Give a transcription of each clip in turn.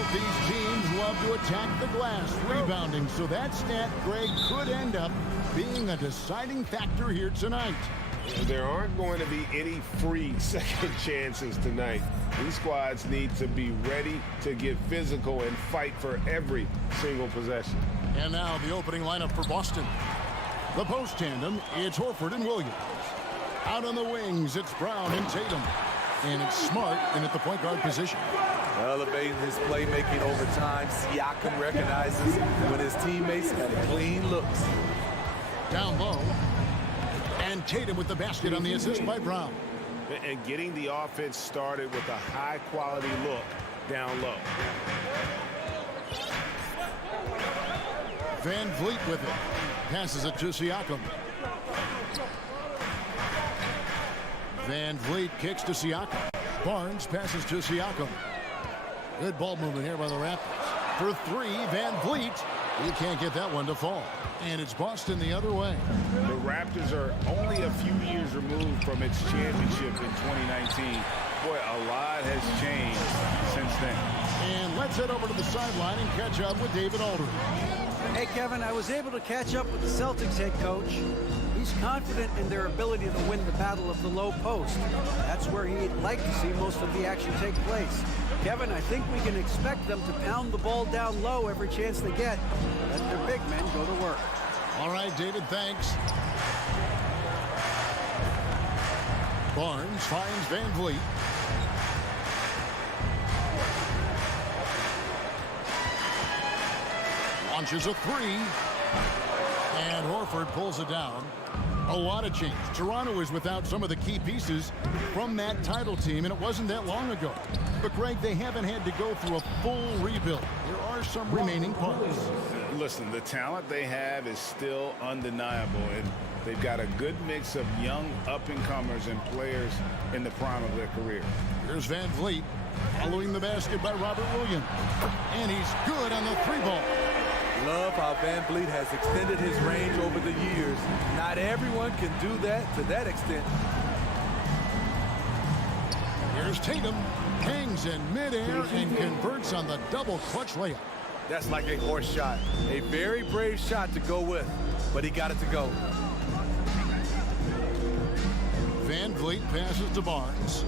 Both these teams love to attack the glass, rebounding, so that stat, Greg, could end up being a deciding factor here tonight. There aren't going to be any free second chances tonight. These squads need to be ready to get physical and fight for every single possession. And now the opening lineup for Boston. The post tandem, it's Horford and Williams. Out on the wings, it's Brown and Tatum. And it's Smart in at the point guard position. Elevating his playmaking over time, Siakam recognizes when his teammates have clean looks. Down low. And Tatum with the basket on the assist by Brown. And getting the offense started with a high-quality look down low. Van Vliet with it. Passes it to Siakam. Van Vliet kicks to Siakam. Barnes passes to Siakam. Good ball movement here by the Raptors. For three, Van Vliet. He can't get that one to fall. And it's Boston the other way. The Raptors are only a few years removed from its championship in 2019. Boy, a lot has changed since then. And let's head over to the sideline and catch up with David Aldridge. Hey, Kevin, I was able to catch up with the Celtics head coach. He's confident in their ability to win the battle of the low post. That's where he'd like to see most of the action take place. Kevin, I think we can expect them to pound the ball down low every chance they get. Let their big men go to work. All right, David, thanks. Barnes finds Van Vliet. Launches a three. And Horford pulls it down. A lot of change. Toronto is without some of the key pieces from that title team, and it wasn't that long ago. But, Greg, they haven't had to go through a full rebuild. There are some remaining parts. Listen, the talent they have is still undeniable, and they've got a good mix of young up-and-comers and players in the prime of their career. Here's Van Vliet following the basket by Robert Williams. And he's good on the three ball. Love how Van Vliet has extended his range over the years. Not everyone can do that to that extent. Here's Tatum. Hangs in midair and converts on the double clutch layup. That's like a horse shot. A very brave shot to go with, but he got it to go. Van Vliet passes to Barnes.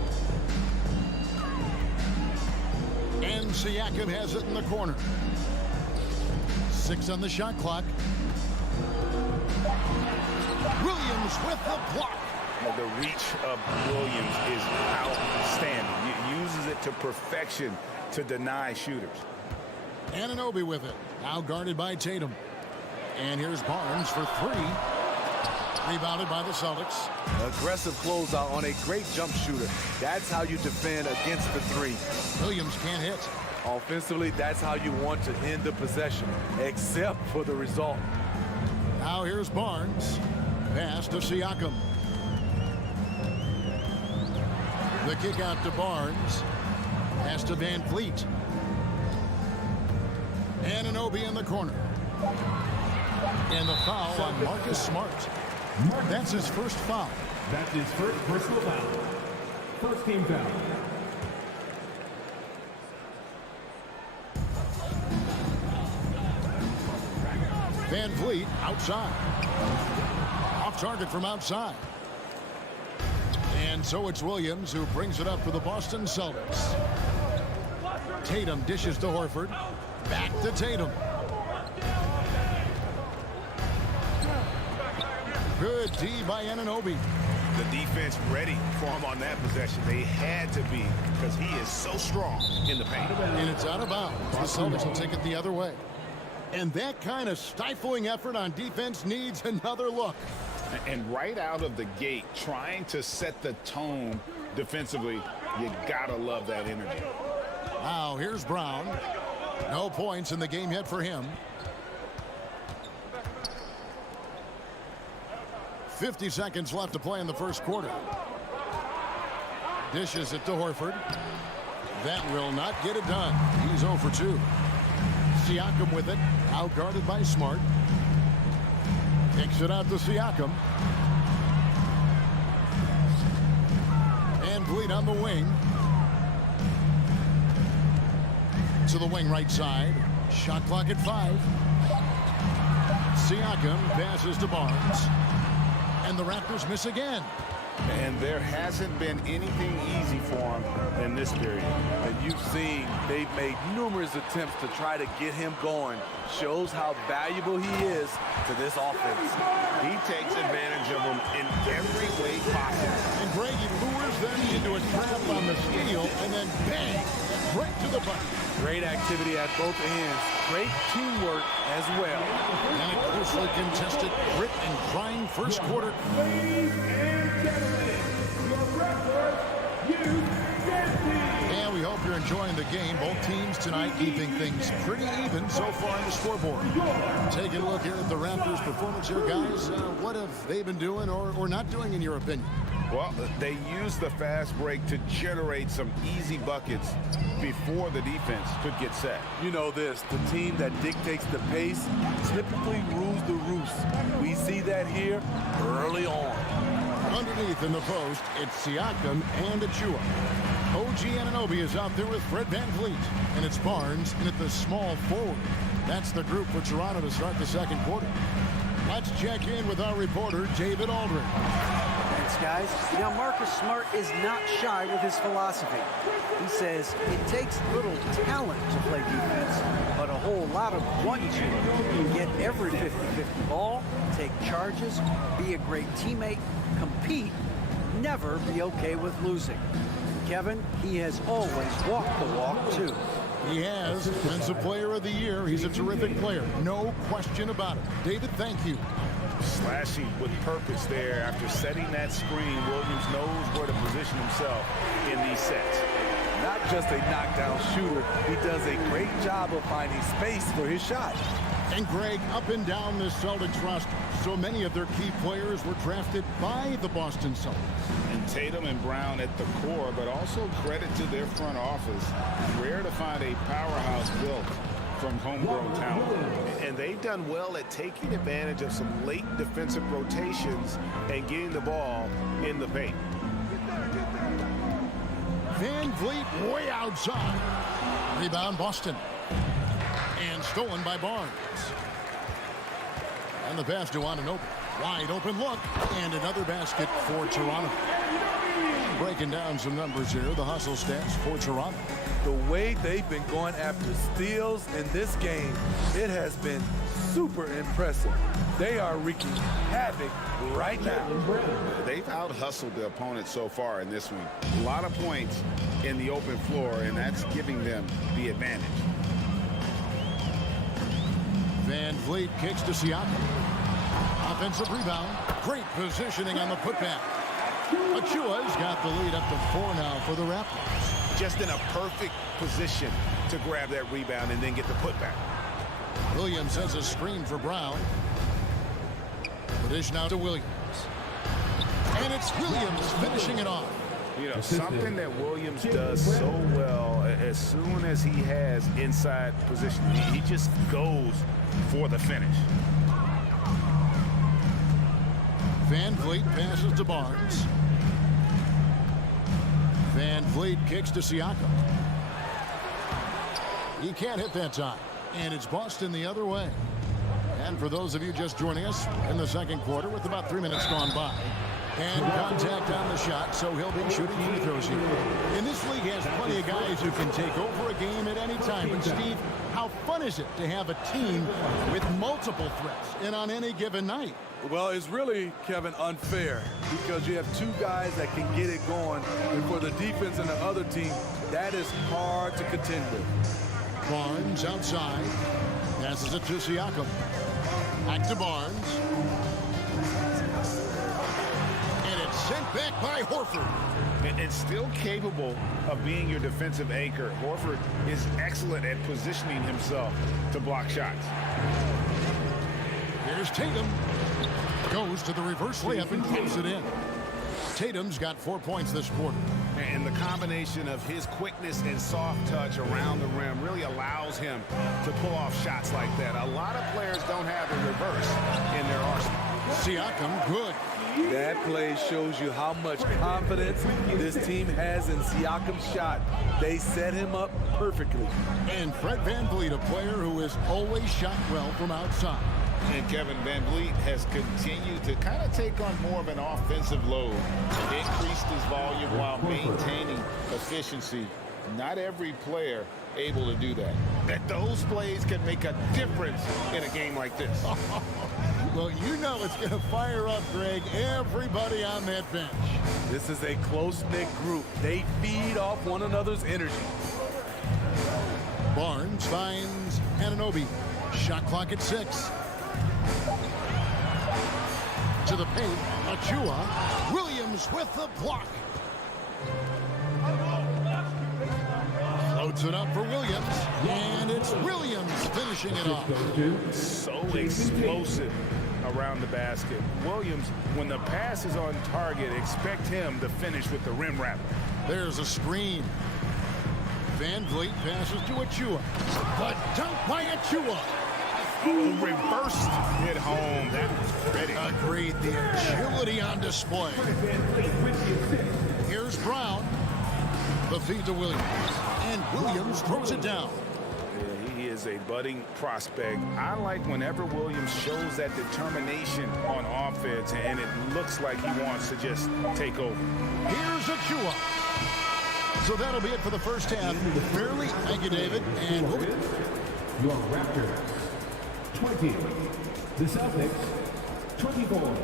And Siakam has it in the corner. 6 on the shot clock. Williams with the block. The reach of Williams is outstanding. He uses it to perfection to deny shooters. Anunoby with it. Now guarded by Tatum. And here's Barnes for three. Rebounded by the Celtics. Aggressive closeout on a great jump shooter. That's how you defend against the three. Williams can't hit. Offensively, that's how you want to end the possession, except for the result. Now here's Barnes. Pass to Siakam. The kick out to Barnes. Pass to Van Vliet. Anunoby in the corner. And the foul on Marcus Smart. That's his first foul. That's his first personal foul. First team foul. Van Vliet outside. Off target from outside. And so it's Williams who brings it up for the Boston Celtics. Tatum dishes to Horford. Back to Tatum. Good D by Anunoby. The defense ready for him on that possession. They had to be, because he is so strong in the paint. And it's out of bounds. The Celtics will take it the other way. And that kind of stifling effort on defense needs another look. And right out of the gate, trying to set the tone defensively, you gotta love that energy. Now here's Brown. No points in the game yet for him. 50 seconds left to play in the first quarter. Dishes it to Horford. That will not get it done. He's 0 for 2. Siakam with it. Out guarded by Smart. Kicks it out to Siakam. Van Vliet on the wing. to the wing right side. Shot clock at 5. Siakam passes to Barnes. And the Raptors miss again. And there hasn't been anything easy for him in this period. And you've seen they've made numerous attempts to try to get him going. Shows how valuable he is to this offense. He takes advantage of them in every way possible. And Brady lures them into a trap on the steal, and then bang, right to the bucket. Great activity at both ends. Great teamwork as well. And a closely contested, grit and grind first quarter. Ladies and gentlemen, your Raptors, And we hope you're enjoying the game. Both teams tonight keeping things pretty even so far on the scoreboard. Taking a look here at the Raptors' performance here, guys. What have they been doing or not doing, in your opinion? Well, they used the fast break to generate some easy buckets before the defense could get set. You know this, the team that dictates the pace typically rules the roost. We see that here early on. Underneath in the post, it's Siakam and Achua. OG Anunoby is out there with Fred VanVleet. And it's Barnes in at the small forward. That's the group for Toronto to start the second quarter. Let's check in with our reporter, David Aldridge. Thanks, guys. Now, Marcus Smart is not shy with his philosophy. He says it takes little talent to play defense, but a whole lot of want to. Get every 50-50 ball, take charges, be a great teammate, compete, never be okay with losing. Kevin, he has always walked the walk, too. He has. Defensive Player of the Year. He's a terrific player. No question about it. David, thank you. Slashing with purpose there. After setting that screen, Williams knows where to position himself in these sets. Not just a knockdown shooter, he does a great job of finding space for his shot. And Greg, up and down this Celtics roster, so many of their key players were drafted by the Boston Celtics. And Tatum and Brown at the core, but also credit to their front office. Rare to find a powerhouse built from homegrown talent. And they've done well at taking advantage of some late defensive rotations and getting the ball in the paint. VanVleet way outside. Rebound Boston. And stolen by Barnes. And the pass to Anunoby. Wide open look. And another basket for Toronto. Breaking down some numbers here. The hustle stats for Toronto. The way they've been going after steals in this game, it has been super impressive. They are wreaking havoc right now. They've out-hustled the opponent so far in this one. A lot of points in the open floor, and that's giving them the advantage. VanVleet kicks to Siakam. Offensive rebound. Great positioning on the putback. Achua's got the lead up to 4 now for the Raptors. Just in a perfect position to grab that rebound and then get the putback. Williams has a screen for Brown. The dish now to Williams. And it's Williams finishing it off. You know, something that Williams does so well, as soon as he has inside position, he just goes for the finish. VanVleet passes to Barnes. VanVleet kicks to Siakam. He can't hit that time. And it's Boston the other way. And for those of you just joining us in the second quarter with about 3 minutes gone by. And contact on the shot, so he'll be shooting free throws here. And this league has plenty of guys who can take over a game at any time. But Steve, how fun is it to have a team with multiple threats and on any given night? Well, it's really, Kevin, unfair because you have two guys that can get it going, and for the defense and the other team, that is hard to contend with. Barnes outside. Passes it to Siakam. Back to Barnes. And it's sent back by Horford. And still capable of being your defensive anchor. Horford is excellent at positioning himself to block shots. Here's Tatum. Goes to the reverse layup and throws it in. Tatum's got 4 points this quarter. And the combination of his quickness and soft touch around the rim really allows him to pull off shots like that. A lot of players don't have the reverse in their arsenal. Siakam, good. That play shows you how much confidence this team has in Siakam's shot. They set him up perfectly. And Fred VanVleet, a player who has always shot well from outside. And Kevin VanVleet has continued to kind of take on more of an offensive load. Increased his volume while maintaining efficiency. Not every player able to do that. That those plays can make a difference in a game like this. Well, you know it's going to fire up, Greg, everybody on that bench. This is a close-knit group. They feed off one another's energy. Barnes finds Anunoby. Shot clock at 6. To the paint, Achua. Williams with the block. Floats it up for Williams, and it's Williams finishing it off. So explosive around the basket. Williams, when the pass is on target, expect him to finish with the rim wrap. There's a screen. VanVleet passes to Achua. The dunk by Achua. Oh, reversed it home. That was pretty. Agreed. The agility on display. Here's Brown. The feed to Williams. And Williams throws it down. Yeah, he is a budding prospect. I like whenever Williams shows that determination on offense, and it looks like he wants to just take over. Here's Achua. So that'll be it for the first half. Fairly, thank you, David. And Your Raptors, 20. The Celtics, 24.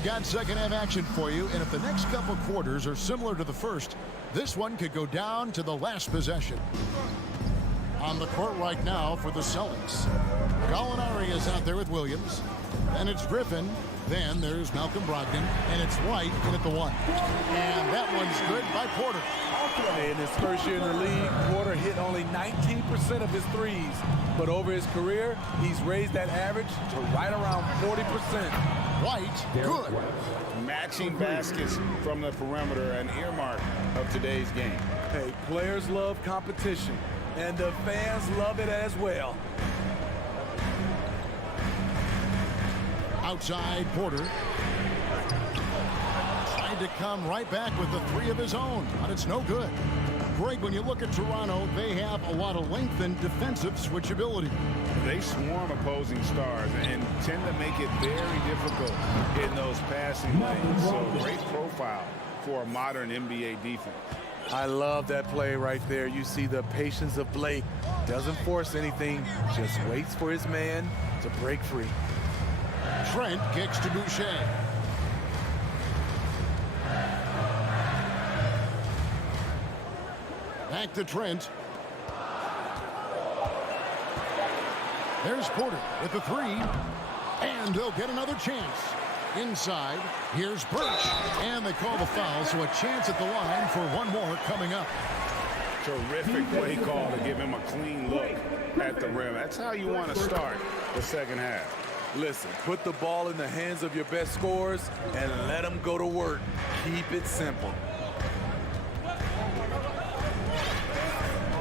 we've got second half action for you, and if the next couple quarters are similar to the first, this one could go down to the last possession. On the court right now for the Celtics. Gallinari is out there with Williams. And it's Griffin. Then there's Malcolm Brogdon. And it's White in at the 1. And that one's good by Porter. In his first year in the league, Porter hit only 19% of his threes. But over his career, he's raised that average to right around 40%. White, good. Matching baskets from the perimeter, an earmark of today's game. Hey, players love competition. And the fans love it as well. Outside, Porter. Tried to come right back with the 3 of his own, but it's no good. Greg, when you look at Toronto, they have a lot of length and defensive switchability. They swarm opposing stars and tend to make it very difficult in those passing lanes. So great profile for a modern NBA defense. I love that play right there. You see the patience of Blake. Doesn't force anything, just waits for his man to break free. Trent kicks to Boucher. Back to Trent. There's Porter with the 3. And he'll get another chance. Inside, here's Birch, and they call the foul, so a chance at the line for one more coming up. Terrific play call to give him a clean look at the rim. That's how you want to start the second half. Listen, put the ball in the hands of your best scorers and let them go to work. Keep it simple.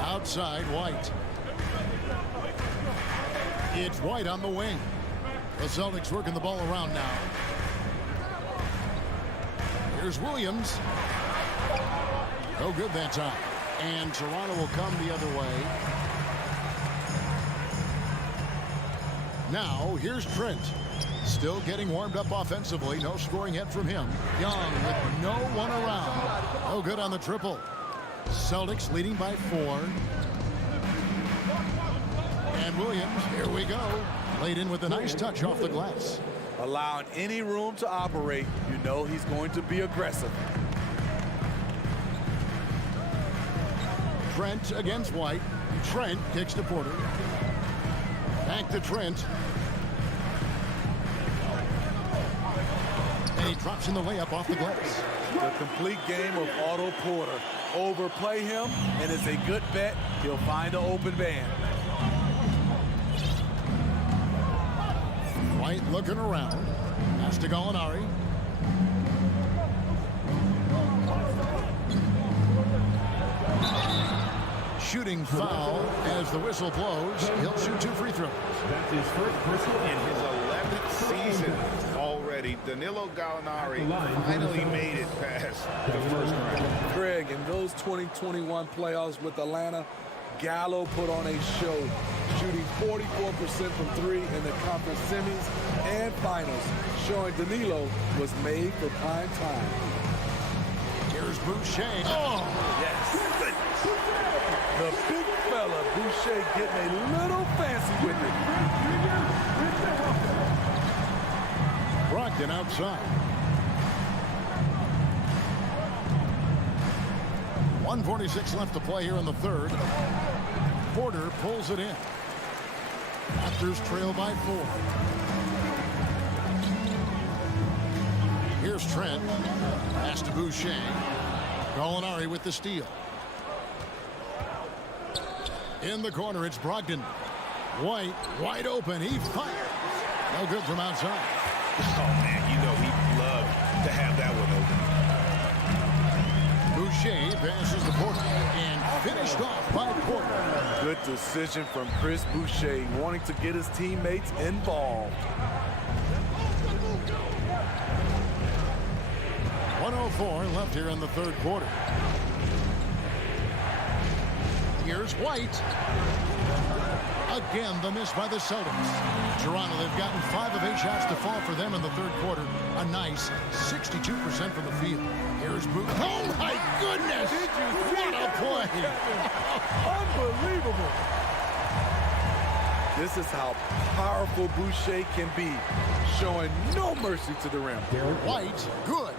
Outside, White. It's White on the wing. The Celtics working the ball around now. Here's Williams. No good that time. And Toronto will come the other way. Now, here's Trent. Still getting warmed up offensively. No scoring hit from him. Young with no one around. No good on the triple. Celtics leading by 4. And Williams, here we go. Laid in with a nice touch off the glass. Allowing any room to operate, you know he's going to be aggressive. Trent against White. Trent kicks to Porter. Back to Trent. And he drops in the layup off the glass. The complete game of Otto Porter. Overplay him, and it's a good bet he'll find an open man. White looking around. Pass to Gallinari. shooting foul as the whistle blows. He'll shoot 2 free throws. That's his first personal In his 11th season already, Danilo Gallinari finally made it past the first round. Greg, in those 2021 playoffs with Atlanta, Gallo put on a show, shooting 44% from 3 in the conference semis and finals, showing Danilo was made for prime time. Here's Boucher. Oh! Yes. The big fella, Boucher, getting a little fancy with it. Brogdon outside. 1:46 left to play here in the third. Porter pulls it in. Raptors trail by 4. Here's Trent. Pass to Boucher. Gallinari with the steal. In the corner, it's Brogdon. White, wide open. He fires. No good from outside. Oh, man, you know he'd love to have that one open. Boucher passes to Porter and finished off by Porter. Good decision from Chris Boucher, wanting to get his teammates involved. 1:04 left here in the third quarter. Here's White. Again, the miss by the Celtics. Toronto, they've gotten 5 of 8 shots to fall for them in the third quarter. A nice 62% from the field. Here's Booth. Oh, my goodness! What a play! Unbelievable. This is how powerful Boucher can be, showing no mercy to the rim. White, good.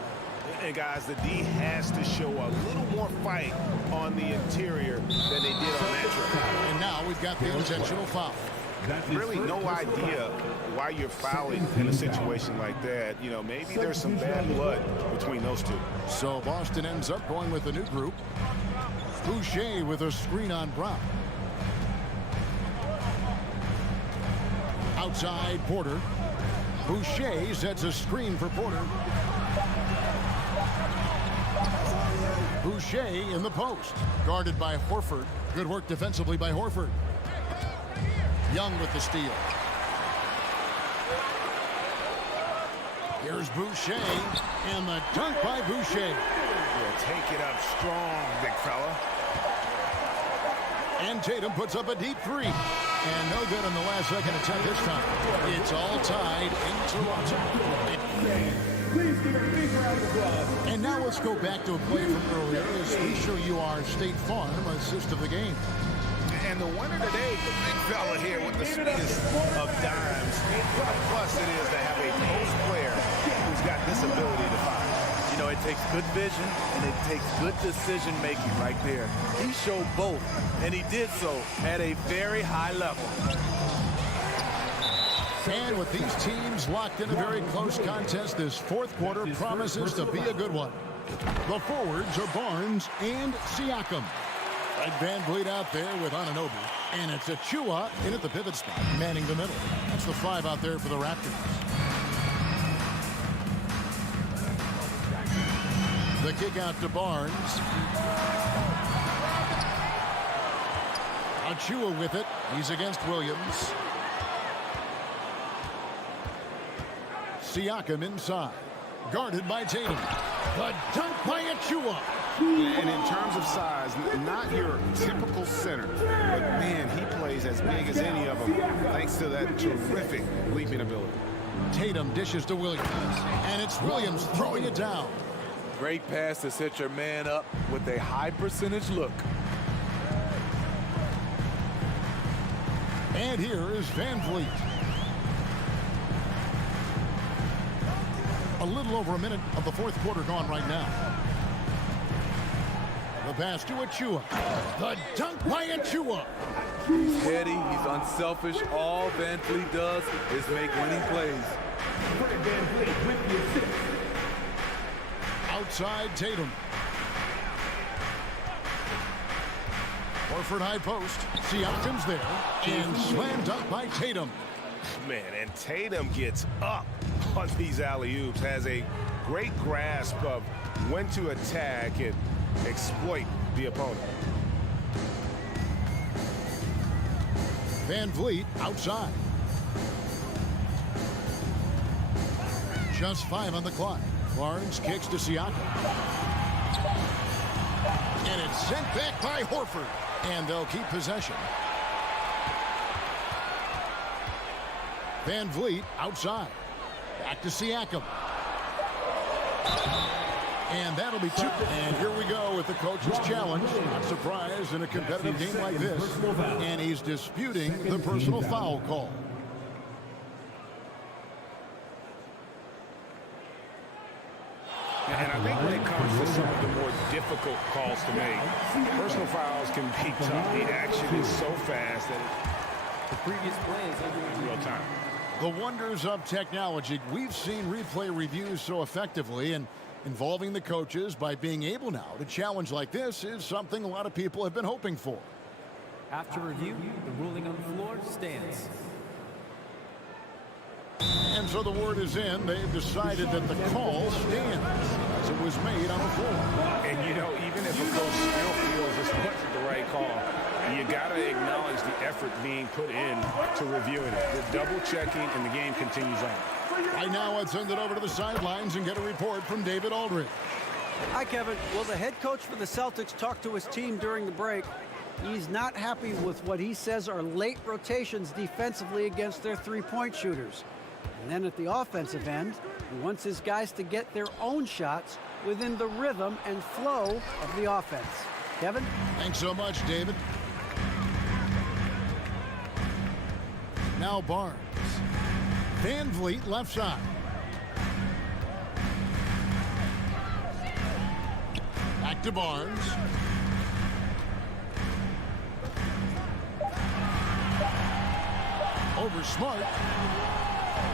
And guys, the D has to show a little more fight on the interior than they did on that trip. And now we've got the intentional foul. Really no idea why you're fouling in a situation like that. You know, maybe there's some bad blood between those two. So Boston ends up going with a new group. Boucher with a screen on Brown. Outside Porter. Boucher sets a screen for Porter. Boucher in the post. Guarded by Horford. Good work defensively by Horford. Young with the steal. Here's Boucher. And the dunk by Boucher. Yeah, take it up strong, big fella. And Tatum puts up a deep 3. And no good on the last second attempt this time. It's all tied in Toronto. Please give a big round of applause. And now let's go back to a play from earlier as we show you our State Farm assist of the game. And the winner today, the big fella here with the sweetest of dimes. What a plus it is to have a post player who's got this ability to fire. You know, it takes good vision and it takes good decision making right there. He showed both, and he did so at a very high level. And with these teams locked in a very close contest, this fourth quarter promises to be a good one. The forwards are Barnes and Siakam. Fred VanVleet out there with Anunoby. And it's Achua in at the pivot spot, manning the middle. That's the 5 out there for the Raptors. The kick out to Barnes. Achua with it. He's against Williams. Siakam inside. Guarded by Tatum. The dunk by Achua. And in terms of size, not your typical center, but man, he plays as big as any of them thanks to that terrific leaping ability. Tatum dishes to Williams. And it's Williams throwing it down. Great pass to set your man up with a high percentage look. And here is VanVleet. A little over a minute of the fourth quarter gone right now. The pass to Achua. The dunk by Achua. He's heady, he's unselfish. All VanVleet does is make winning plays. Fred VanVleet with the assist. Outside Tatum. Horford high post. Siakam's there. And slam dunk by Tatum. Man, and Tatum gets up on these alley-oops, has a great grasp of when to attack and exploit the opponent. Van Vliet outside. Just 5 on the clock. Barnes kicks to Siakam. And it's sent back by Horford. And they'll keep possession. Van Vliet outside. Back to Siakam. And that'll be 2. And here we go with the coach's challenge. Not surprised in a competitive game like this. And he's disputing the personal foul call. And I think when it comes to some of the more difficult calls to make, personal fouls can be tough. The action is so fast that The previous play is it's real time. The wonders of technology. We've seen replay reviews so effectively, and involving the coaches by being able now to challenge like this is something a lot of people have been hoping for. After review, the ruling on the floor stands. And so the word is in. They've decided that the call stands as it was made on the floor. And, you know, even if a coach still feels this wasn't the right call, you got to acknowledge the effort being put in to reviewing it. The double-checking, and the game continues on. Right now, I'd send it over to the sidelines and get a report from David Aldridge. Hi, Kevin. Well, the head coach for the Celtics talked to his team during the break. He's not happy with what he says are late rotations defensively against their three-point shooters. And then at the offensive end, he wants his guys to get their own shots within the rhythm and flow of the offense. Kevin? Thanks so much, David. Now Barnes. Van Vliet left side. Back to Barnes. Over Smart.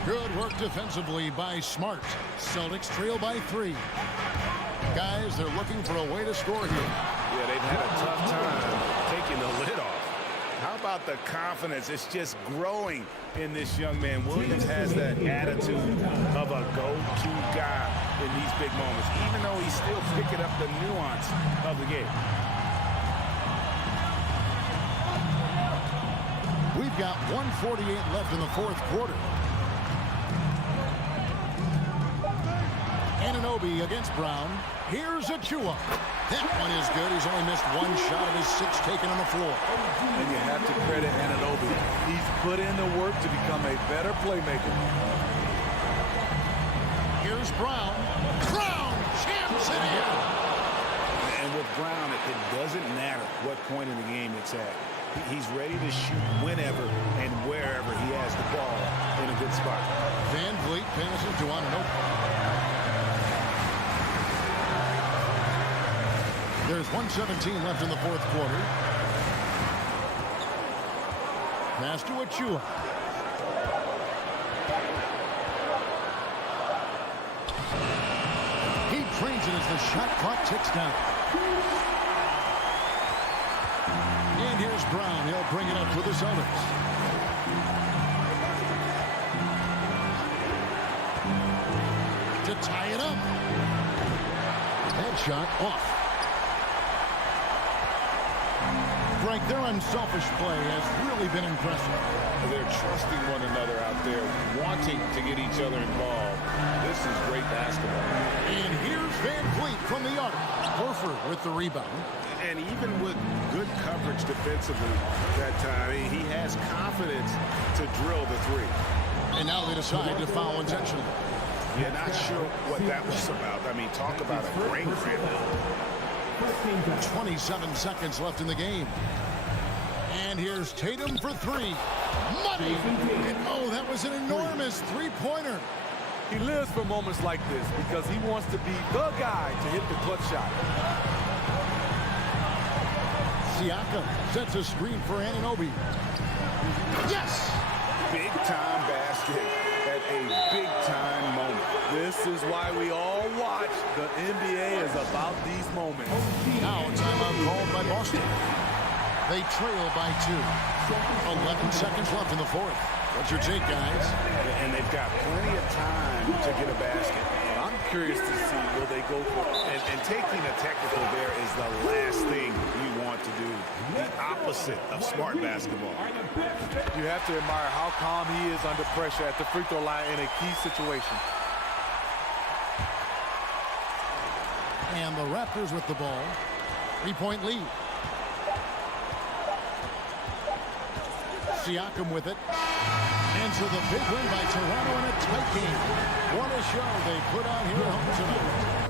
Good work defensively by Smart. Celtics trail by 3. Guys, they're looking for a way to score here. Yeah, they've had a tough time taking the lid off. How about the confidence? It's just growing in this young man. Williams has that attitude of a go-to guy in these big moments, even though he's still picking up the nuance of the game. We've got 1:48 left in the fourth quarter. Anunoby against Brown. Here's Achua. That one is good. He's only missed 1 shot of his 6 taken on the floor. And you have to credit Anunoby. He's put in the work to become a better playmaker. Here's Brown. Brown jams it in. And with Brown, it doesn't matter what point in the game it's at. He's ready to shoot whenever and wherever he has the ball in a good spot. Van Vliet passes to Anunoby. There's 1:17 left in the fourth quarter. Pass to Achua. He trains it as the shot clock ticks down. And here's Brown. He'll bring it up for the Celtics. To tie it up. That shot off. Frank, their unselfish play has really been impressive. They're trusting one another out there, wanting to get each other involved. This is great basketball. And here's Van Vliet from the arc. Horford with the rebound. And even with good coverage defensively that time, he has confidence to drill the 3. And now they decide to foul intentionally. Yeah, not sure what that was about. I mean, talk about a brain cramp. 27 seconds left in the game. And here's Tatum for 3. Money! And oh, that was an enormous three-pointer. He lives for moments like this because he wants to be the guy to hit the clutch shot. Siakam sets a screen for Anunoby. Yes! Big-time basket at a big-time moment. This is why we all watch. The NBA is about these moments. Now a timeout called by Boston. They trail by 2. 11 seconds left in the fourth. What's your take, guys? And they've got plenty of time to get a basket. I'm curious to see will they go for it. And taking a technical there is the last thing you want to do. The opposite of smart basketball. You have to admire how calm he is under pressure at the free throw line in a key situation. And the Raptors with the ball. 3-point lead. Siakam with it. And so the big win by Toronto in a tight game. What a show they put on here at home tonight.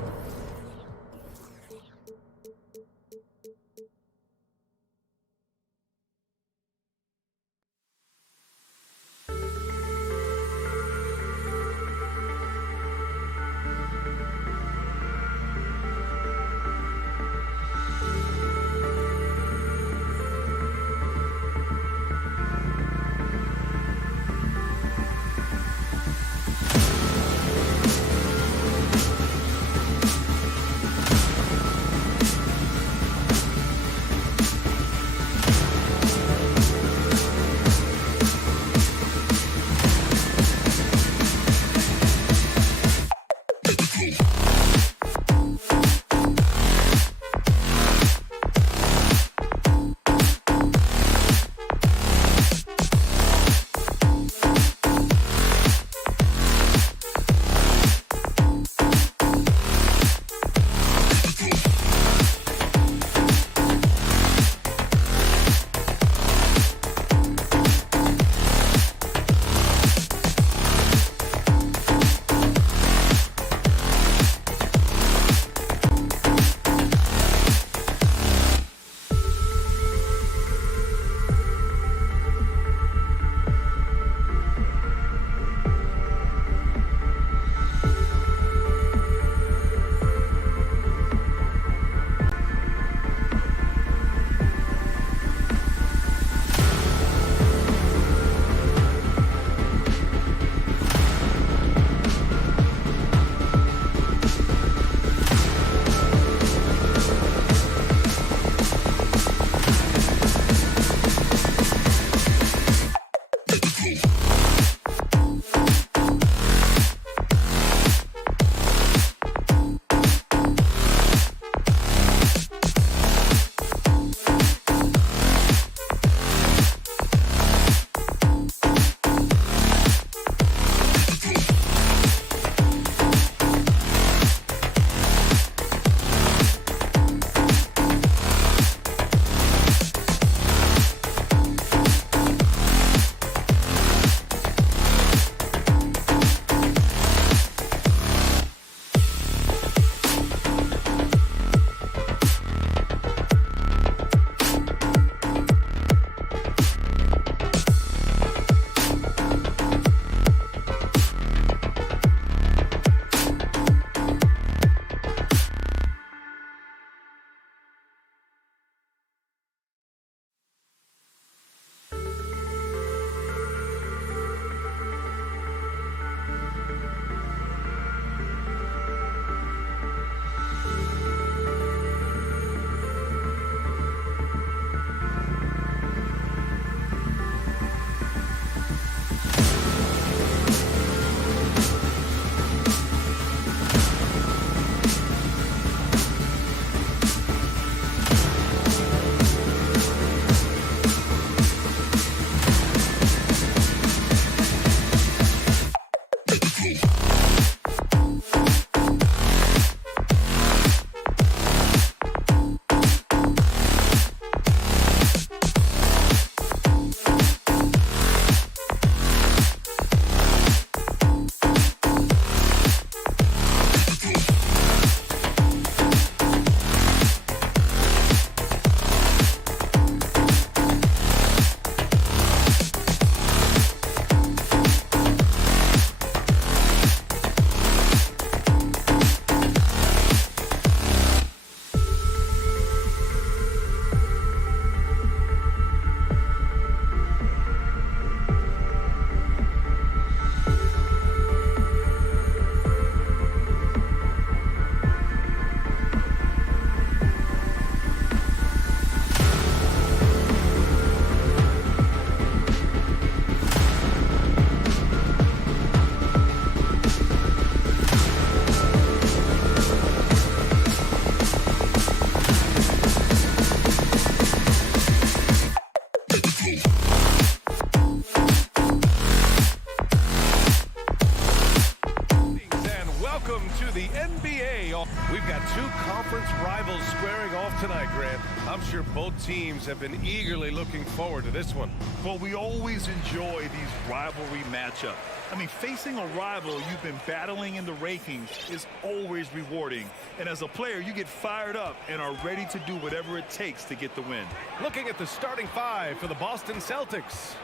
the NBA. We've got two conference rivals squaring off tonight, Grant. I'm sure both teams have been eagerly looking forward to this one. Well, we always enjoy these rivalry matchups. I mean, facing a rival you've been battling in the rankings is always rewarding. And as a player, you get fired up and are ready to do whatever it takes to get the win. Looking at the starting five for the Boston Celtics.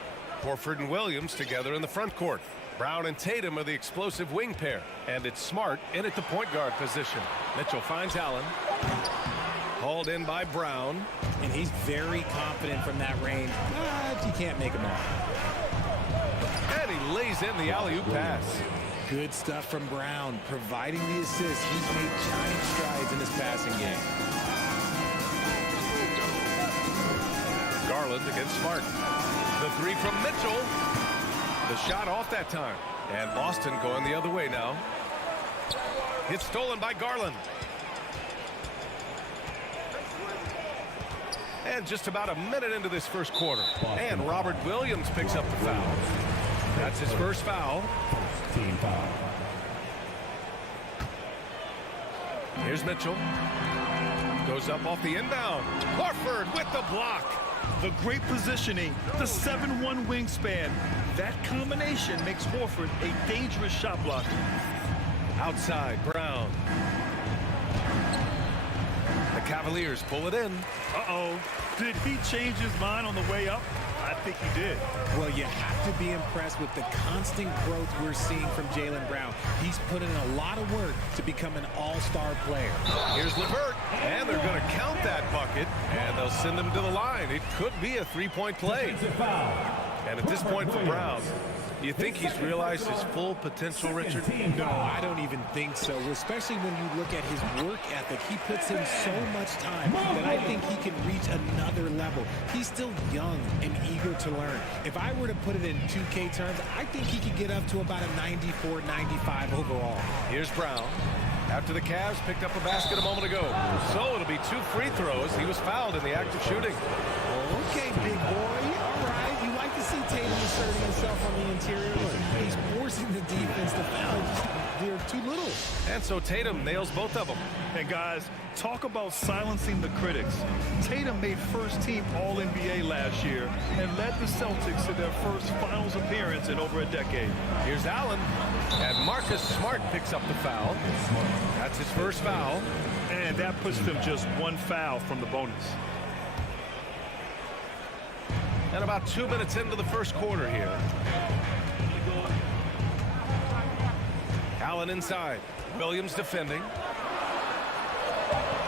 Horford and Williams together in the front court. Brown and Tatum are the explosive wing pair. And it's Smart in at the point guard position. Mitchell finds Allen. Hauled in by Brown. And he's very confident from that range, but you can't make him off. And he lays in the alley-oop pass. Good stuff from Brown, providing the assist. He's made giant strides in his passing game. Garland against Smart. The three from Mitchell. The shot off that time. And Boston going the other way now. It's stolen by Garland. And just about a minute into this first quarter. And Robert Williams picks up the foul. That's his first foul. Team foul. Here's Mitchell. Goes up off the inbound. Horford with the block. The great positioning, the 7'1" wingspan. That combination makes Horford a dangerous shot blocker. Outside, Brown. The Cavaliers pull it in. Uh-oh. Did he change his mind on the way up? I think he did. Well, you have to be impressed with the constant growth we're seeing from Jaylen Brown. He's put in a lot of work to become an all-star player. Here's LeVert, and they're going to count that bucket, and they'll send him to the line. It could be a three-point play. And at this point for Brown, do you think he's realized his full potential, Richard? No, I don't even think so, especially when you look at his work ethic. He puts in so much time that I think he can reach another level. He's still young and eager to learn. If I were to put it in 2K terms, I think he could get up to about a 94, 95 overall. Here's Brown. After the Cavs picked up a basket a moment ago. So it'll be 2 free throws. He was fouled in the act of shooting. Okay, big boy. All right. You like to see Tatum asserting himself on the interior. He's forcing the defense to foul. They're too little. And so Tatum nails both of them. And guys, talk about silencing the critics. Tatum made first-team All-NBA last year and led the Celtics to their first finals appearance in over a decade. Here's Allen. And Marcus Smart picks up the foul. That's his first foul. And that puts them just 1 foul from the bonus. And about 2 minutes into the first quarter here. Allen inside. Williams defending.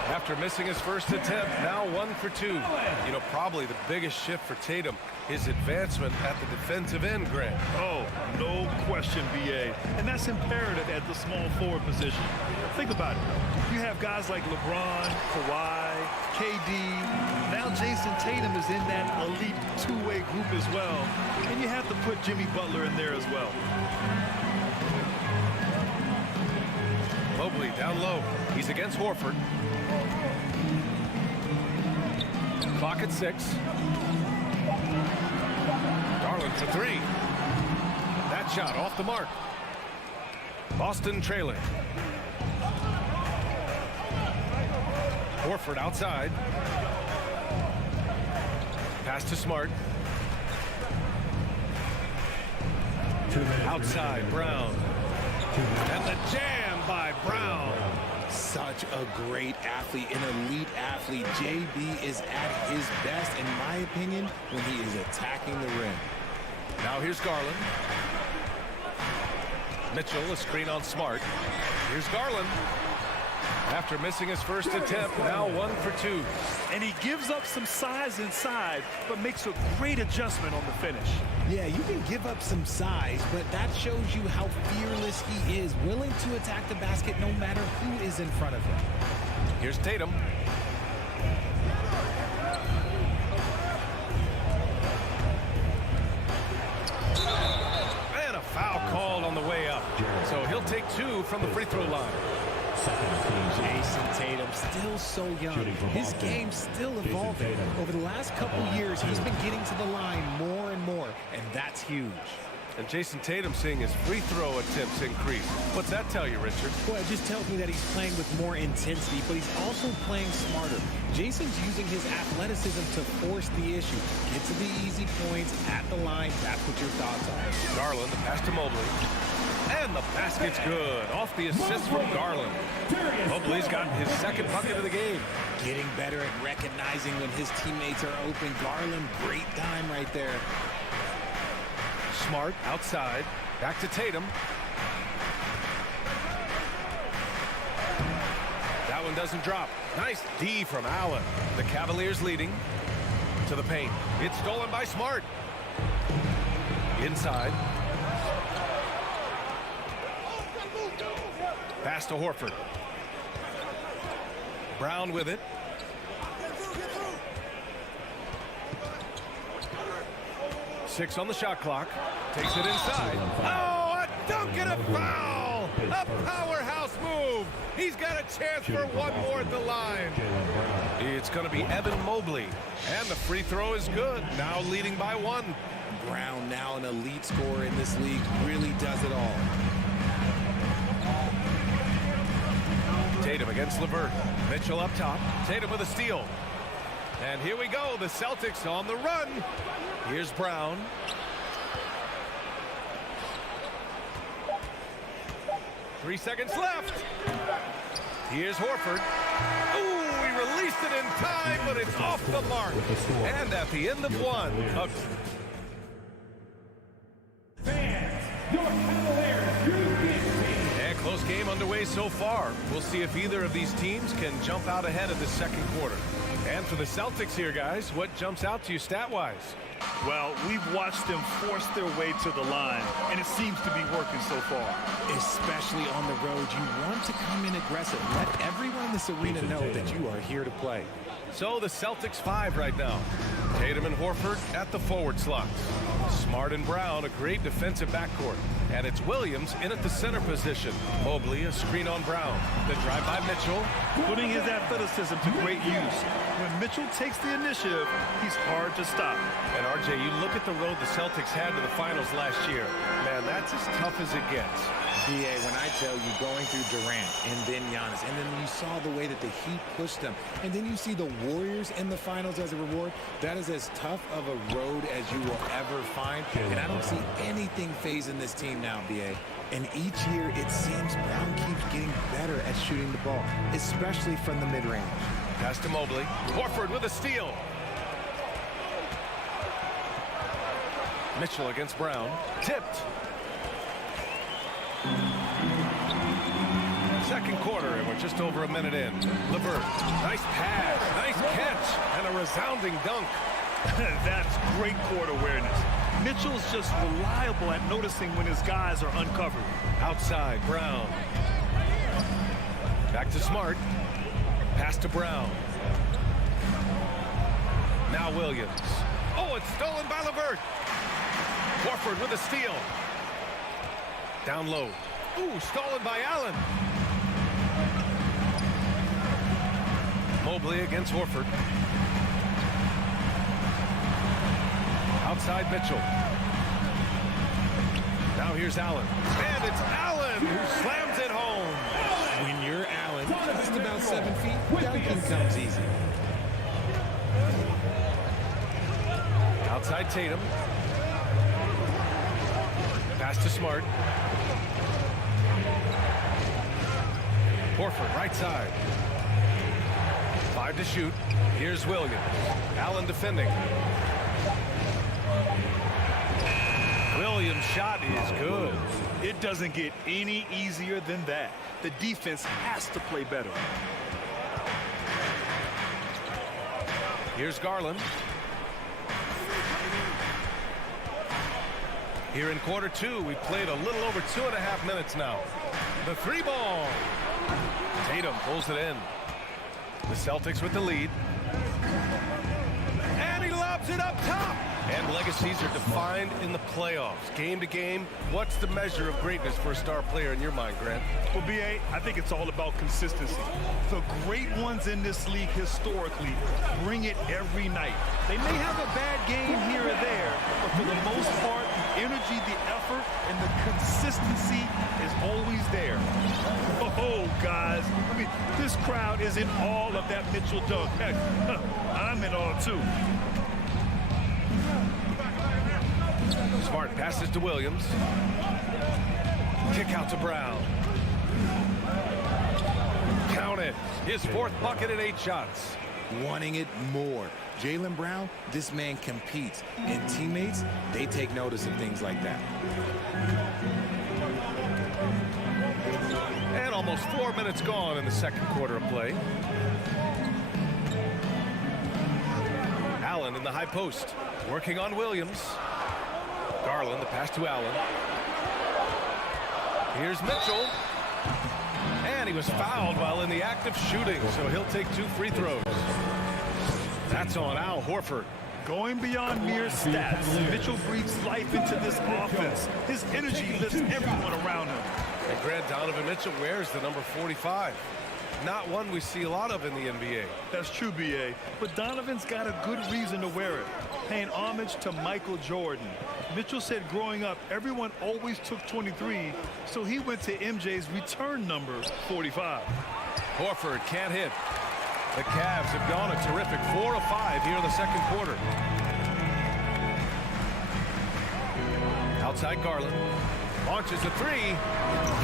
After missing his first attempt, now 1 for 2. You know, probably the biggest shift for Tatum, his advancement at the defensive end, Grant. Oh, no question, BA. And that's imperative at the small forward position. Think about it. You have guys like LeBron, Kawhi, KD. Now Jason Tatum is in that elite two-way group as well. And you have to put Jimmy Butler in there as well. Mobley down low. He's against Horford. Clock at 6. Garland for 3. That shot off the mark. Boston trailing. Horford outside. Pass to Smart. Outside, Brown. And the jam by Brown. Such a great athlete, an elite athlete. JB is at his best, in my opinion, when he is attacking the rim. Now here's Garland. Mitchell, a screen on Smart. Here's Garland. After missing his first attempt, now 1 for 2. And he gives up some size inside, but makes a great adjustment on the finish. Yeah, you can give up some size, but that shows you how fearless he is, willing to attack the basket no matter who is in front of him. Here's Tatum. And a foul called on the way up. So he'll take 2 from the free throw line. Jason Tatum, still so young. His game's still evolving. Over the last couple years, he's been getting to the line more and more, and that's huge. And Jason Tatum seeing his free throw attempts increase. What's that tell you, Richard? Well, it just tells me that he's playing with more intensity, but he's also playing smarter. Jason's using his athleticism to force the issue. Get to the easy points at the line. That's what your thoughts are. Garland, the pass to Mobley. And the basket's good. Off the assist from Garland. Mobley's got his second bucket of the game. Getting better at recognizing when his teammates are open. Garland, great dime right there. Smart outside. Back to Tatum. That one doesn't drop. Nice D from Allen. The Cavaliers leading to the paint. It's stolen by Smart. Inside. Pass to Horford. Brown with it. Six on the shot clock. Takes it inside. Oh, a dunk and a foul! A powerhouse move. He's got a chance for one more at the line. It's going to be Evan Mobley. And the free throw is good. Now leading by one. Brown, now an elite scorer in this league, really does it all. Tatum against LeVert. Mitchell up top. Tatum with a steal. And here we go. The Celtics on the run. Here's Brown. 3 seconds left. Here's Horford. Ooh, he released it in time, but it's off the mark. And at the end of one. And close game underway so far. We'll see if either of these teams can jump out ahead of the second quarter. And for the Celtics here, guys, what jumps out to you stat-wise? Well, we've watched them force their way to the line, and it seems to be working so far. Especially on the road, you want to come in aggressive. Let everyone in this arena know that you are here to play. So the Celtics 5 right now. Tatum and Horford at the forward slots. Smart and Brown, a great defensive backcourt. And it's Williams in at the center position. Mobley, a screen on Brown. The drive by Mitchell. Putting his athleticism to great use. When Mitchell takes the initiative, he's hard to stop. And RJ, you look at the road the Celtics had to the finals last year. Man, that's as tough as it gets. BA, when I tell you going through Durant and then Giannis, and then you saw the way that the Heat pushed them, and then you see the Warriors in the finals as a reward, that is as tough of a road as you will ever find. And I don't see anything phasing this team now, BA. And each year it seems Brown keeps getting better at shooting the ball, especially from the mid-range. Pass to Mobley. Horford with a steal. Mitchell against Brown. Tipped. Second quarter, and we're just over a minute in. LeVert, nice pass, nice catch, and a resounding dunk. That's great court awareness. Mitchell's just reliable at noticing when his guys are uncovered. Outside, Brown. Back to Smart. Pass to Brown. Now Williams. Oh, it's stolen by LeVert. Horford with a steal. Down low. Ooh, stolen by Allen. Mobley against Horford. Outside Mitchell. Now here's Allen. And it's Allen who slams it home. When you're Allen, just about 7 feet, dunking comes easy. Outside Tatum. Pass to Smart. Horford, right side. 5 to shoot. Here's Williams. Allen defending. Williams' shot is good. It doesn't get any easier than that. The defense has to play better. Here's Garland. Here in quarter two, we've played a little over 2.5 minutes now. The three ball. Tatum pulls it in. The Celtics with the lead. And he lobs it up top. And legacies are defined in the playoffs. Game to game, what's the measure of greatness for a star player in your mind, Grant? Well, B.A., I think it's all about consistency. The great ones in this league historically bring it every night. They may have a bad game here or there, but for the most part, energy, the effort, and the consistency is always there. Oh, guys. I mean, this crowd is in awe of that Mitchell dunk. Heck, I'm in awe, too. Smart passes to Williams. Kick out to Brown. Count it. His fourth bucket in 8 shots. Wanting it more. Jaylen Brown, this man competes. And teammates, they take notice of things like that. And almost 4 minutes gone in the second quarter of play. Allen in the high post. Working on Williams. Garland, the pass to Allen. Here's Mitchell. And he was fouled while in the act of shooting, so he'll take 2 free throws. That's on Al Horford. Going beyond mere stats, Mitchell breathes life into this offense. His energy lifts everyone around him. And Grant, Donovan Mitchell wears the number 45. Not one we see a lot of in the NBA. That's true, B.A. But Donovan's got a good reason to wear it, paying homage to Michael Jordan. Mitchell said growing up, everyone always took 23, so he went to MJ's return number 45. Horford can't hit. The Cavs have gone a terrific 4 of 5 here in the second quarter. Outside Garland. Launches a 3.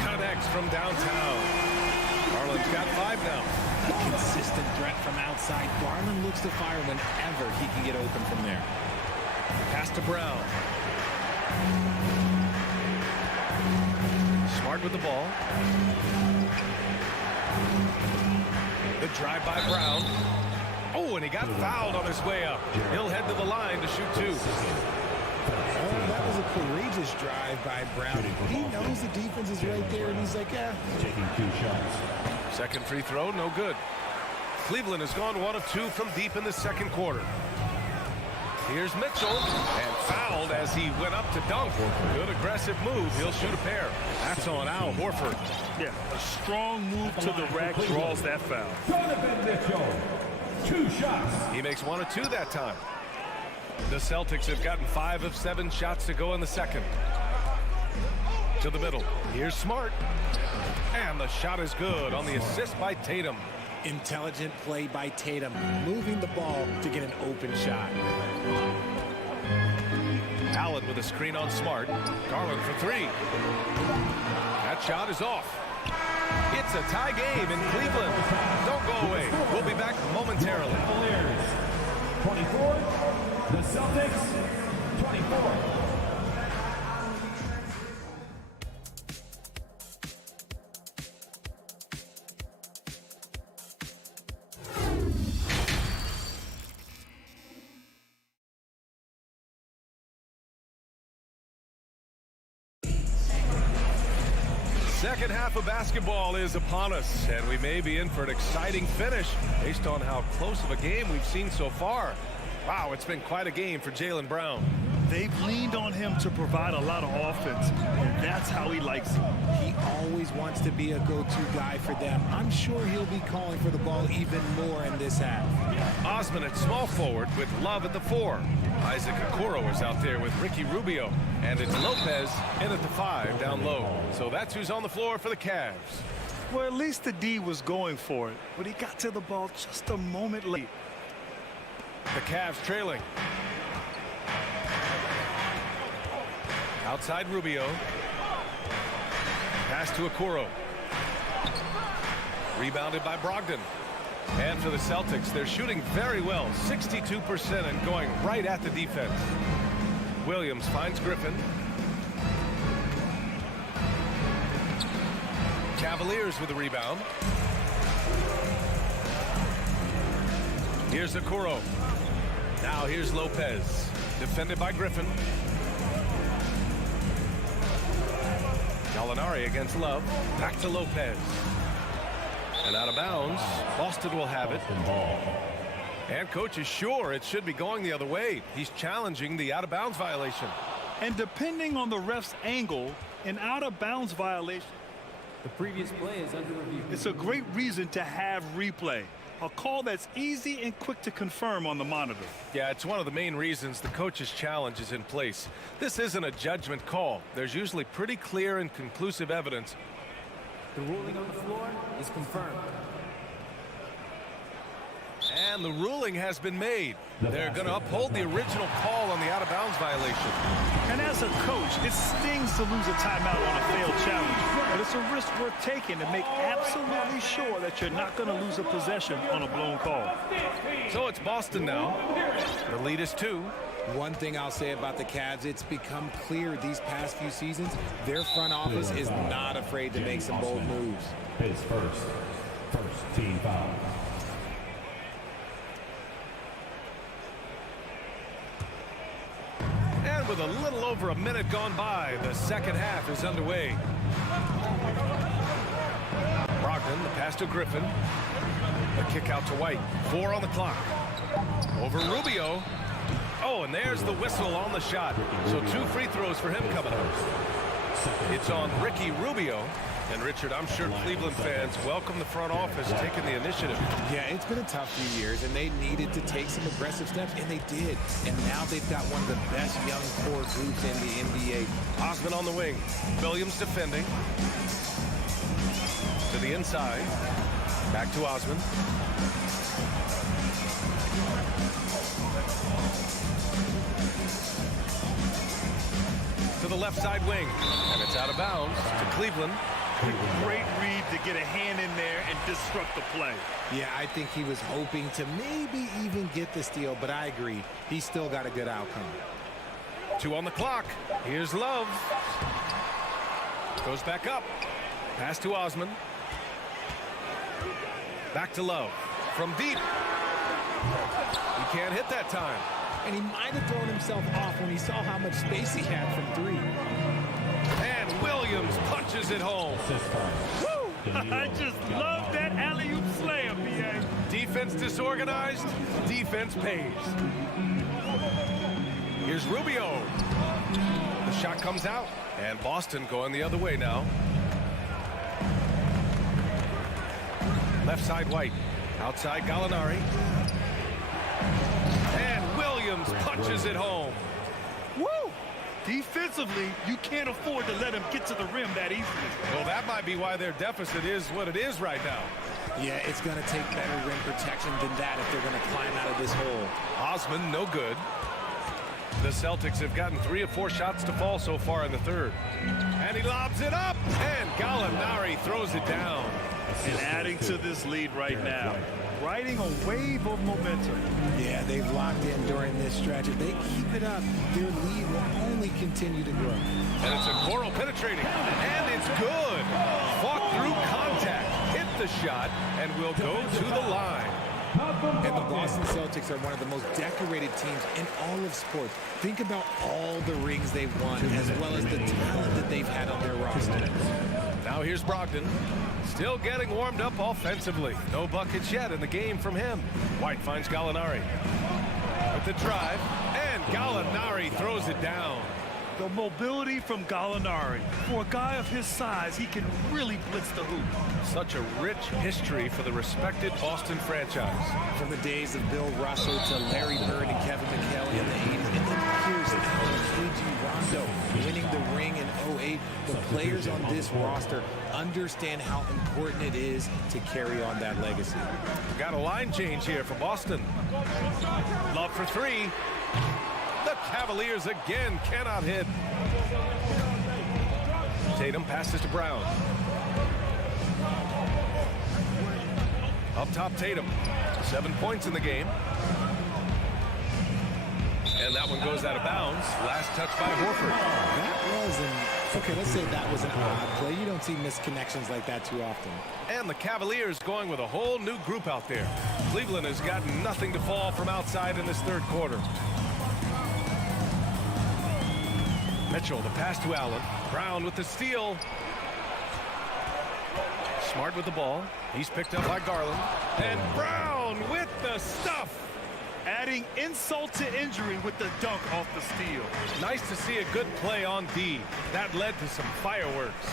Connects from downtown. Garland's got 5 now. A consistent threat from outside. Garland looks to fire whenever he can get open from there. Pass to Brown. Smart with the ball. The drive by Brown. Oh, and he got fouled on his way up. He'll head to the line to shoot 2. Oh, that was a courageous drive by Brown. He knows the defense is right there, and he's like, yeah. Taking 2 shots. Second free throw, no good. Cleveland has gone 1 of 2 from deep in the second quarter. Here's Mitchell, and fouled as he went up to dunk. Good aggressive move. He'll shoot a pair. That's on Al Horford. Yeah, a strong move to the rack draws that foul. Donovan Mitchell, 2 shots. He makes 1 of 2 that time. The Celtics have gotten 5 of 7 shots to go in the second. To the middle. Here's Smart. And the shot is good on the assist by Tatum. Intelligent play by Tatum, moving the ball to get an open shot. Allen with a screen on Smart. Garland for 3. That shot is off. It's a tie game in Cleveland. Don't go away. We'll be back momentarily. Cavaliers, 24. The Celtics, 24. Second half of basketball is upon us, and we may be in for an exciting finish based on how close of a game we've seen so far. Wow, it's been quite a game for Jaylen Brown. They've leaned on him to provide a lot of offense, and that's how he likes it. He always wants to be a go-to guy for them. I'm sure he'll be calling for the ball even more in this half. Osman at small forward with Love at the 4. Isaac Okoro is out there with Ricky Rubio. And it's Lopez in at the 5 down low. So that's who's on the floor for the Cavs. Well, at least the D was going for it, but he got to the ball just a moment late. The Cavs trailing. Outside Rubio. Pass to Okoro. Rebounded by Brogdon. And for the Celtics, they're shooting very well, 62% and going right at the defense. Williams finds Griffin. Cavaliers with the rebound. Here's Okoro. Now here's Lopez. Defended by Griffin. Gallinari against Love. Back to Lopez. And out of bounds. Boston will have it. And coach is sure it should be going the other way. He's challenging the out-of-bounds violation. And depending on the ref's angle, an out-of-bounds violation, The previous play is under review. it's a great reason to have replay. A call that's easy and quick to confirm on the monitor. Yeah, it's one of the main reasons the coach's challenge is in place. This isn't a judgment call. There's usually pretty clear and conclusive evidence. The ruling on the floor is confirmed. And the ruling has been made. They're going to uphold the original call on the out-of-bounds violation. And as a coach, it stings to lose a timeout on a failed challenge. But it's a risk worth taking to make absolutely sure that you're not going to lose a possession on a blown call. So it's Boston now. The lead is 2. One thing I'll say about the Cavs, it's become clear these past few seasons, their front office is not afraid to make some bold moves. His first team foul. And with a little over a minute gone by, the second half is underway. Brogdon, the pass to Griffin. The kick out to White. 4 on the clock. Over Rubio. Oh, and there's the whistle on the shot. So 2 free throws for him coming up. It's on Ricky Rubio. And Richard, I'm sure Cleveland fans welcome the front office taking the initiative. Yeah, it's been a tough few years, and they needed to take some aggressive steps, and they did. And now they've got one of the best young core groups in the NBA. Osman on the wing. Williams defending. To the inside. Back to Osman. To the left side wing. And it's out of bounds to Cleveland. Great read to get a hand in there and disrupt the play. Yeah, I think he was hoping to maybe even get the steal, but I agree. He's still got a good outcome. 2 on the clock. Here's Love. Goes back up. Pass to Osman. Back to Love. From deep. He can't hit that time. And he might have thrown himself off when he saw how much space he had from 3. And Williams punches it home. Woo! I just love that alley-oop slam, B.A. Defense disorganized. Defense pays. Here's Rubio. The shot comes out. And Boston going the other way now. Left side White. Outside Gallinari. And Williams punches it home. Woo! Defensively, you can't afford to let him get to the rim that easily. Well, that might be why their deficit is what it is right now. Yeah, it's going to take better rim protection than that if they're going to climb out of this hole. Osman, no good. The Celtics have gotten 3 of 4 shots to fall so far in the third. And he lobs it up. And Gallinari throws it down. And adding to this lead right now. Riding a wave of momentum. Yeah, they've locked in during this stretch. If they keep it up, their lead will only continue to grow. And it's Okoro penetrating. And it's good. Fought through contact. Hit the shot. And will go to the line. And the Boston Celtics are one of the most decorated teams in all of sports. Think about all the rings they've won, as well as the talent that they've had on their roster. Now here's Brogdon. Still getting warmed up offensively. No buckets yet in the game from him. White finds Gallinari. With the drive. And Gallinari throws it down. The mobility from Gallinari. For a guy of his size, he can really blitz the hoop. Such a rich history for the respected Boston franchise. From the days of Bill Russell to Larry Bird and Kevin McHale in the 80s, and then here's KG Rondo winning the ring in 08. The players on this roster understand how important it is to carry on that legacy. We got a line change here for Boston. Love for 3. The Cavaliers again cannot hit. Tatum passes to Brown. Up top, Tatum. 7 points in the game. And that one goes out of bounds. Last touch by Horford. That was okay, let's say that was an odd play. You don't see misconnections like that too often. And the Cavaliers going with a whole new group out there. Cleveland has gotten nothing to fall from outside in this third quarter. Mitchell, the pass to Allen. Brown with the steal. Smart with the ball. He's picked up by Garland. And Brown with the stuff. Adding insult to injury with the dunk off the steal. Nice to see a good play on D. That led to some fireworks.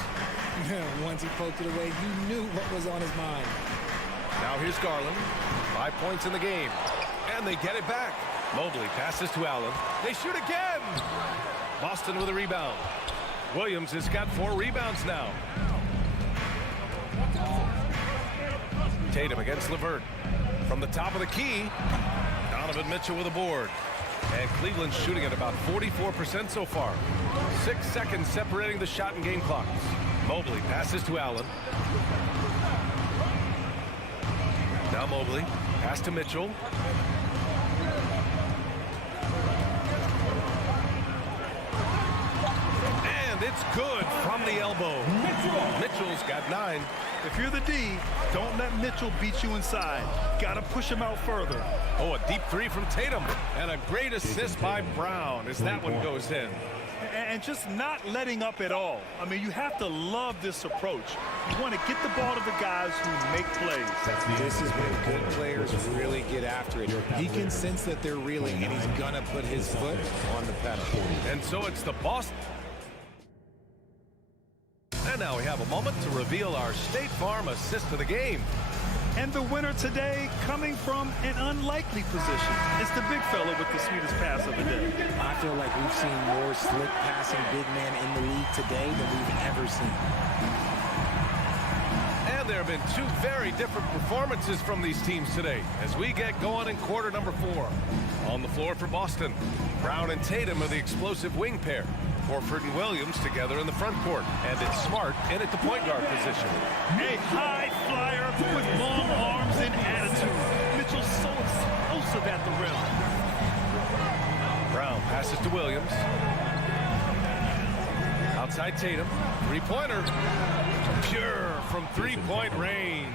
Once he poked it away, you knew what was on his mind. Now here's Garland. 5 points in the game. And they get it back. Mobley passes to Allen. They shoot again. Boston with a rebound. Williams has got 4 rebounds now. Tatum against LeVert. From the top of the key, Donovan Mitchell with a board. And Cleveland's shooting at about 44% so far. 6 seconds separating the shot and game clocks. Mobley passes to Allen. Now Mobley. Pass to Mitchell. And it's good from the elbow. Mitchell's got 9. If you're the D, don't let Mitchell beat you inside. Got to push him out further. Oh, a deep 3 from Tatum. And a great assist by Brown as that one goes in. And just not letting up at all. I mean, you have to love this approach. You want to get the ball to the guys who make plays. This is when good players really get after it. He can sense that they're reeling, and he's going to put his foot on the pedal. And so it's the Boston. And now we have a moment to reveal our State Farm assist of the game. And the winner today coming from an unlikely position. It's the big fella with the sweetest pass of the day. I feel like we've seen more slick passing big man in the league today than we've ever seen. And there have been 2 very different performances from these teams today as we get going in quarter number 4. On the floor for Boston, Brown and Tatum are the explosive wing pair. Horford and Williams together in the front court. And it's Smart in at the point guard position. A high flyer with long arms and attitude. Mitchell's so explosive at the rim. Brown passes to Williams. Outside Tatum. 3-pointer. Pure from 3-point range.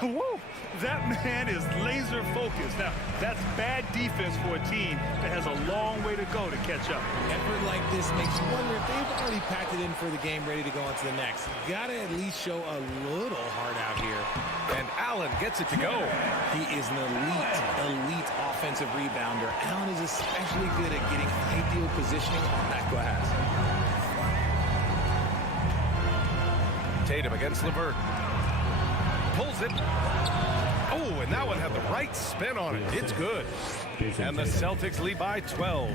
Woo! That man is laser focused. Now, that's bad defense for a team that has a long way to go to catch up. Effort like this makes you wonder if they've already packed it in for the game, ready to go on to the next. Gotta at least show a little heart out here. And Allen gets it to go. He is an elite offensive rebounder. Allen is especially good at getting ideal positioning on that glass. Tatum against LeVert. Pulls it. Oh, and that one had the right spin on it. It's good. And the Celtics lead by 12.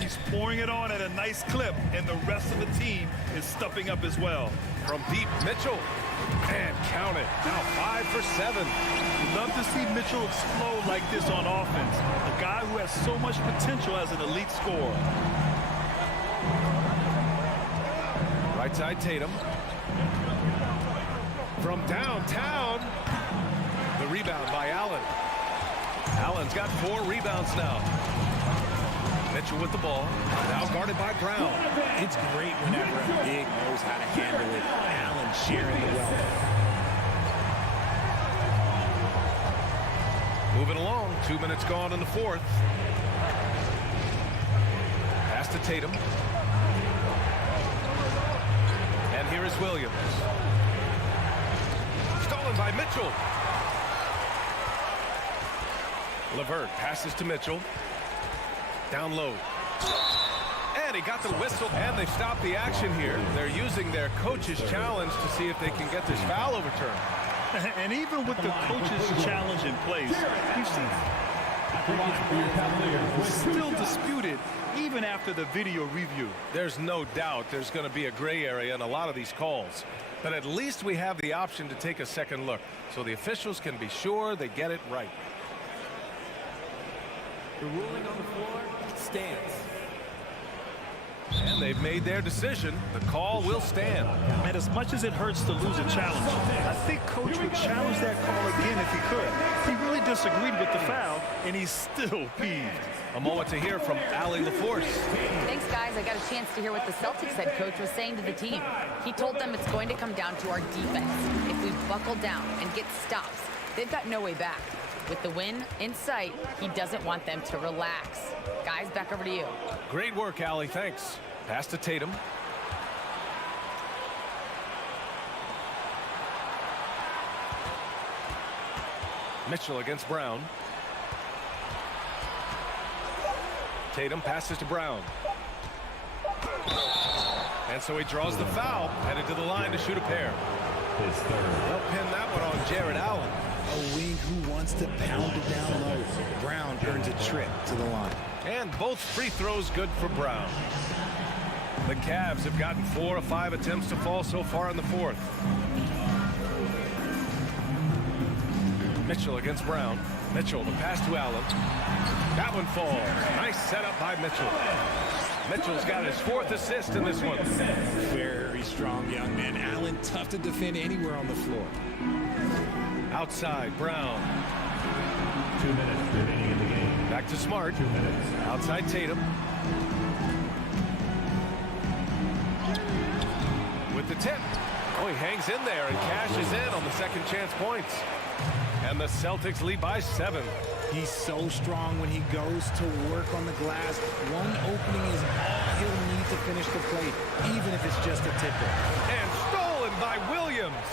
He's pouring it on at a nice clip, and the rest of the team is stepping up as well. From deep, Mitchell. And count it. Now 5 for 7. Love to see Mitchell explode like this on offense. A guy who has so much potential as an elite scorer. Right side, Tatum. From downtown. The rebound by Allen. Allen's got 4 rebounds now. Mitchell with the ball. Now guarded by Brown. It's great whenever a big knows how to handle it. Allen sharing the wealth. Moving along. 2 minutes gone in the 4th. Pass to Tatum. And here is Williams. Stolen by Mitchell. LeVert passes to Mitchell. Down low. And he got the whistle. And they stopped the action here. They're using their coach's challenge to see if they can get this foul overturned. And even with the coach's challenge in place, you see it's still disputed even after the video review. There's no doubt there's going to be a gray area in a lot of these calls. But at least we have the option to take a second look so the officials can be sure they get it right. The ruling on the floor stands. And they've made their decision. The call will stand. And as much as it hurts to lose a challenge, I think Coach would challenge that call again if he could. He really disagreed with the foul, and he's still peeved. A moment to hear from Allie LaForce. Thanks, guys. I got a chance to hear what the Celtics head coach was saying to the team. He told them it's going to come down to our defense. If we buckle down and get stops, they've got no way back. With the win in sight, he doesn't want them to relax. Guys, back over to you. Great work, Allie. Thanks. Pass to Tatum. Mitchell against Brown. Tatum passes to Brown. And so he draws the foul, headed to the line to shoot a pair. his third. They'll pin that one on Jared Allen. A wing who wants to pound it down low. Brown earns a trip to the line. And both free throws good for Brown. The Cavs have gotten 4 of 5 attempts to fall so far in the fourth. Mitchell against Brown. Mitchell, the pass to Allen. That one falls. Nice setup by Mitchell. Mitchell's got his 4th assist in this one. Very strong young man. Allen tough to defend anywhere on the floor. Outside, Brown. 2 minutes remaining in the game. Back to Smart. 2 minutes. Outside Tatum. With the tip. Oh, he hangs in there and cashes in on the second chance points. And the Celtics lead by 7. He's so strong when he goes to work on the glass. One opening is all he'll need to finish the play, even if it's just a tip-in. And stolen by Williams.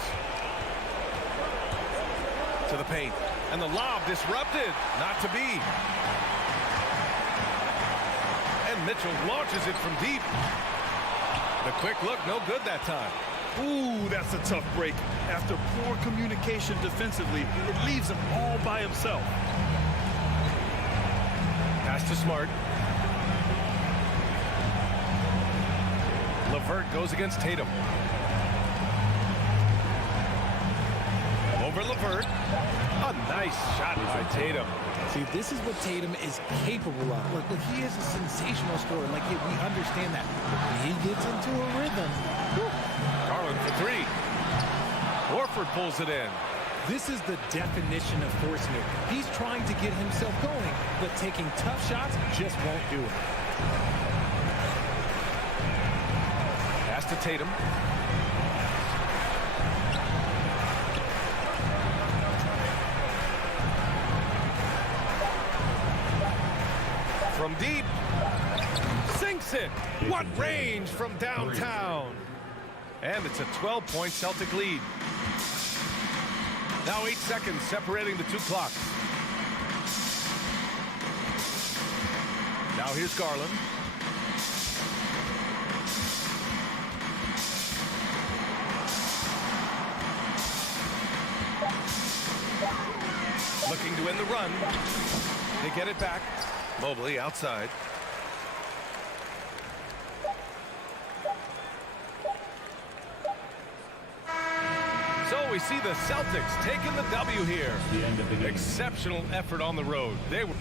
To the paint. And the lob disrupted. Not to be. And Mitchell launches it from deep. The quick look, no good that time. Ooh, that's a tough break. After poor communication defensively, it leaves him all by himself. Pass to Smart. LeVert goes against Tatum. Over LeVert. A nice shot by Tatum. See, this is what Tatum is capable of. Look, he is a sensational scorer. Like, we understand that. When he gets into a rhythm. Garland for 3. Horford pulls it in. This is the definition of forcing it. He's trying to get himself going, but taking tough shots just won't do it. Pass to Tatum. From deep. Sinks it. What range from downtown. And it's a 12-point Celtic lead. Now 8 seconds separating the two clocks. Now here's Garland. Looking to win the run. They get it back. Mobley outside. So we see the Celtics taking the W here. The end of the game. Exceptional effort on the road. They were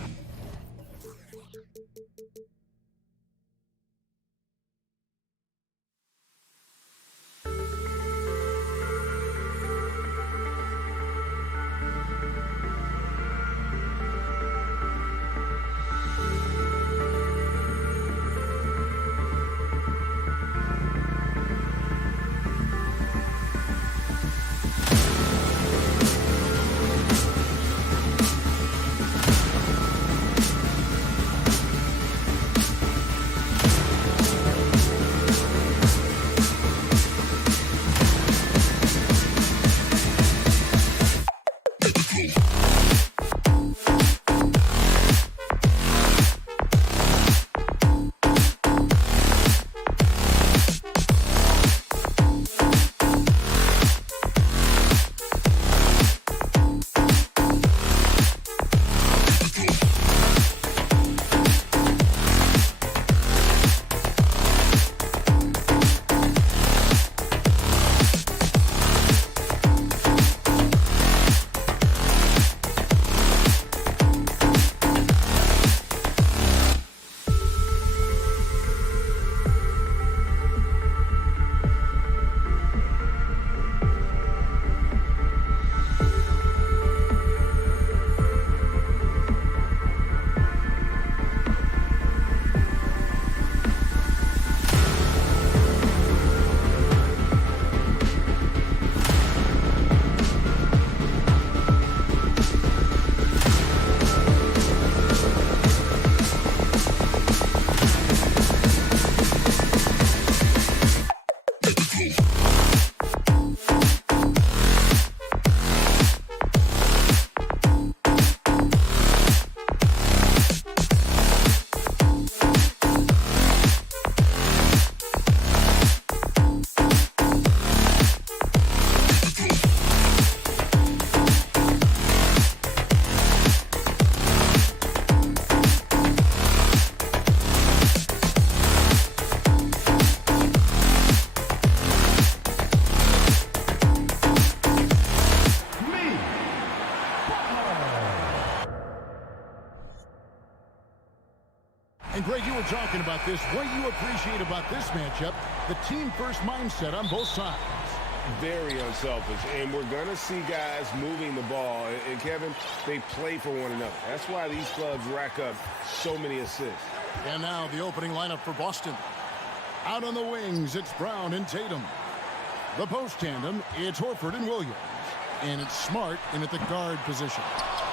were talking about this. What you appreciate about this matchup, the team-first mindset on both sides. Very unselfish, and we're going to see guys moving the ball. And, Kevin, they play for one another. That's why these clubs rack up so many assists. And now the opening lineup for Boston. Out on the wings, it's Brown and Tatum. The post tandem, it's Horford and Williams. And it's Smart in at the guard position.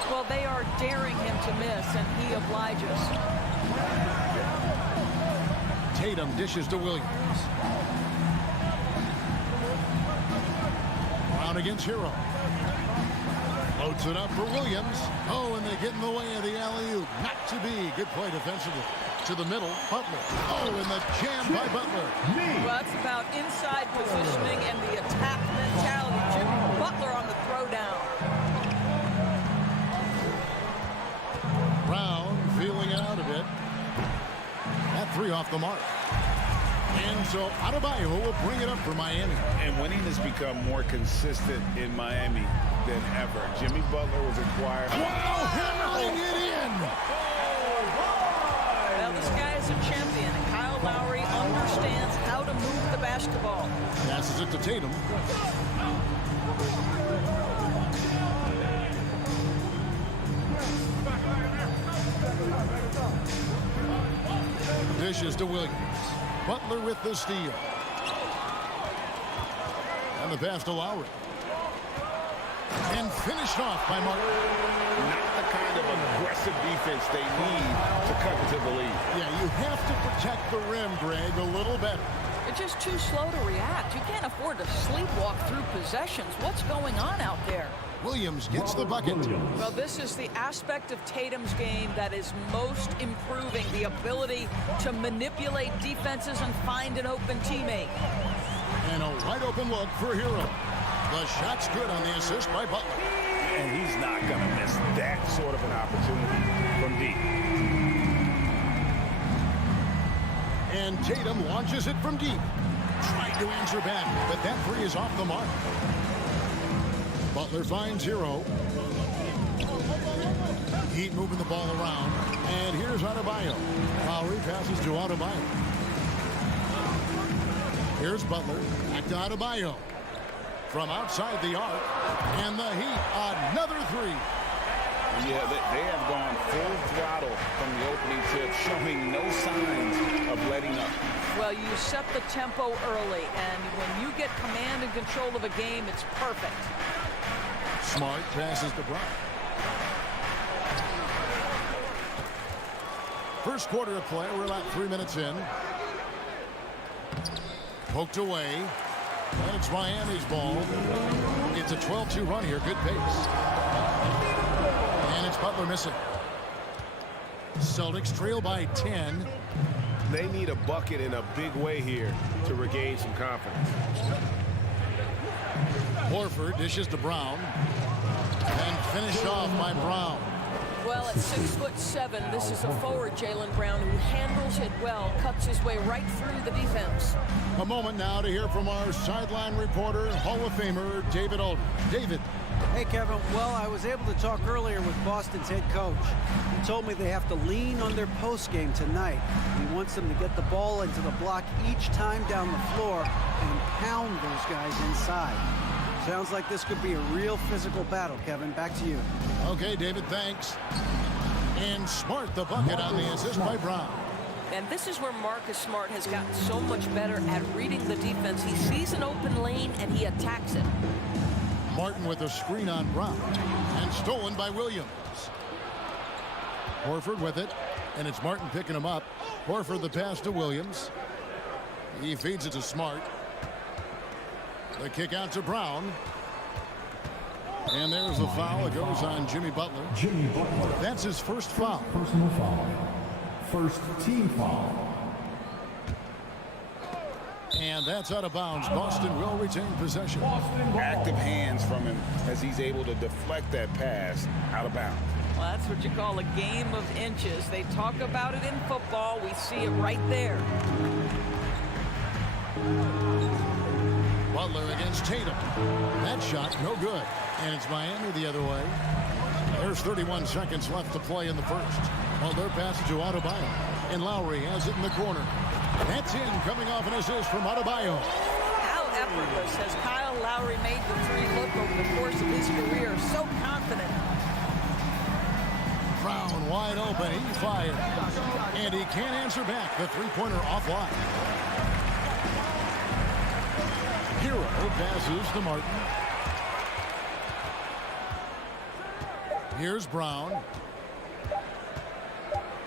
Well, they are daring him to miss, and he obliges. Tatum dishes to Williams. Brown against Hero. Loads it up for Williams. Oh, and they get in the way of the alley-oop. Not to be. Good play defensively. To the middle, Butler. Oh, and the jam by Butler. Well, it's about inside positioning and the attack mentality. Jimmy Butler on the throwdown. Brown feeling it out a bit. That three off the mark. And so Adebayo will bring it up for Miami. And winning has become more consistent in Miami than ever. Jimmy Butler was acquired. Wow, hammering it in. Well, this guy is a champion. Kyle Lowry understands how to move the basketball. Passes it to Tatum. Dishes to Williams. Butler with the steal. And the pass to Lowry. And finished off by Martin. Not the kind of aggressive defense they need to cut into the lead. Yeah, you have to protect the rim, Greg, a little better. They're just too slow to react. You can't afford to sleepwalk through possessions. What's going on out there? Williams gets the bucket. Well, this is the aspect of Tatum's game that is most improving, the ability to manipulate defenses and find an open teammate. And a wide open look for Hero. The shot's good on the assist by Butler. And he's not going to miss that sort of an opportunity from deep. And Tatum launches it from deep. Tried to answer back, but that three is off the mark. Butler finds Hero. Heat moving the ball around. And here's Adebayo. Lowry passes to Adebayo. Here's Butler. Back to Adebayo. From outside the arc. And the Heat, another three. Yeah, they have gone full throttle from the opening tip, showing no signs of letting up. Well, you set the tempo early, and when you get command and control of a game, it's perfect. Smart passes to Brown. First quarter of play. We're about 3 minutes in. Poked away. And it's Miami's ball. It's a 12-2 run here. Good pace. And it's Butler missing. Celtics trail by 10. They need a bucket in a big way here to regain some confidence. Horford dishes to Brown. And finished off by Brown. Well, at 6'7", this is a forward, Jaylen Brown, who handles it well, cuts his way right through the defense. A moment now to hear from our sideline reporter, Hall of Famer, David Aldridge. David. Hey, Kevin. Well, I was able to talk earlier with Boston's head coach. He told me they have to lean on their post game tonight. He wants them to get the ball into the block each time down the floor and pound those guys inside. Sounds like this could be a real physical battle, Kevin. Back to you. Okay, David, thanks. And Smart, the bucket on the assist by Brown. And this is where Marcus Smart has gotten so much better at reading the defense. He sees an open lane and he attacks it. Martin with a screen on Brown. And stolen by Williams. Horford with it. And it's Martin picking him up. Horford the pass to Williams. He feeds it to Smart. The kick out to Brown. And there's the foul. It goes on Jimmy Butler. Jimmy Butler. That's his first foul. Personal foul. First team foul. And that's out of bounds. Boston will retain possession. Active hands from him as he's able to deflect that pass out of bounds. Well, that's what you call a game of inches. They talk about it in football. We see it right there. Butler against Tatum. That shot, no good. And it's Miami the other way. There's 31 seconds left to play in the first. Butler passes to Adebayo. And Lowry has it in the corner. That's in, coming off an assist from Adebayo. How effortless has Kyle Lowry made the three look over the course of his career? So confident. Brown wide open. He fired. And he can't answer back. The three-pointer offline. Hero passes to Martin. Here's Brown.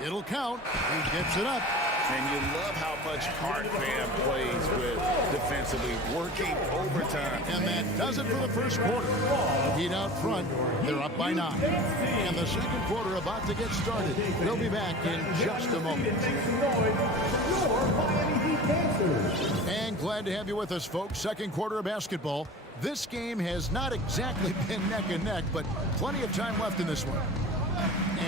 It'll count. He gets it up. And you love how much heart Bam plays with defensively, working overtime. And that does it for the first quarter. Heat out front. They're up by 9. And the second quarter about to get started. We'll be back in just a moment. And glad to have you with us, folks. Second quarter of basketball. This game has not exactly been neck and neck, but plenty of time left in this one.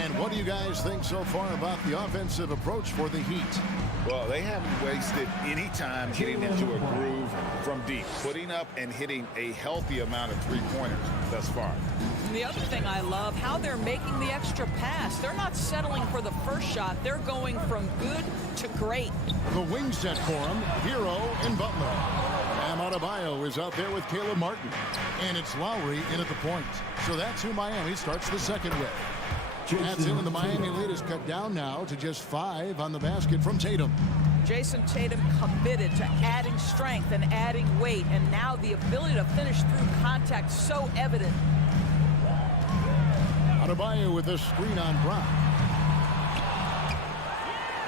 And what do you guys think so far about the offensive approach for the Heat? Well, they haven't wasted any time getting into a groove from deep, putting up and hitting a healthy amount of three-pointers thus far. And the other thing I love, how they're making the extra pass. They're not settling for the first shot. They're going from good to great. The wing set for him, Hero and Butler. Bam Adebayo is out there with Caleb Martin. And it's Lowry in at the point. So that's who Miami starts the second with. That's it, and the Miami lead is cut down now to just 5 on the basket from Tatum. Jason Tatum committed to adding strength and adding weight, and now the ability to finish through contact so evident. Adebayo with a screen on Brown.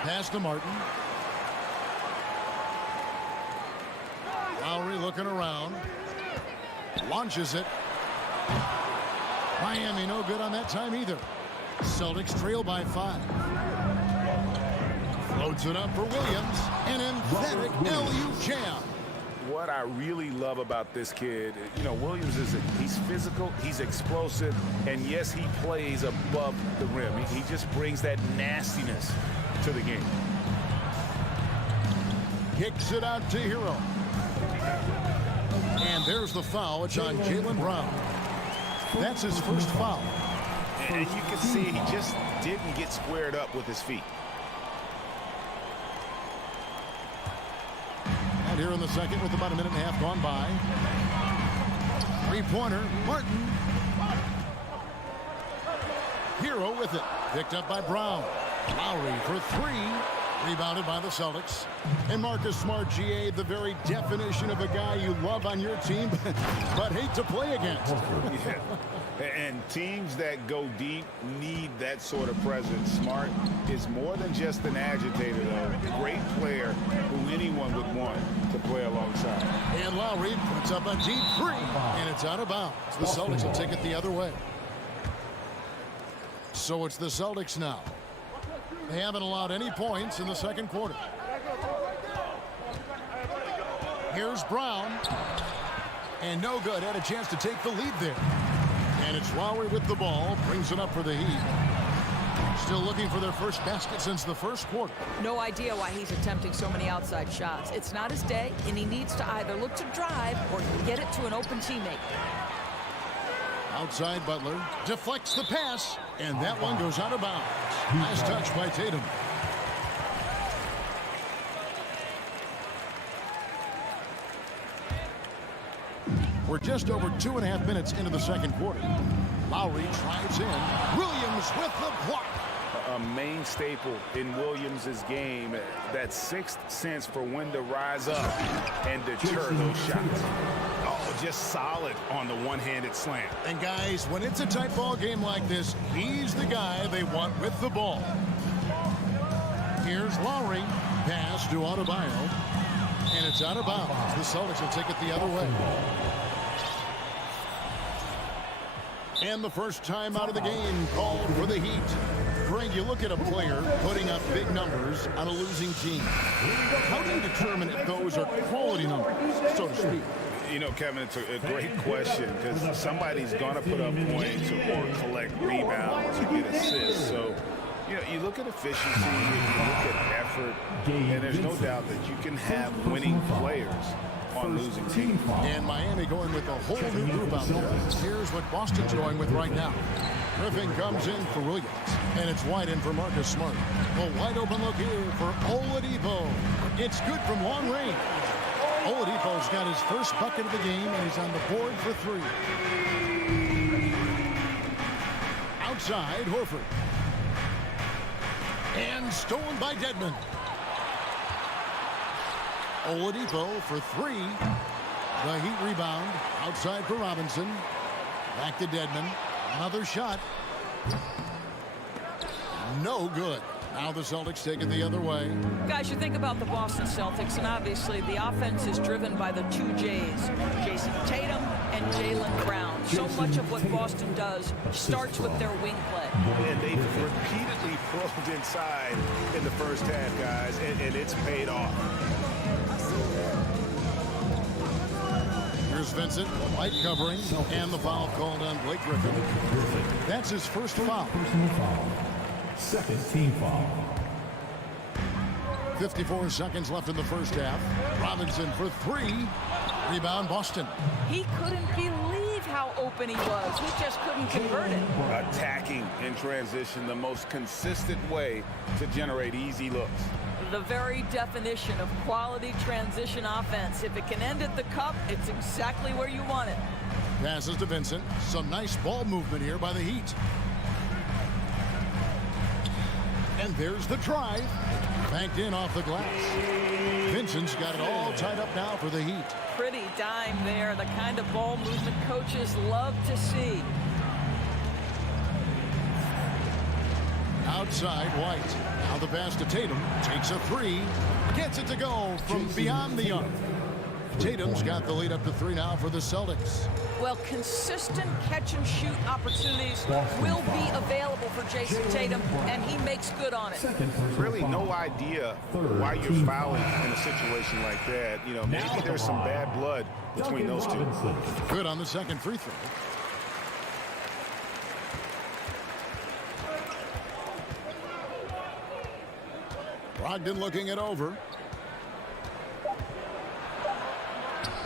Pass to Martin. Lowry looking around. Launches it. Miami no good on that time either. Celtics trail by 5. Floats it up for Williams. An emphatic LU jam. What I really love about this kid, Williams he's physical, he's explosive, and yes, he plays above the rim. He just brings that nastiness to the game. Kicks it out to Hero. And there's the foul. It's on Jaylen Brown. That's his first foul. And you can see he just didn't get squared up with his feet. And here in the second with about a minute and a half gone by. Three-pointer, Martin. Hero with it. Picked up by Brown. Lowry for 3. Rebounded by the Celtics. And Marcus Smart, GA, the very definition of a guy you love on your team, but hate to play against. Yeah. And teams that go deep need that sort of presence. Smart is more than just an agitator, though. A great player who anyone would want to play alongside. And Lowry puts up a deep 3, and it's out of bounds. The Celtics will take it the other way. So it's the Celtics now. They haven't allowed any points in the second quarter. Here's Brown. And no good. Had a chance to take the lead there. And it's Lowry with the ball. Brings it up for the Heat. Still looking for their first basket since the first quarter. No idea why he's attempting so many outside shots. It's not his day, and he needs to either look to drive or get it to an open teammate. Outside Butler. Deflects the pass. And that one goes out of bounds. Nice touch by Tatum. We're just over 2.5 minutes into the second quarter. Lowry drives in. Williams with the block. A main staple in Williams' game, that sixth sense for when to rise up and deter those shots. Oh, just solid on the one-handed slam. And guys, when it's a tight ball game like this, he's the guy they want with the ball. Here's Lowry. Pass to Adebayo. And it's out of bounds. The Celtics will take it the other way. And the first time out of the game called for the Heat. Greg, you look at a player putting up big numbers on a losing team. How do you determine if those are quality numbers, so to speak? Kevin, it's a great question because somebody's going to put up points or collect rebounds or get assists. So, You know, you look at efficiency, you look at effort, and there's no doubt that you can have winning players on losing teams. And Miami going with a whole new group out there. Here's what Boston's going with right now. Griffin comes in for Williams, and it's wide in for Marcus Smart. A wide open look here for Oladipo. It's good from long range. Oladipo's got his first bucket of the game, and he's on the board for 3. Outside, Horford. And stolen by Dedmon. Oladipo for 3. The Heat rebound. Outside for Robinson. Back to Dedmon. Another shot. No good. Now the Celtics take it the other way. Guys, you think about the Boston Celtics, and obviously the offense is driven by the 2 J's, Jason Tatum and Jaylen Brown. So much of what Boston does starts with their wing play. And they've repeatedly probed inside in the first half, guys, and it's paid off. Here's Vincent, light covering, and the foul called on Blake Griffin. That's his first foul. Personal foul. Second team foul. 54 seconds left in the first half. Robinson for 3. Rebound, Boston. He couldn't believe how open he was. He just couldn't convert it. Attacking in transition, the most consistent way to generate easy looks. The very definition of quality transition offense. If it can end at the cup, it's exactly where you want it. Passes to Vincent. Some nice ball movement here by the Heat. And there's the drive. Banked in off the glass. Vincent's got it all tied up now for the Heat. Pretty dime there. The kind of ball movement coaches love to see. Outside, White. Now the pass to Tatum. Takes a 3. Gets it to go from beyond the arc. Tatum's got the lead up to 3 now for the Celtics. Well, consistent catch-and-shoot opportunities will be available for Jason Tatum, and he makes good on it. Really no idea why you're fouling in a situation like that. You know, maybe there's some bad blood between those two. Good on the second free throw. Brogdon looking it over.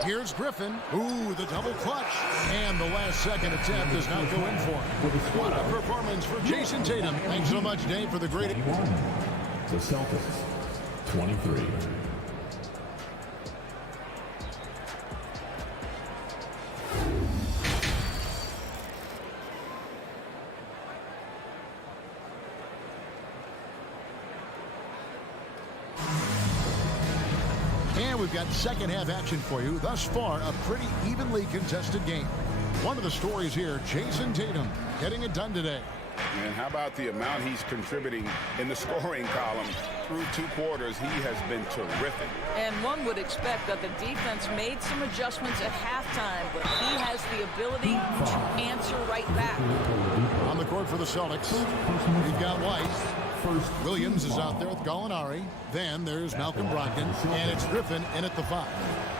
Here's Griffin. Ooh, the double clutch. And the last second attempt does not go in for him. What a performance for Jason Tatum. Thanks so much, Dave, for the great... The Celtics, 23. And we've got second half action for you. Thus far, a pretty evenly contested game. One of the stories here, Jason Tatum getting it done today. And how about the amount he's contributing in the scoring column? Through 2 quarters, he has been terrific. And one would expect that the defense made some adjustments at halftime, but he has the ability to answer right back. On the court for the Celtics, we've got White. Williams is out there with Gallinari. Then there's Malcolm Brogdon, and it's Griffin in at the 5.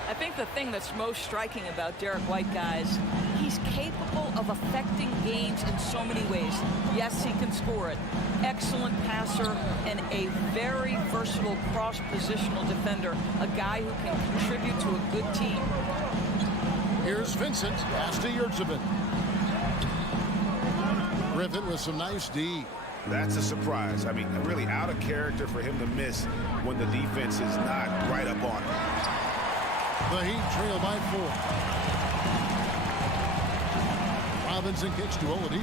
I think the thing that's most striking about Derek White, guys, he's capable of affecting games in so many ways. Yes, he can score it. Excellent passer and a very versatile cross-positional defender, a guy who can contribute to a good team. Here's Vincent, pass to Yurtsevin. Griffin with some nice D. That's a surprise. I mean, really out of character for him to miss when the defense is not right up on him. The Heat trail by 4. Robinson kicks to Oladipo.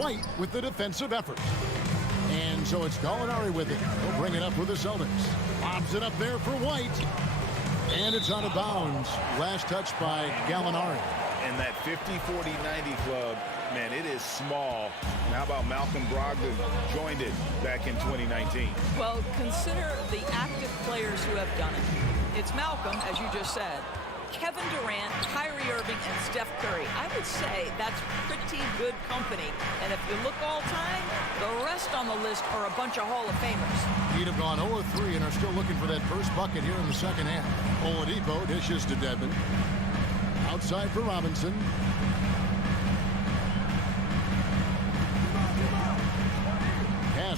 White with the defensive effort. And so it's Gallinari with it. He'll bring it up with the Celtics. Lobs it up there for White. And it's out of bounds. Last touch by Gallinari. And that 50-40-90 club, man, it is small. And how about Malcolm Brogdon joined it back in 2019? Well, consider the active players who have done it. It's Malcolm, as you just said, Kevin Durant, Kyrie Irving, and Steph Curry. I would say that's pretty good company. And if you look all time, the rest on the list are a bunch of Hall of Famers. He'd have gone 0-3 and are still looking for that first bucket here in the second half. Oladipo dishes to Dedmon. Outside for Robinson.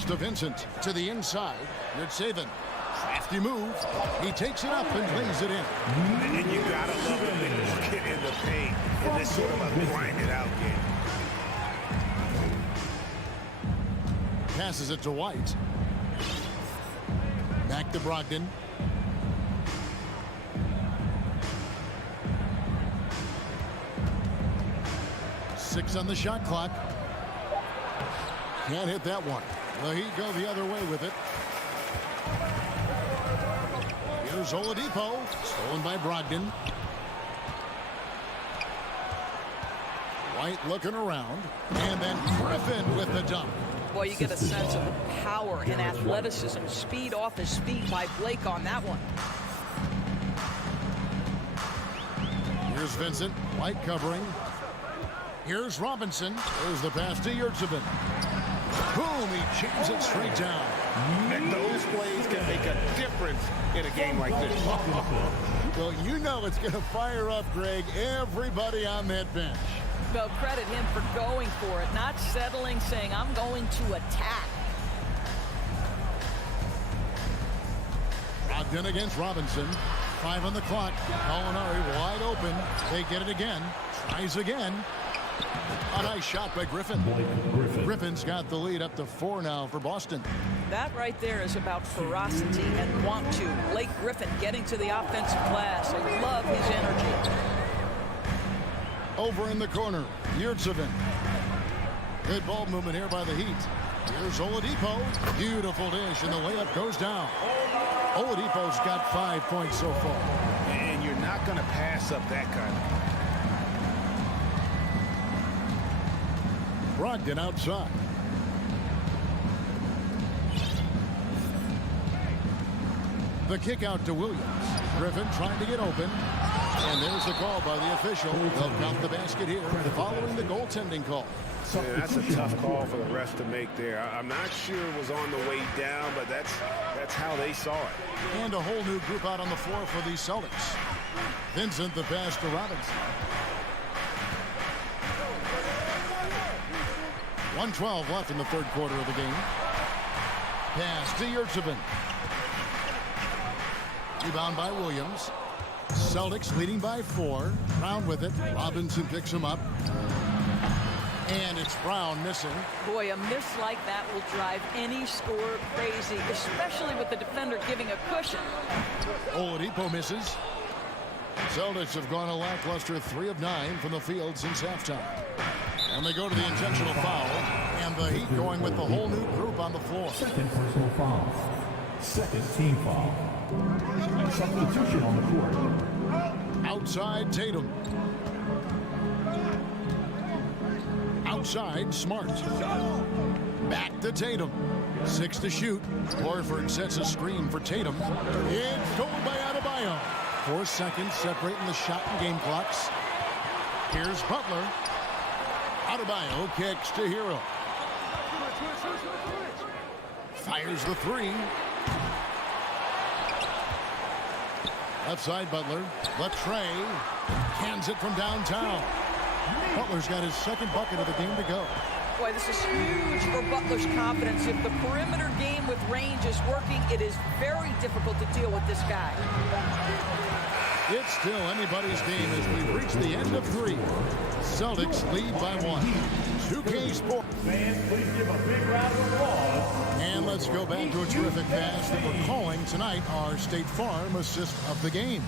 to Vincent. To the inside. Good saving. Crafty move. He takes it up and lays it in. And you gotta love it when you get in the paint in this sort of a grinded out game. Passes it to White. Back to Brogdon. Six on the shot clock. Can't hit that one. The Heat go the other way with it. Here's Oladipo. Stolen by Brogdon. White looking around. And then Griffin with the dunk. Boy, you get a sense of the power and athleticism. Speed off his feet by Blake on that one. Here's Vincent. White covering. Here's Robinson. There's the pass to Yurtsevin. Boom, he jams it straight down. And those plays can make a difference in a game like this. Well, you know it's going to fire up, Greg, everybody on that bench. Well, credit him for going for it, not settling, saying, I'm going to attack. Brogdon against Robinson. 5 on the clock. Gallinari wide open. They get it again. Tries again. A nice shot by Griffin. Griffin's got the lead up to 4 now for Boston. That right there is about ferocity and want to. Blake Griffin getting to the offensive glass. I love his energy. Over in the corner, Yurtsevin. Good ball movement here by the Heat. Here's Oladipo. Beautiful dish, and the layup goes down. Oladipo's got 5 points so far. And you're not going to pass up that kind of. Brogdon outside. The kick out to Williams. Griffin trying to get open. And there's the call by the official. They'll count the basket here following the goaltending call. Yeah, that's a tough call for the refs to make there. I'm not sure it was on the way down, but that's how they saw it. And a whole new group out on the floor for the Celtics. Vincent the pass to Robinson. 1:12 left in the third quarter of the game. Pass to Yurtsevin. Rebound by Williams. Celtics leading by 4. Brown with it. Robinson picks him up. And it's Brown missing. Boy, a miss like that will drive any scorer crazy, especially with the defender giving a cushion. Oladipo misses. Celtics have gone a lackluster 3 of 9 from the field since halftime. And they go to the intentional foul. And the Heat going with the whole new group on the floor. Second personal foul. Second team foul. Substitution on the court. Outside Tatum. Outside Smart. Back to Tatum. 6 to shoot. Horford sets a screen for Tatum. It's stolen by Adebayo. 4 seconds separating the shot and game clocks. Here's Butler. Adebayo kicks to Hero. Fires the 3. Left side Butler. Latrey cans it from downtown. Butler's got his second bucket of the game to go. Boy, this is huge for Butler's confidence. If the perimeter game with range is working, it is very difficult to deal with this guy. It's still anybody's game as we reach the end of 3. Celtics lead by 1. 2K Sports. Fans, please give a big round of applause. And let's go back to a terrific pass that we're calling tonight our State Farm assist of the game.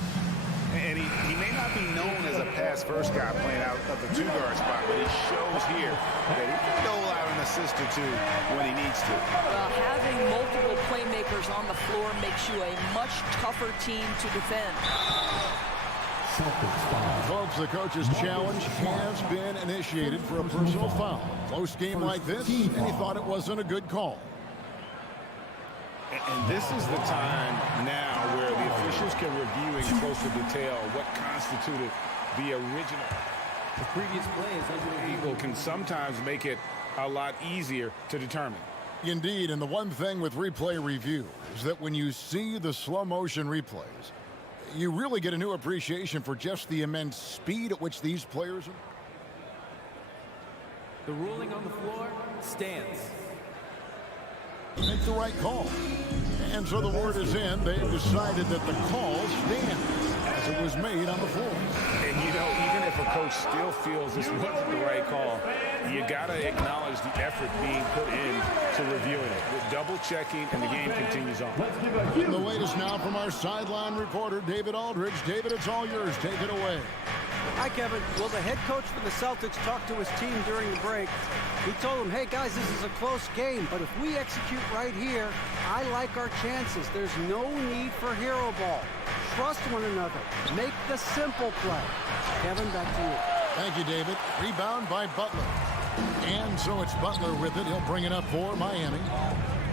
And he may not be known as a pass-first guy playing out of the 2-guard spot, but he shows here that he can dole out an assist or 2 when he needs to. Well, having multiple playmakers on the floor makes you a much tougher team to defend. Folks, the coach's challenge has been initiated for a personal foul. Close game like this, and he thought it wasn't a good call. And this is the time now where the officials can review in closer detail what constituted the original. The previous play is under Eagle can sometimes make it a lot easier to determine. Indeed, and the one thing with replay review is that when you see the slow motion replays, you really get a new appreciation for just the immense speed at which these players are. The ruling on the floor stands. make the right call. And so the word is in. They've decided that the call stands as it was made on the floor. And, you know, even if a coach still feels this wasn't the right call, you got to acknowledge the effort being put in to reviewing it. With double-checking, and the game continues on. And the latest now from our sideline reporter, David Aldridge. David, it's all yours. Take it away. Hi, Kevin. Well, the head coach for the Celtics talked to his team during the break. He told them, hey, guys, this is a close game, but if we execute right here, I like our chances. There's no need for hero ball. Trust one another. Make the simple play. Kevin, back to you. Thank you, David. Rebound by Butler. And so it's Butler with it. He'll bring it up for Miami.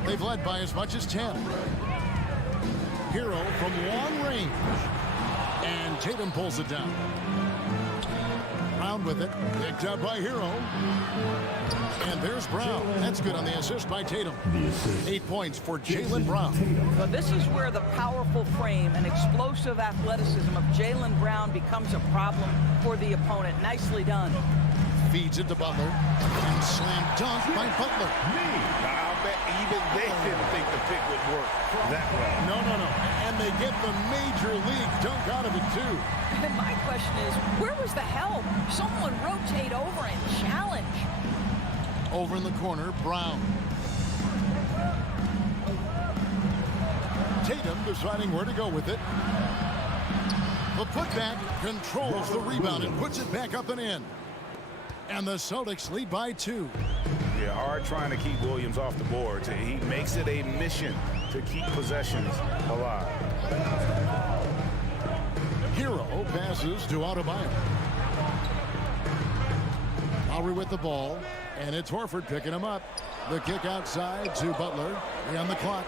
They've led by as much as 10. Hero from long range. And Tatum pulls it down. Brown with it. Picked up by Hero. And there's Brown. That's good on the assist by Tatum. 8 points for Jaylen Brown. Well, this is where the powerful frame and explosive athleticism of Jaylen Brown becomes a problem for the opponent. Nicely done. Feeds it to Butler. And slam dunk by Butler. I'll bet even they didn't think the pick would work that well. No. And they get the major league dunk out of it, too. And my question is, where was the help? Someone rotate over and challenge. Over in the corner, Brown. Tatum deciding where to go with it. The putback controls the rebound and puts it back up and in. And the Celtics lead by 2. Yeah, hard trying to keep Williams off the boards. He makes it a mission to keep possessions alive. Hero passes to Adebayo. Lowry with the ball, and it's Horford picking him up. The kick outside to Butler. On the clock.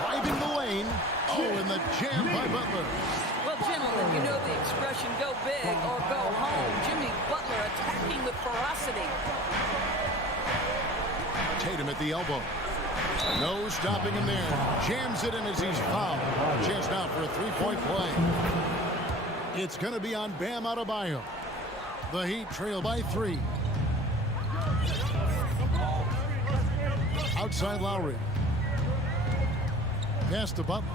Driving the lane. Oh, and the jam by Butler. Well, gentlemen, you know the expression, go big or go home. Jimmy Butler attacking with ferocity. Tatum at the elbow. No stopping him there. Jams it in as he's fouled. Chance now for a three-point play. It's going to be on Bam Adebayo. The Heat trail by 3. Outside Lowry. Pass to Butler.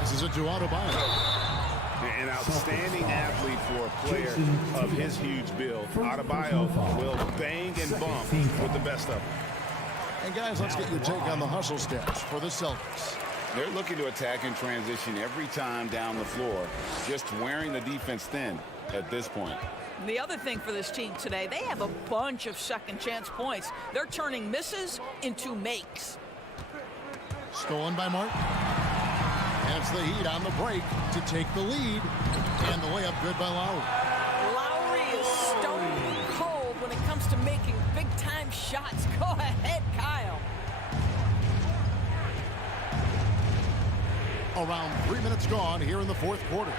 This is a to Adebayo. An outstanding athlete for a player of his huge build. Adebayo will bang and bump with the best of them. And guys, let's get your take on the hustle stats for the Celtics. They're looking to attack in transition every time down the floor, just wearing the defense thin at this point. The other thing for this team today, they have a bunch of second chance points. They're turning misses into makes. Stolen by Martin. And it's the Heat on the break to take the lead. And the layup good by Lowry. Lowry is stone cold when it comes to making big-time shots. Go ahead, Kyle. Around 3 minutes gone here in the fourth quarter.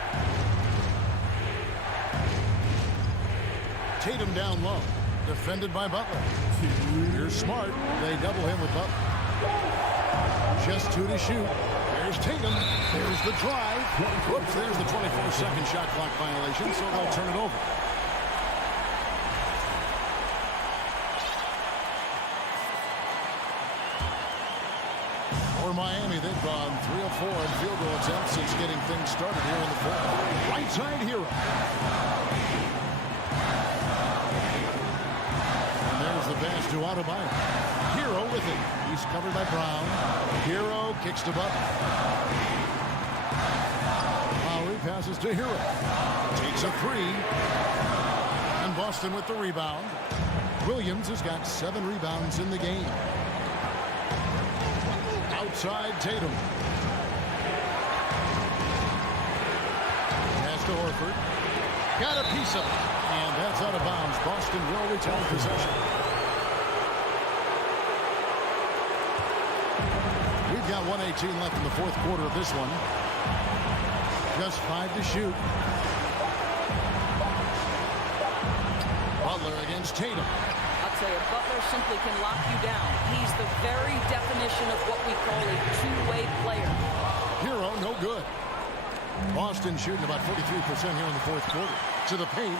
Tatum down low. Defended by Butler. Here's Smart. They double him with Butler. Just 2 to shoot. There's Tatum. There's the drive. Whoops, there's the 24-second shot clock violation, so they'll turn it over. For Miami, they've gone 3 of 4 in field goal attempts since getting things started here in the fourth. Right side Hero. And there's the pass to Adebayo. Hero with it. He's covered by Brown. Hero kicks to Butler. Lowry passes to Hero. Takes a 3. And Boston with the rebound. Williams has got 7 rebounds in the game. Outside Tatum. Pass to Horford. Got a piece of it. And that's out of bounds. Boston will retain possession. We've got 1:18 left in the fourth quarter of this one. Just 5 to shoot. Butler against Tatum. I'll tell you, Butler simply can lock you down. He's the very definition of what we call a two-way player. Hero, no good. Boston shooting about 43% here in the fourth quarter. To the paint.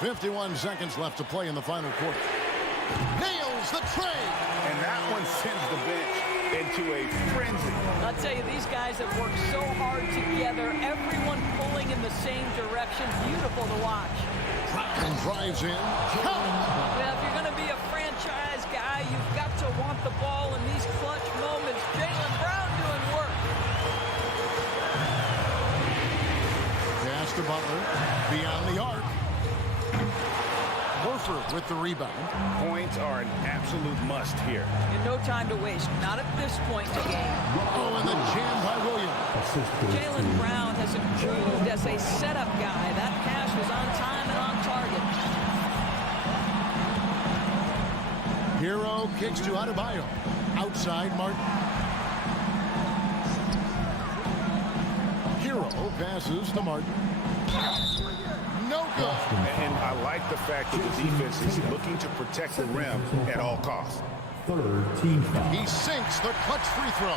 51 seconds left to play in the final quarter. Nails the tray. And that one sends the bench into a frenzy. I'll tell you, these guys have worked so hard together. Everyone pulling in the same direction. Beautiful to watch. Brown drives in. Well, if you're going to be a franchise guy, you've got to want the ball in these clutch moments. Jaylen Brown doing work. Pass to Butler. Beyond the arc. Horford with the rebound. Points are an absolute must here. And no time to waste. Not at this point in the game. Oh, and the jam by Williams. Jaylen Brown has improved as a setup guy. That pass was on time and on target. Hero kicks to Adebayo. Outside Martin. Hero passes to Martin. No good. And I like the fact that the defense is looking to protect the rim at all costs. Third team foul. He sinks the clutch free throw.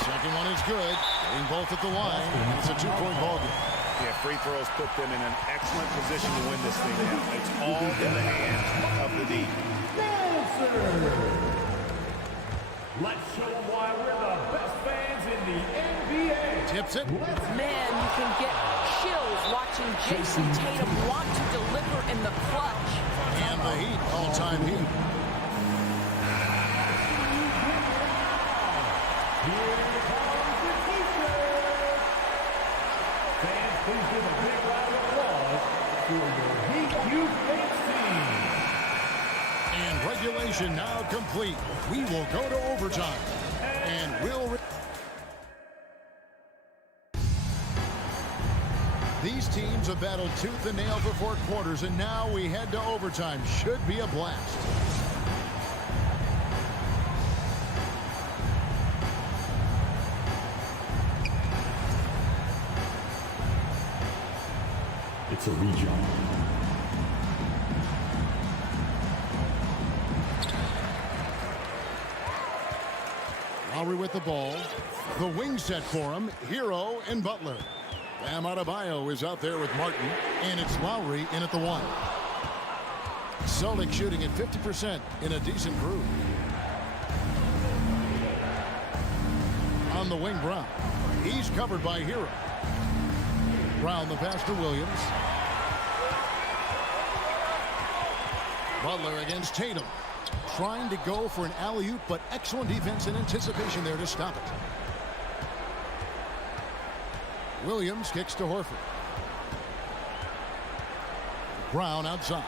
Second one is good. Getting both at the line. It's a two-point ball game. Yeah, free throws put them in an excellent position to win this thing now. It's all in the hands of the D. Let's show them why we're the best fans in the NBA. Tips it. Man, you can get chills watching Jason Tatum want to deliver in the clutch. And the Heat, all-time Heat. Here comes the Heat. Fans, please give a big round of applause for your Heat Youth team. And regulation now complete. We will go to overtime. And we'll... These teams have battled tooth and nail for 4 quarters, and now we head to overtime. Should be a blast. It's a rejump. Lowry with the ball. The wing set for him. Hero and Butler. Bam Adebayo is out there with Martin, and it's Lowry in at the 1. Celtics shooting at 50% in a decent groove. On the wing, Brown. He's covered by Hero. Brown the pass to Williams. Butler against Tatum. Trying to go for an alley-oop, but excellent defense and anticipation there to stop it. Williams kicks to Horford. Brown outside.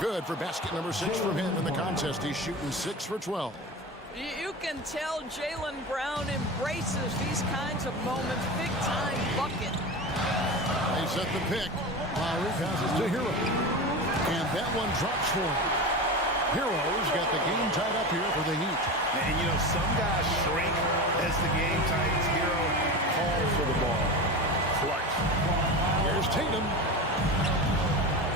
Good for basket number 6 from him in the contest. He's shooting 6 for 12. You can tell Jaylen Brown embraces these kinds of moments. Big-time bucket. They set the pick. Lowry passes to Hero. And that one drops for him. Hero's got the game tied up here for the Heat. And, you know, some guys shrink as the game tightens. Hero calls for the ball. Clutch. Here's Tatum.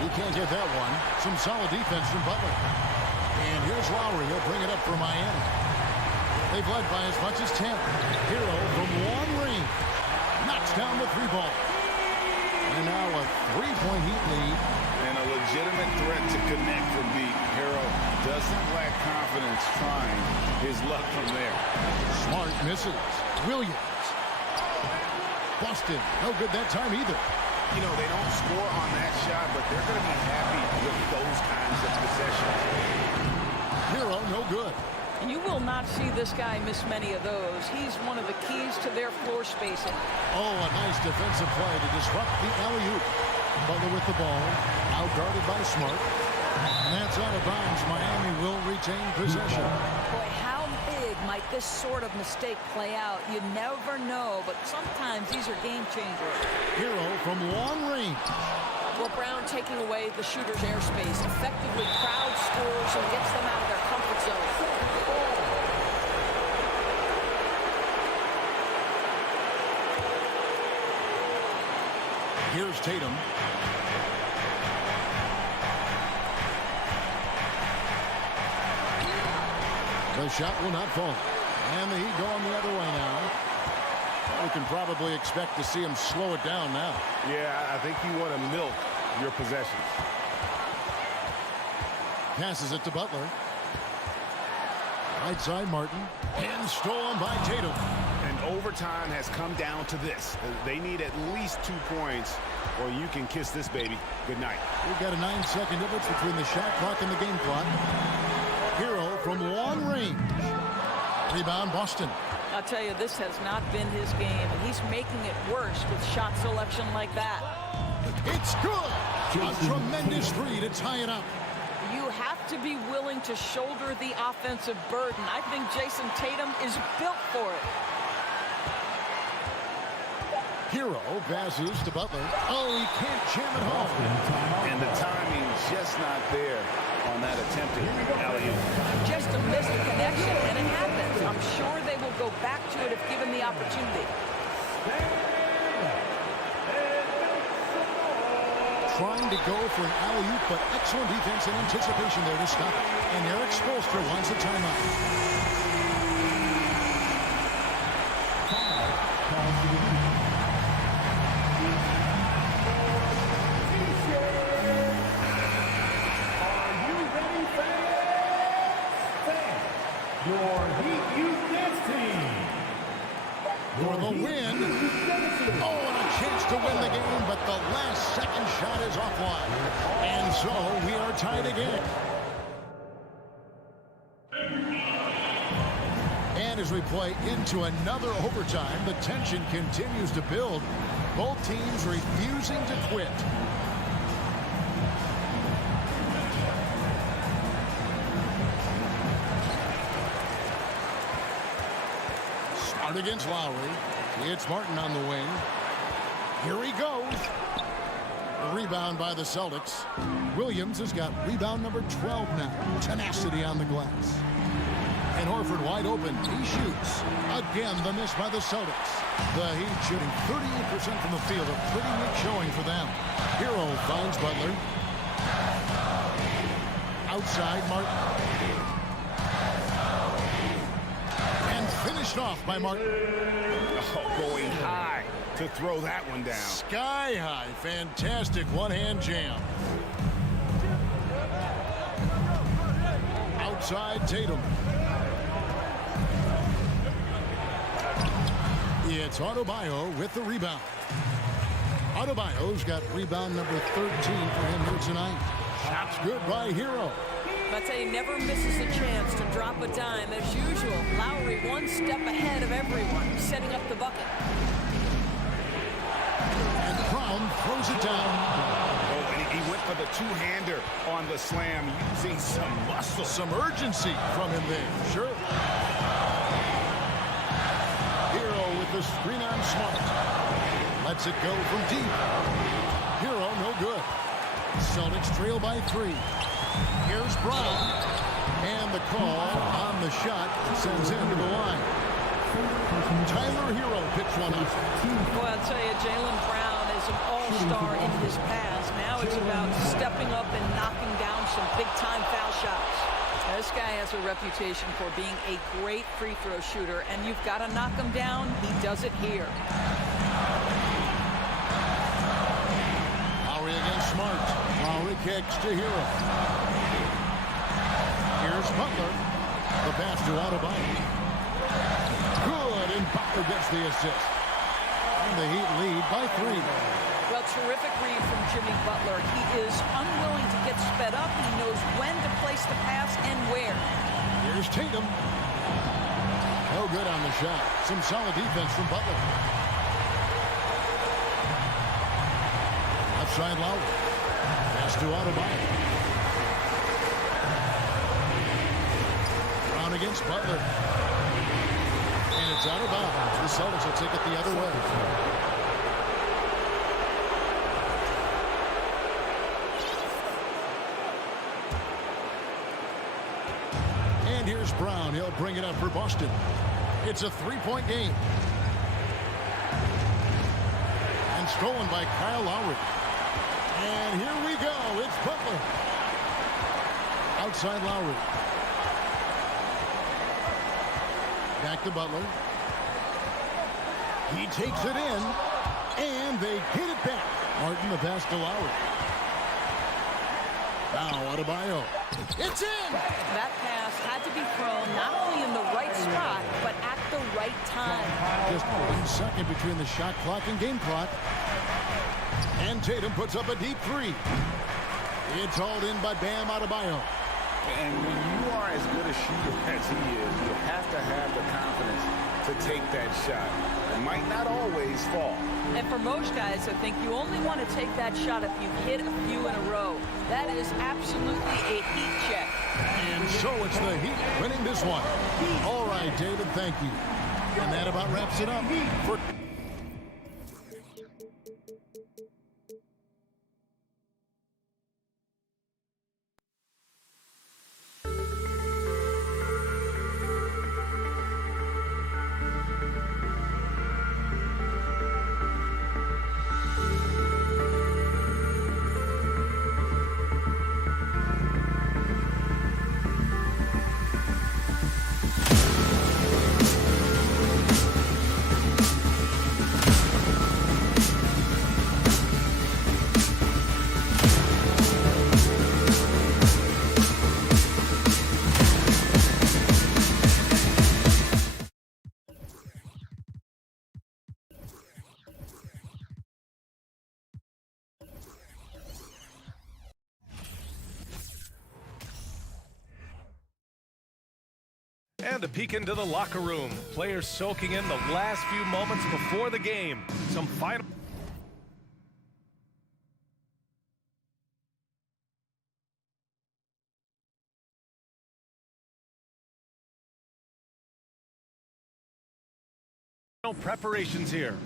He can't get that one. Some solid defense from Butler. And here's Lowry. He'll bring it up for Miami. They've led by as much as 10. Hero from long range knocks down the 3-ball. And now a 3-point Heat lead. And a legitimate threat to connect from deep. Hero doesn't lack confidence trying his luck from there. Smart misses. Williams. Busted. No good that time either. You know, they don't score on that shot, but they're going to be happy with those kinds of possessions. Hero, no good. And you will not see this guy miss many of those. He's one of the keys to their floor spacing. Oh, a nice defensive play to disrupt the alley-oop. Butler with the ball. Out guarded by Smart. And that's out of bounds. Miami will retain possession. Boy, how big might this sort of mistake play out? You never know, but sometimes these are game changers. Hero from long range. Well, Brown taking away the shooter's airspace effectively crowd scores and gets them out of their comfort zone. Here's Tatum. The shot will not fall. And the Heat going the other way now. We can probably expect to see him slow it down now. Yeah, I think you want to milk your possessions. Passes it to Butler. Right side Martin. And stolen by Tatum. And overtime has come down to this. They need at least 2 points or you can kiss this baby good night. We've got a 9-second difference between the shot clock and the game clock. Hero from long range. Rebound Boston. I'll tell you, this has not been his game, and he's making it worse with shot selection like that. It's good. A tremendous three to tie it up. You have to be willing to shoulder the offensive burden. I think Jason Tatum is built for it. Hero passes to Butler. Oh, he can't jam it home. And the timing's just not there on that attempted alley-oop. Just a missed connection, and it happens. I'm sure they will go back to it if given the opportunity. Trying to go for an alley-oop, but excellent defense and anticipation there to stop it. And Eric Spoelstra wants a timeout. Your Heat Youth Dance Team. For the win. Oh, and a chance to win the game, but the last second shot is offline. And so we are tied again. And as we play into another overtime, the tension continues to build. Both teams refusing to quit. Against Lowry. It's Martin on the wing. Here he goes. A rebound by the Celtics. Williams has got rebound number 12 now. Tenacity on the glass. And Horford wide open. He shoots. Again, the miss by the Celtics. The Heat shooting 38% from the field. A pretty weak showing for them. Hero finds Butler. Outside Martin. Finished off by Martin. Oh, going high to throw that one down. Sky high. Fantastic one-hand jam. Outside Tatum. It's Adebayo with the rebound. Adebayo's got rebound number 13 for him here tonight. Shots good by Hero. I tell you, never misses a chance to drop a dime. As usual, Lowry one step ahead of everyone, setting up the bucket. And Brown throws it down. Oh, and he went for the two-hander on the slam, using some muscle. Some urgency from him there. Sure. Hero with the screen on Smart. Lets it go from deep. Hero no good. Celtics trail by 3. Here's Brown, and the call on the shot sends him to the line. Tyler Hero picks one up. Boy, I'll tell you, Jaylen Brown is an all-star in his past. Now it's about stepping up and knocking down some big-time foul shots. Now, this guy has a reputation for being a great free throw shooter, and you've got to knock him down. He does it here. Lowry against Smart. Lowry kicks to Hero. Here's Butler. The pass to Adebayo. Good, and Butler gets the assist. And the Heat lead by 3. Well, terrific read from Jimmy Butler. He is unwilling to get sped up. He knows when to place the pass and where. Here's Tatum. No good on the shot. Some solid defense from Butler. Outside Lowry. Pass to Adebayo. Brown against Butler. And it's out of bounds. The Celtics will take it the other way. And here's Brown. He'll bring it up for Boston. It's a 3-point game. And stolen by Kyle Lowry. And here we go. It's Butler. Outside Lowry. Back to Butler. He takes it in, and they get it back. Martin, the pass to Lowry. Now Adebayo. It's in! That pass had to be thrown not only in the right spot, but at the right time. Just 1 second between the shot clock and game clock. And Tatum puts up a deep three. It's hauled in by Bam Adebayo. And when you are as good a shooter as he is, you have to have the confidence to take that shot. It might not always fall. And for most guys, I think you only want to take that shot if you've hit a few in a row. That is absolutely a heat check. And so it's the Heat winning this one. All right, David, thank you. And that about wraps it up for... And a peek into the locker room. Players soaking in the last few moments before the game. Some final... preparations here.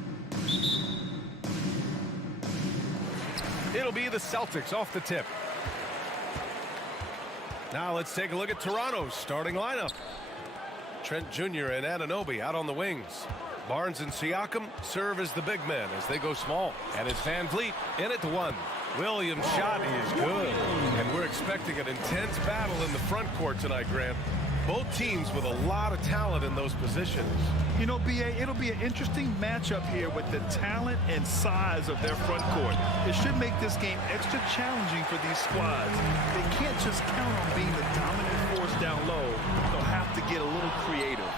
It'll be the Celtics off the tip. Now let's take a look at Toronto's starting lineup. Trent Jr. and Anunoby out on the wings. Barnes and Siakam serve as the big men as they go small. And it's Van Vliet in at the 1. Williams' shot is good. And we're expecting an intense battle in the front court tonight, Grant. Both teams with a lot of talent in those positions. You know, B.A., it'll be an interesting matchup here with the talent and size of their front court. It should make this game extra challenging for these squads. They can't just count on being the dominant force down low. They'll have to get a little creative.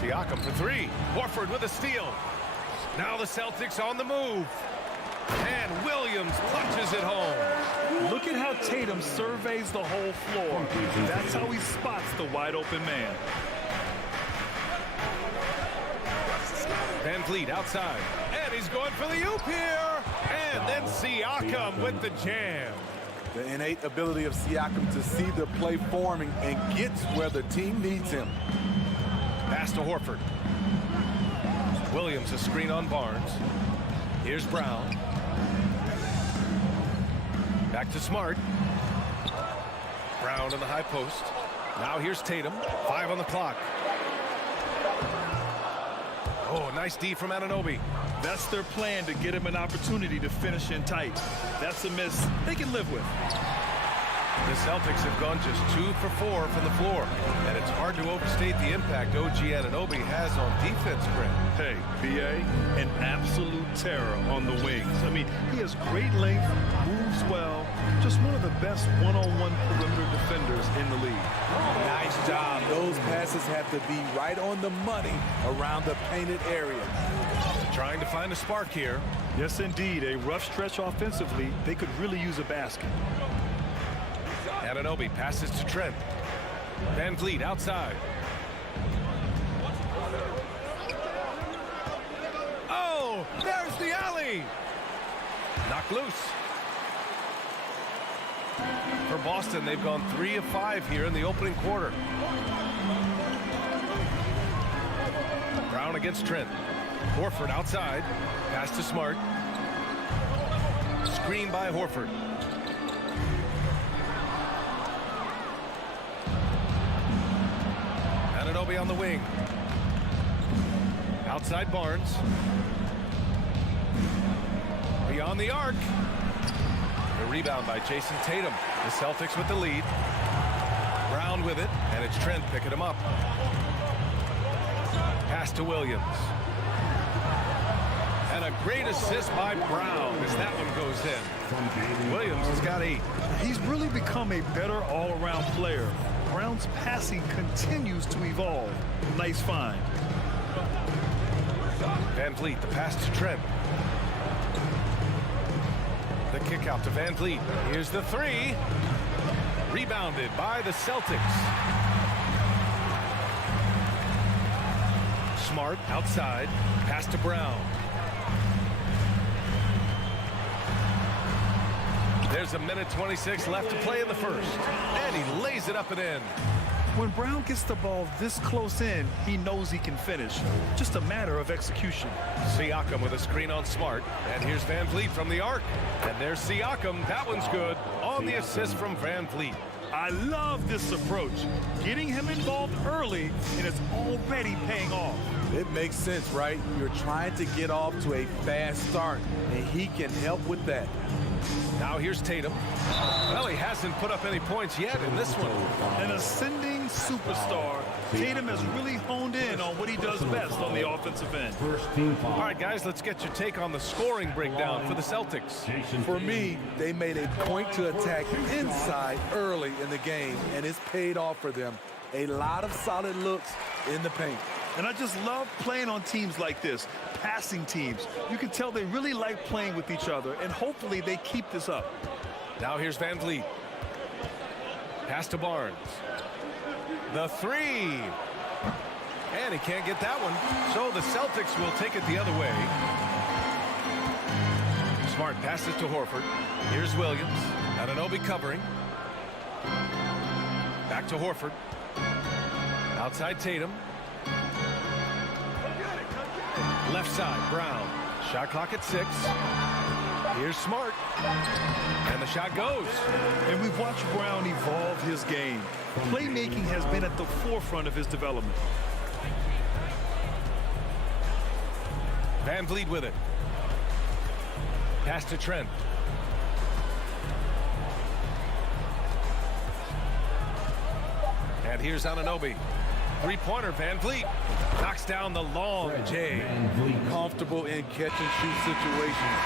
Siakam for 3. Horford with a steal. Now the Celtics on the move. And Williams punches it home. Look at how Tatum surveys the whole floor. That's how he spots the wide open man. Van Vliet outside. And he's going for the oop here. And then Siakam with the jam. The innate ability of Siakam to see the play forming and gets where the team needs him. Pass to Horford. Williams a screen on Barnes. Here's Brown. Back to Smart. Brown in the high post. Now here's Tatum. 5 on the clock. Oh, nice D from Anunoby. That's their plan, to get him an opportunity to finish in tight. That's a miss they can live with. The Celtics have gone just 2 for 4 from the floor, and it's hard to overstate the impact OG Anunoby has on defense, Grant. Hey, B.A., an absolute terror on the wings. I mean, he has great length, moves well, just one of the best one-on-one perimeter defenders in the league. Nice job. Those passes have to be right on the money around the painted area. Trying to find a spark here. Yes, indeed. A rough stretch offensively. They could really use a basket. Anunoby passes to Trent. Van Vliet outside. Oh, there's the alley. Knocked loose. For Boston, they've gone 3 of 5 here in the opening quarter. Brown against Trent. Horford outside. Pass to Smart. Screen by Horford. Anunoby on the wing. Outside Barnes. Beyond the arc. The rebound by Jason Tatum. The Celtics with the lead. Brown with it, and it's Trent picking him up. Pass to Williams. And a great assist by Brown as that one goes in. Williams has got 8. He's really become a better all-around player. Brown's passing continues to evolve. Nice find. Van Vliet, the pass to Trent. The kick out to Van Vliet. Here's the 3. Rebounded by the Celtics. Smart outside. Pass to Brown. There's a minute 26 left to play in the first. And he lays it up and in. When Brown gets the ball this close in, he knows he can finish. Just a matter of execution. Siakam with a screen on Smart. And here's Van Vliet from the arc. And there's Siakam. That one's good. On the assist from Van Vliet. I love this approach. Getting him involved early, and it's already paying off. It makes sense, right? You're trying to get off to a fast start, and he can help with that. Now here's Tatum. Well, he hasn't put up any points yet in this one. An ascending superstar. Tatum has really honed in on what he does best on the offensive end. All right, guys, let's get your take on the scoring breakdown for the Celtics. For me, they made a point to attack inside early in the game, and it's paid off for them. A lot of solid looks in the paint. And I just love playing on teams like this, passing teams. You can tell they really like playing with each other, and hopefully they keep this up. Now here's Van Vliet. Pass to Barnes. The 3. And he can't get that one. So the Celtics will take it the other way. Smart passes to Horford. Here's Williams. Anunoby covering. Back to Horford. Outside Tatum. Left side, Brown. Shot clock at 6. Here's Smart. And the shot goes. And we've watched Brown evolve his game. Playmaking has been at the forefront of his development. Van Vliet with it. Pass to Trent. And here's Anunoby. Three-pointer, Van Vliet. Knocks down the long J. Comfortable in catch-and-shoot situations.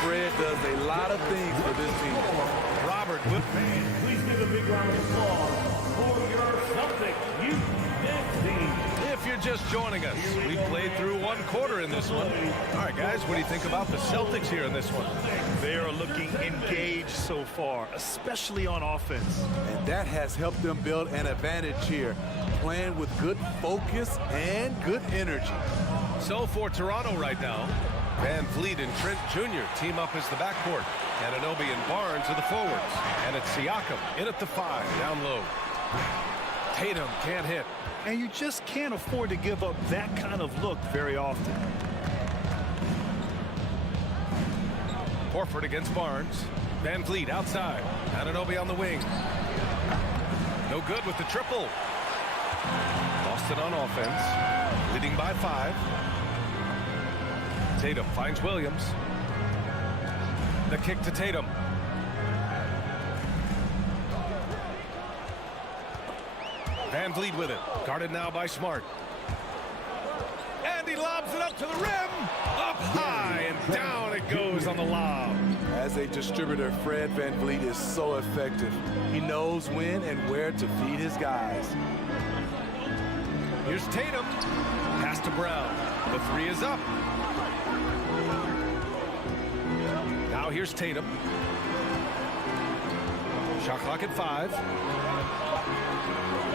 Fred does a lot of things for this team. Robert with Please give a big round of applause for your Celtics youth team. If you're just joining us, we played through 1 quarter in this one. All right, guys, what do you think about the Celtics here in this one? They are looking engaged so far, especially on offense. And that has helped them build an advantage here, playing with good focus and good energy. So for Toronto right now, Van Vliet and Trent Jr. team up as the backcourt. And Anunoby and Barnes are the forwards. And it's Siakam in at the 5, down low. Tatum can't hit. And you just can't afford to give up that kind of look very often. Horford against Barnes. Van Vliet outside. Anunoby on the wing. No good with the triple. Boston on offense. Leading by 5. Tatum finds Williams. The kick to Tatum. Van Vliet with it. Guarded now by Smart. And he lobs it up to the rim. Up high and down it goes on the lob. As a distributor, Fred Van Vliet is so effective. He knows when and where to feed his guys. Here's Tatum. Pass to Brown. The 3 is up. Now here's Tatum. Shot clock at 5.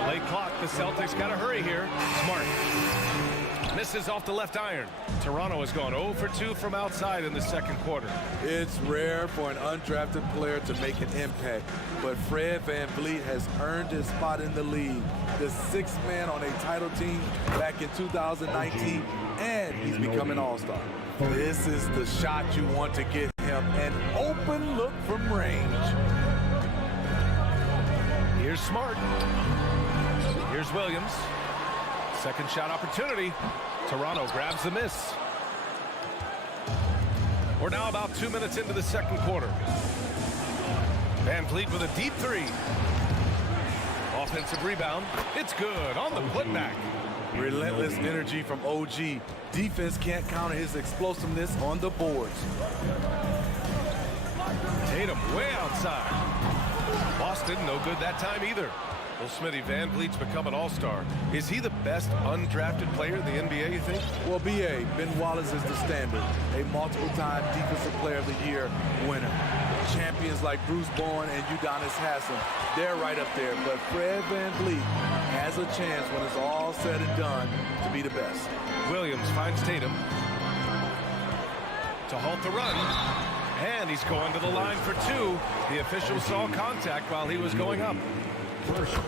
Late clock. The Celtics got to hurry here. Smart. Misses off the left iron. Toronto has gone 0 for 2 from outside in the second quarter. It's rare for an undrafted player to make an impact, but Fred Van Vliet has earned his spot in the league. The 6th man on a title team back in 2019, and he's become an all-star. This is the shot you want to get him, an open look from range. Here's Smart. Here's Williams. Second shot opportunity. Toronto grabs the miss. We're now about 2 minutes into the second quarter. Van Vliet with a deep 3. Offensive rebound. It's good on the putback. Relentless energy from OG. Defense can't counter his explosiveness on the boards. Tatum way outside. Boston no good that time either. Well, Smitty, Van Vliet's become an all-star. Is he the best undrafted player in the NBA, you think? Well, B.A., Ben Wallace is the standard. A multiple-time Defensive Player of the Year winner. Champions like Bruce Bowen and Udonis Haslem, they're right up there. But Fred Van Vliet has a chance when it's all said and done to be the best. Williams finds Tatum to halt the run. And he's going to the line for two. The official saw contact while he was going up.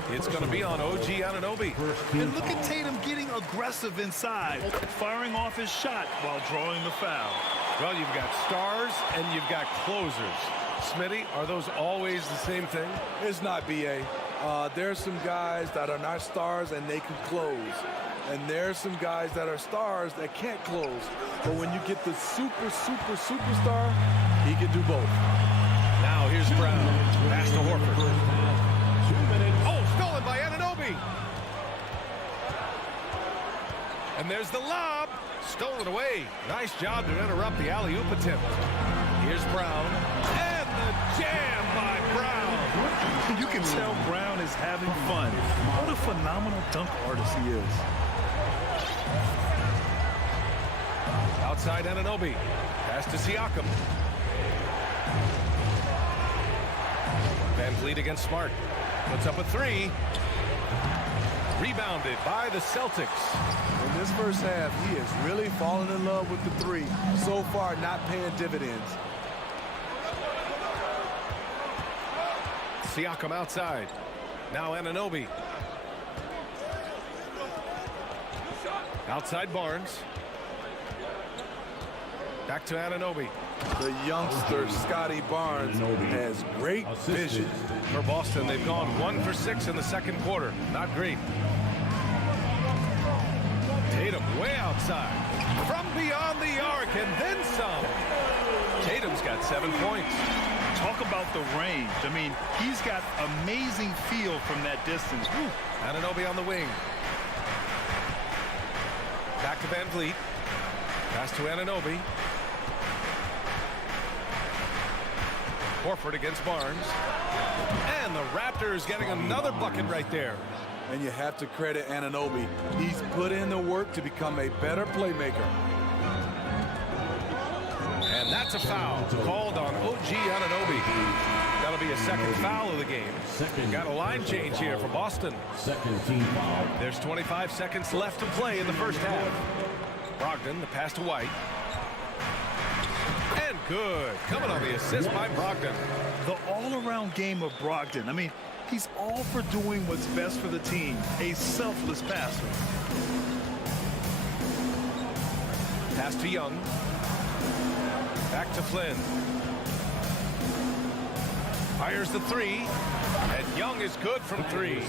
It's going to be on OG Anunoby. And look at Tatum getting aggressive inside, firing off his shot while drawing the foul. Well, you've got stars and you've got closers. Smitty, are those always the same thing? It's not, B.A. There's some guys that are not stars and they can close. And there's some guys that are stars that can't close. But when you get the superstar, he can do both. Now here's Brown. Pass to Horford. Oh, stolen by Anunoby. And there's the lob. Stolen away. Nice job to interrupt the alley-oop attempt. Here's Brown. And the jam by Brown. You can tell Brown is having fun. What a phenomenal dunk artist he is. Outside Anunoby. Pass to Siakam. Van Vliet against Smart. Puts up a three. Rebounded by the Celtics. In this first half, he is really falling in love with the three. So far, not paying dividends. Siakam outside. Now Anunoby. Outside Barnes. Back to Anunoby. The youngster, Scotty Barnes, has great vision. For Boston, they've gone 1 for 6 in the second quarter. Not great. Tatum way outside. From beyond the arc and then some. Tatum's got 7 points. Talk about the range. I mean, he's got amazing feel from that distance. Woo. Anunoby on the wing. Back to Van Vliet. Pass to Anunoby. Horford against Barnes. And the Raptors getting another bucket right there. And you have to credit Anunoby. He's put in the work to become a better playmaker. And that's a foul called on OG Anunoby. That'll be a second foul of the game. Got a line change here for Boston. Second team foul. There's 25 seconds left to play in the first half. Brogdon, the pass to White. And good. Coming on the assist by Brogdon. The all-around game of Brogdon. I mean, he's all for doing what's best for the team. A selfless passer. Pass to Young. Back to Flynn. Fires the three. And Young is good from three.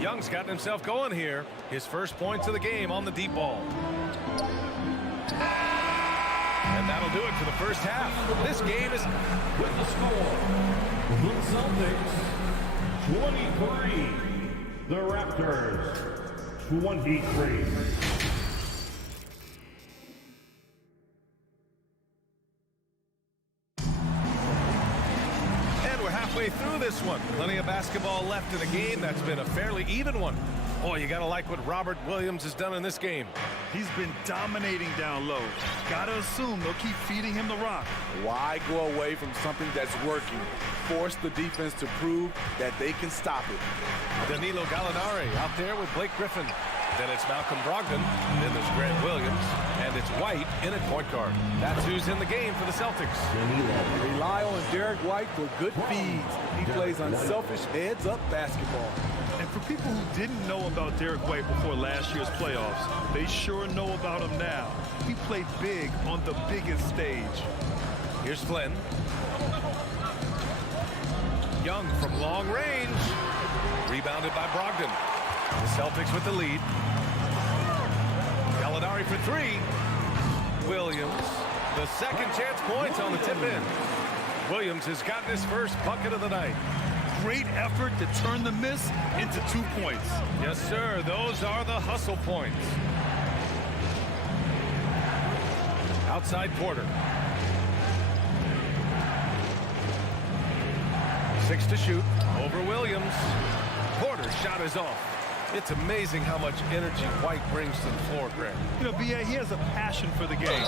Young's gotten himself going here. His first points of the game on the deep ball. And that'll do it for the first half. This game is With the score, the Celtics 23, the Raptors 23. Halfway through this one. Plenty of basketball left in a game that's been a fairly even one. Boy, you gotta like what Robert Williams has done in this game. He's been dominating down low. Gotta assume they'll keep feeding him the rock. Why go away from something that's working? Force the defense to prove that they can stop it. Danilo Gallinari out there with Blake Griffin. Then it's Malcolm Brogdon. Then there's Grant Williams. And it's White in at point guard. That's who's in the game for the Celtics. Rely on Derek White for good feeds. He plays unselfish heads-up basketball. And for people who didn't know about Derek White before last year's playoffs, they sure know about him now. He played big on the biggest stage. Here's Flynn. Young from long range. Rebounded by Brogdon. The Celtics with the lead. Gallinari for three. Williams, the second chance points on the tip in. Williams has gotten his first bucket of the night. great effort to turn the miss into 2 points. Yes, sir. Those are the hustle points. Outside Porter. 6 to shoot. Over Williams. Porter's shot is off. It's amazing how much energy White brings to the floor, Grant. You know, B.A., he has a passion for the game.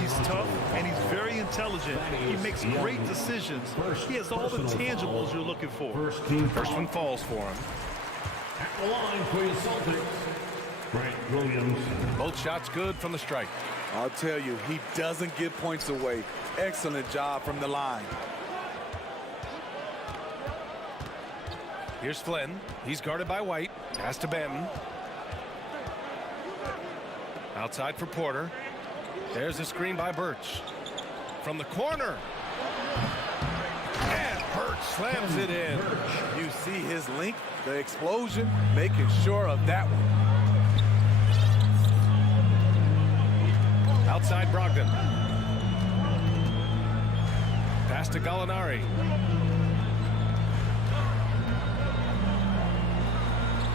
He's tough, and he's very intelligent. He makes great decisions. He has all the tangibles you're looking for. First one falls for him. At the line for the Celtics, Grant Williams. Both shots good from the strike. I'll tell you, he doesn't give points away. Excellent job from the line. Here's Flynn. He's guarded by White. Pass to Benton. Outside for Porter. There's a screen by Birch. From the corner. And Birch slams it in. You see his length, the explosion, making sure of that one. Outside Brogdon. Pass to Gallinari.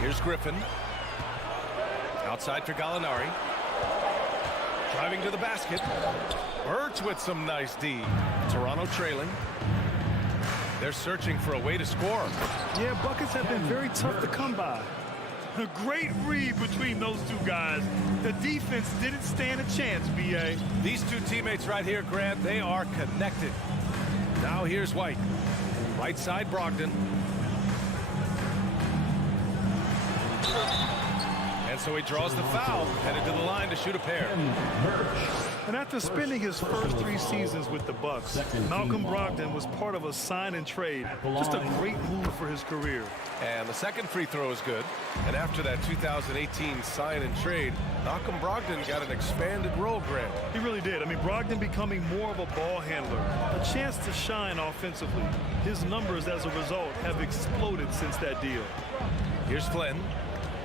Here's Griffin. Outside for Gallinari. Driving to the basket. Birch with some nice D. Toronto trailing. They're searching for a way to score. Yeah, buckets have been very tough to come by. A great read between those two guys. The defense didn't stand a chance, B.A. These two teammates right here, Grant, they are connected. Now here's White. Right side, Brogdon. And so he draws the foul, headed to the line to shoot a pair. And after spending his first 3 seasons with the Bucks, Malcolm Brogdon was part of a sign and trade. Just a great move for his career. And the second free throw is good. And after that 2018 sign and trade, Malcolm Brogdon got an expanded role, Grant. He really did. I mean, Brogdon becoming more of a ball handler, a chance to shine offensively. His numbers as a result have exploded since that deal. Here's Flynn.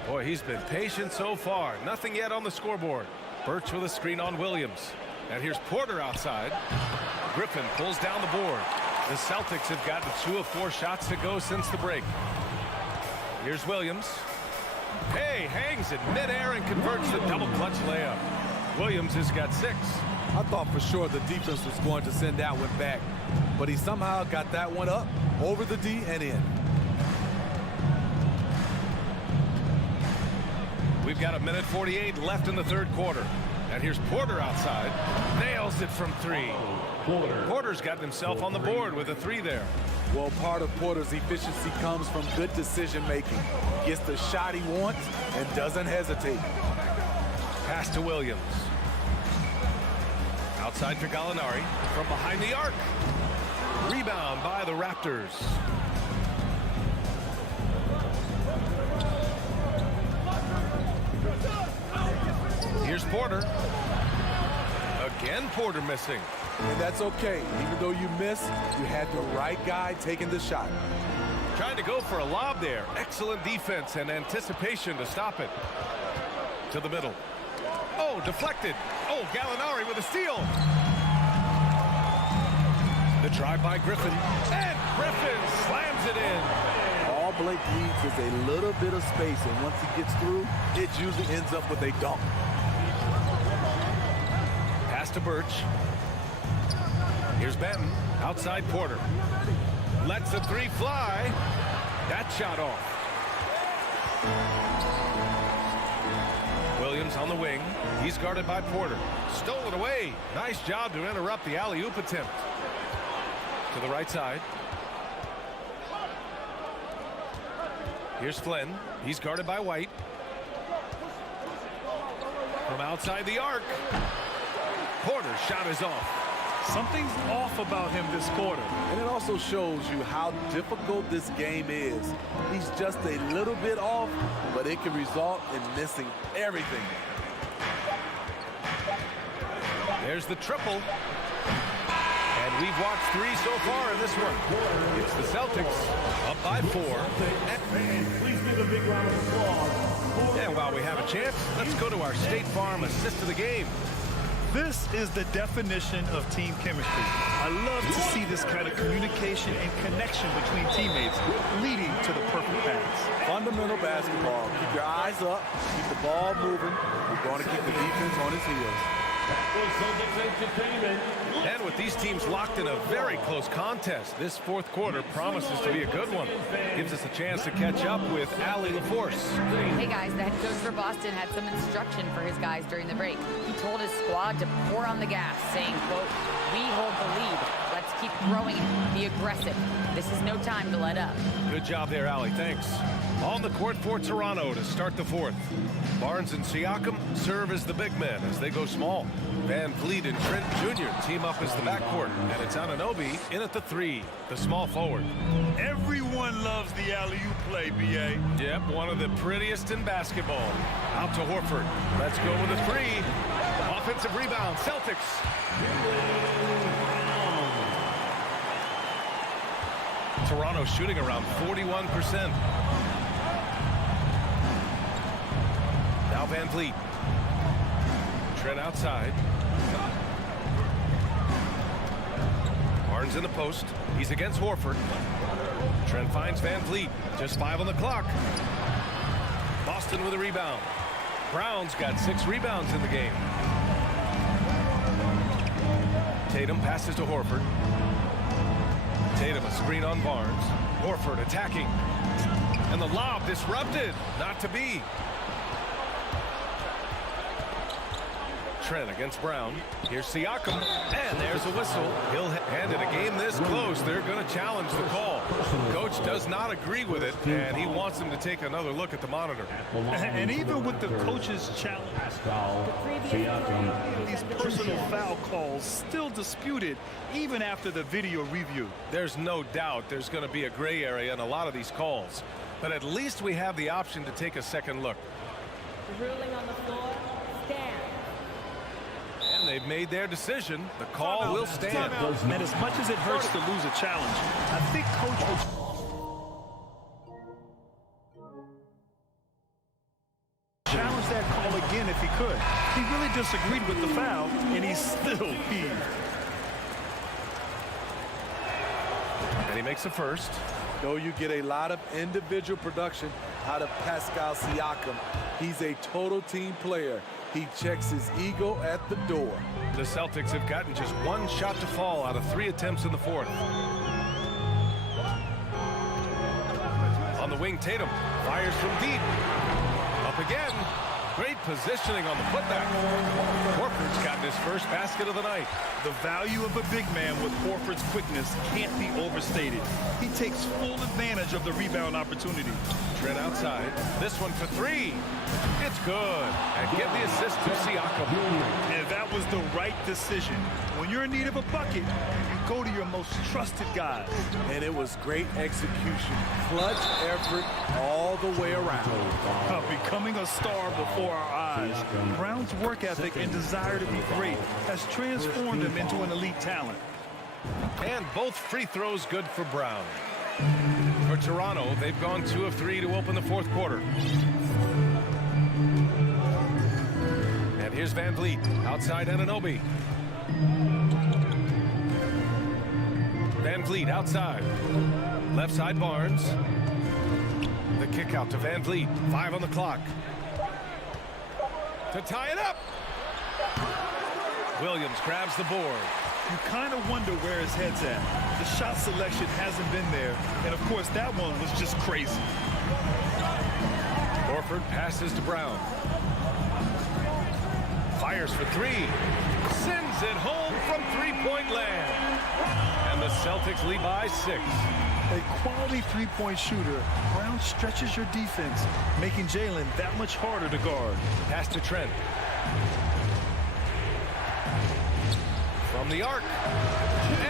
Boy, he's been patient so far. Nothing yet on the scoreboard. Birch with a screen on Williams. And here's Porter outside. Griffin pulls down the board. The Celtics have gotten 2 of 4 shots to go since the break. Here's Williams. Hey, hangs in midair and converts the double clutch layup. Williams has got 6. I thought for sure the defense was going to send that one back, but he somehow got that one up, over the D and in. We've got 1:48 left in the third quarter. And here's Porter outside. Nails it from 3. Porter's gotten himself on the board with a 3 there. Well, part of Porter's efficiency comes from good decision making. Gets the shot he wants and doesn't hesitate. Pass to Williams. Outside for Gallinari. From behind the arc. Rebound by the Raptors. Here's Porter. Again, Porter missing. And that's okay. Even though you missed, you had the right guy taking the shot. Trying to go for a lob there. Excellent defense and anticipation to stop it. To the middle. Oh, deflected. Oh, Gallinari with a steal. The drive by Griffin. And Griffin slams it in. All Blake needs is a little bit of space, and once he gets through, it usually ends up with a dunk. Pass to Birch. Here's Benton. Outside Porter. Lets the 3 fly. That shot off. Williams on the wing. He's guarded by Porter. Stole it away. Nice job to interrupt the alley-oop attempt. To the right side. Here's Flynn. He's guarded by White. From outside the arc. Porter's shot is off. Something's off about him this quarter. And it also shows you how difficult this game is. He's just a little bit off, but it can result in missing everything. There's the triple. And we've watched 3 so far in this one. It's the Celtics up by 4. Please give a big round of applause. And while we have a chance, let's go to our State Farm assist of the game. This is the definition of team chemistry. I love to see this kind of communication and connection between teammates leading to the perfect pass. Fundamental basketball. Keep your eyes up. Keep the ball moving. We're going to keep the defense on its heels. And with these teams locked in a very close contest, this fourth quarter promises to be a good one. Gives us a chance to catch up with Allie LaForce. Hey guys, the head coach for Boston had some instruction for his guys during the break. He told his squad to pour on the gas, saying, quote, "We hold the lead. Let's keep throwing it. Be aggressive. This is no time to let up." Good job there, Allie. Thanks. On the court for Toronto to start the fourth. Barnes and Siakam serve as the big men as they go small. Van Vliet and Trent Jr. team up as the backcourt. And it's Anunoby in at the 3, the small forward. Everyone loves the alley-oop play, B.A. Yep, one of the prettiest in basketball. Out to Horford. Let's go with a 3. Offensive rebound, Celtics. Toronto shooting around 41%. Now Van Vliet. Trent outside. Barnes in the post. He's against Horford. Trent finds Van Vliet. Just 5 on the clock. Boston with a rebound. Brown's got 6 rebounds in the game. Tatum passes to Horford. Tatum a screen on Barnes. Horford attacking. And the lob disrupted. Not to be. Trent against Brown. Here's Siakam. And there's a whistle. And in a game this close, they're going to challenge the call. Coach does not agree with it, and he wants him to take another look at the monitor. And even with the coach's challenge, these personal foul calls still disputed even after the video review. There's no doubt there's going to be a gray area in a lot of these calls. But at least we have the option to take a second look. Ruling on the floor, stand. And they've made their decision. The call will stand. And as much as it hurts to lose a challenge, I think Coach will challenge that call again if he could. He really disagreed with the foul, and he's still peeved. And he makes a first. Though you get a lot of individual production out of Pascal Siakam, he's a total team player. He checks his ego at the door. The Celtics have gotten just 1 shot to fall out of 3 attempts in the fourth. On the wing, Tatum fires from deep. Up again. Great positioning on the putback. Horford's gotten his first basket of the night. The value of a big man with Horford's quickness can't be overstated. He takes full advantage of the rebound opportunity. Trent outside. This one for 3. It's good. And give the assist to Siakam. And that was the right decision. When you're in need of a bucket, you go to your most trusted guys. And it was great execution. Clutch effort all the way around. Becoming a star before our eyes, Brown's work ethic and desire to be great has transformed him into an elite talent. And both free throws good for Brown. For Toronto, they've gone 2 of 3 to open the fourth quarter. And here's Van Vliet outside Anunoby. Van Vliet outside. Left side Barnes. The kick out to Van Vliet. 5 on the clock. To tie it up. Williams grabs the board. You kind of wonder where his head's at. The shot selection hasn't been there. And, of course, that one was just crazy. Horford passes to Brown. Fires for 3. Sends it home from 3-point land. And the Celtics lead by 6. A quality three-point shooter, Brown stretches your defense, making Jalen that much harder to guard. Pass to Trent. From the arc.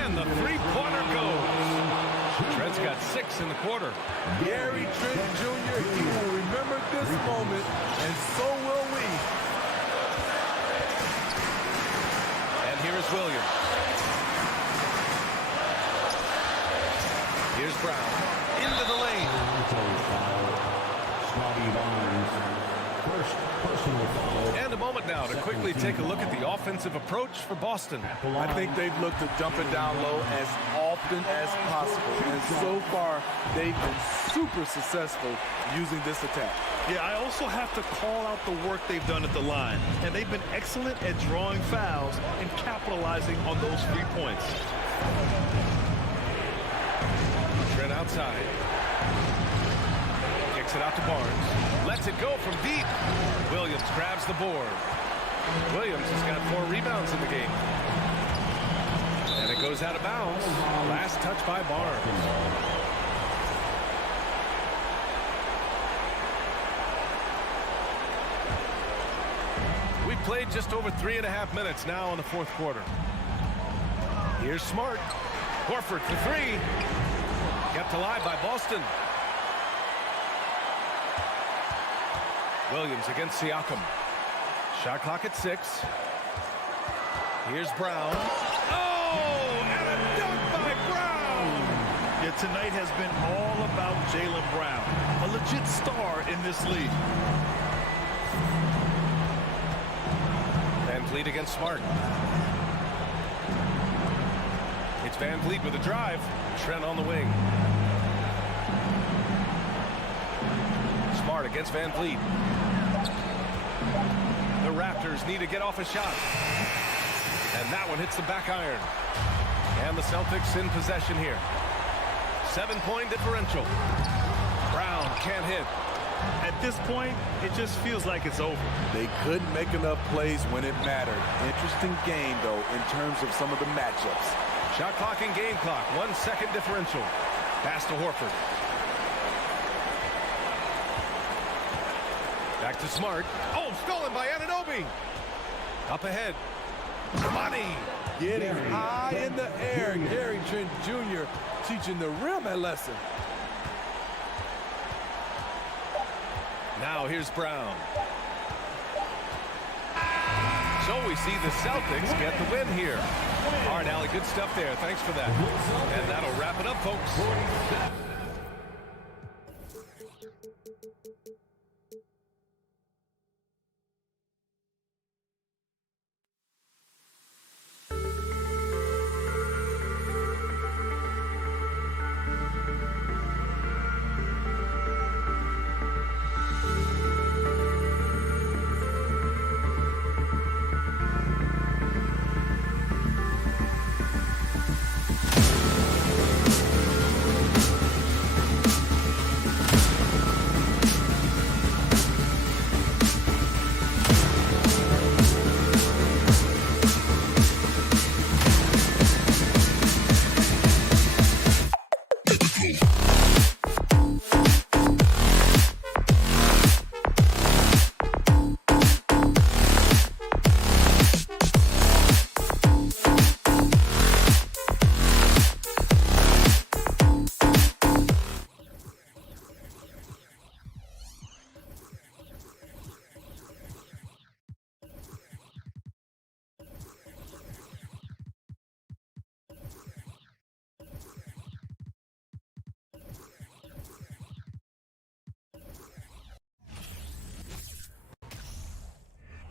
And the three-pointer goes. Trent's got 6 in the quarter. Gary Trent Jr., he will remember this moment, and so will we. And here is Williams. Here's Brown. Into the lane. first personal foul. And a moment now to quickly take a look at the offensive approach for Boston. I think they've looked to dump it down low as often as possible. And so far, they've been super successful using this attack. Yeah, I also have to call out the work they've done at the line. And they've been excellent at drawing fouls and capitalizing on those 3 points. Trent outside. Kicks it out to Barnes. Lets it go from deep. Williams grabs the board. Williams has got 4 rebounds in the game. And it goes out of bounds. Last touch by Barnes. We've played just over 3.5 minutes now in the fourth quarter. Here's Smart. Horford for 3. Kept alive by Boston. Williams against Siakam. Shot clock at 6. Here's Brown. Oh, and a dunk by Brown. Yeah, tonight has been all about Jaylen Brown, a legit star in this league. Van Vliet against Smart. It's Van Vliet with a drive. Trent on the wing. Smart against Van Vliet. The Raptors need to get off a shot. And that one hits the back iron. And the Celtics in possession here. 7-point differential. Brown can't hit. At this point, it just feels like it's over. They couldn't make enough plays when it mattered. Interesting game, though, in terms of some of the matchups. Shot clock and game clock. 1 second differential. Pass to Horford. Back to Smart. Oh, stolen by Anunoby. Up ahead. Money. Getting high in the air. Gary Trent Jr. teaching the rim a lesson. Now here's Brown. So we see the Celtics get the win here. All right, Allie, good stuff there. Thanks for that. And that'll wrap it up, folks.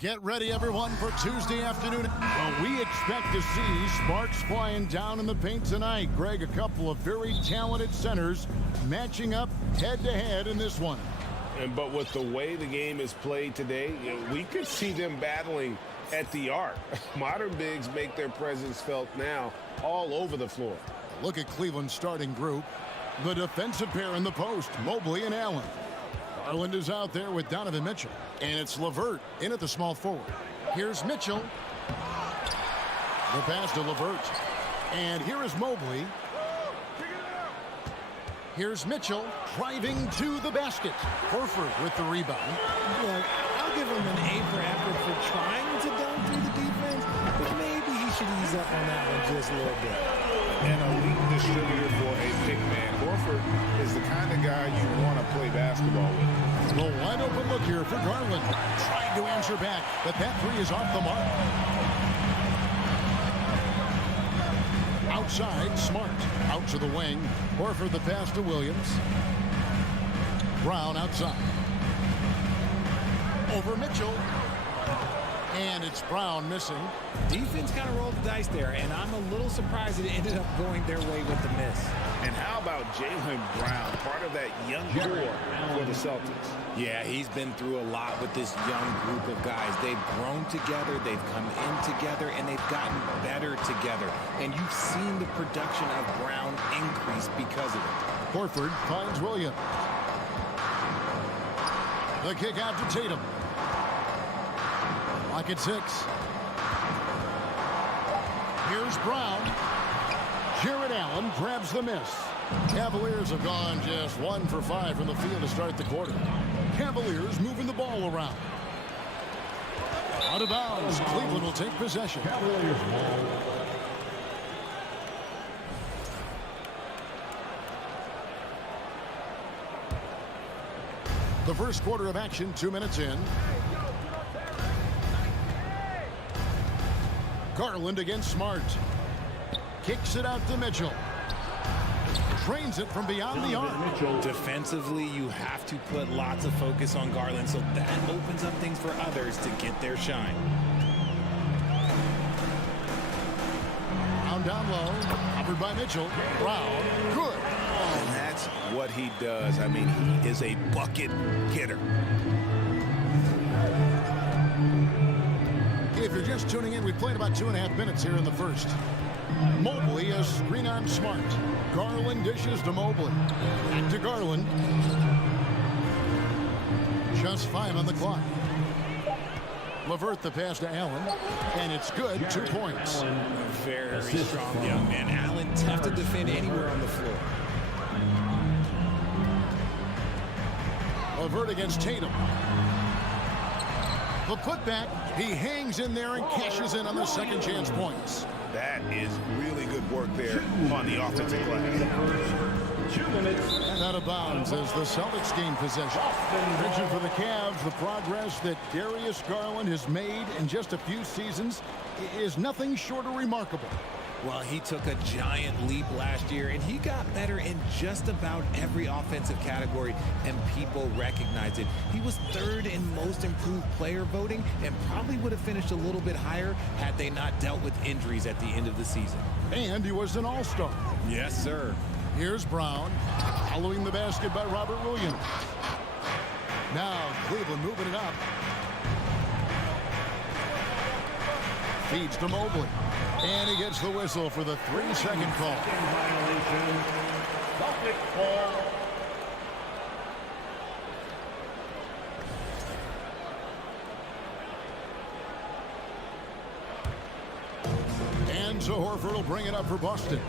Get ready, everyone, for Tuesday afternoon. Well, we expect to see sparks flying down in the paint tonight. Greg, a couple of very talented centers matching up head-to-head in this one. But with the way the game is played today, we could see them battling at the arc. Modern bigs make their presence felt now all over the floor. Look at Cleveland's starting group. The defensive pair in the post, Mobley and Allen. Garland is out there with Donovan Mitchell. And it's LeVert in at the small forward. Here's Mitchell. The pass to LeVert. And here is Mobley. Here's Mitchell driving to the basket. Horford with the rebound. Look, I'll give him an A for effort for trying to dunk through the defense, but maybe he should ease up on that one just a little bit. An elite distributor for a big man. Horford is the kind of guy you want to play basketball with. The wide open look here for Garland. Trying to answer back, but that three is off the mark. Outside, Smart. Out to the wing. Horford the pass to Williams. Brown outside. over Mitchell. And it's Brown missing. Defense kind of rolled the dice there, and I'm a little surprised it ended up going their way with the miss. And how about Jaylen Brown, part of that young core for the Celtics? Yeah, he's been through a lot with this young group of guys. They've grown together, they've come in together, and they've gotten better together. And you've seen the production of Brown increase because of it. Horford finds Williams. The kick out to Tatum. Lock at 6. Here's Brown. Jared Allen grabs the miss. Cavaliers have gone just 1 for 5 from the field to start the quarter. Cavaliers moving the ball around. Out of bounds. Cleveland will take possession. Cavaliers ball. The first quarter of action, 2 minutes in. Garland against Smart. Kicks it out to Mitchell. Trains it from beyond the arc. Defensively, you have to put lots of focus on Garland, so that opens up things for others to get their shine. Brown down low. Covered by Mitchell. Brown. Good. And that's what he does. I mean, he is a bucket getter. If you're just tuning in, we played about 2.5 minutes here in the first. Mobley, a screen on Smart. Garland dishes to Mobley. Back to Garland. Just 5 on the clock. LeVert the pass to Allen. And it's good. 2 points. Very strong young man. Allen tough to defend anywhere on the floor. LeVert against Tatum. The putback, he hangs in there and cashes in on the second chance points. That is really good work there on the offensive glass. 2 minutes. And out of bounds as the Celtics gain possession. Mention for the Cavs, the progress that Darius Garland has made in just a few seasons is nothing short of remarkable. Well, he took a giant leap last year, and he got better in just about every offensive category, and people recognized it. He was 3rd in most improved player voting and probably would have finished a little bit higher had they not dealt with injuries at the end of the season. And he was an all-star. Yes, sir. Here's Brown, following the basket by Robert Williams. Now Cleveland moving it up. Feeds to Mobley. And he gets the whistle for the 3-second call. Violation. Celtic ball. And so Horford will bring it up for Boston.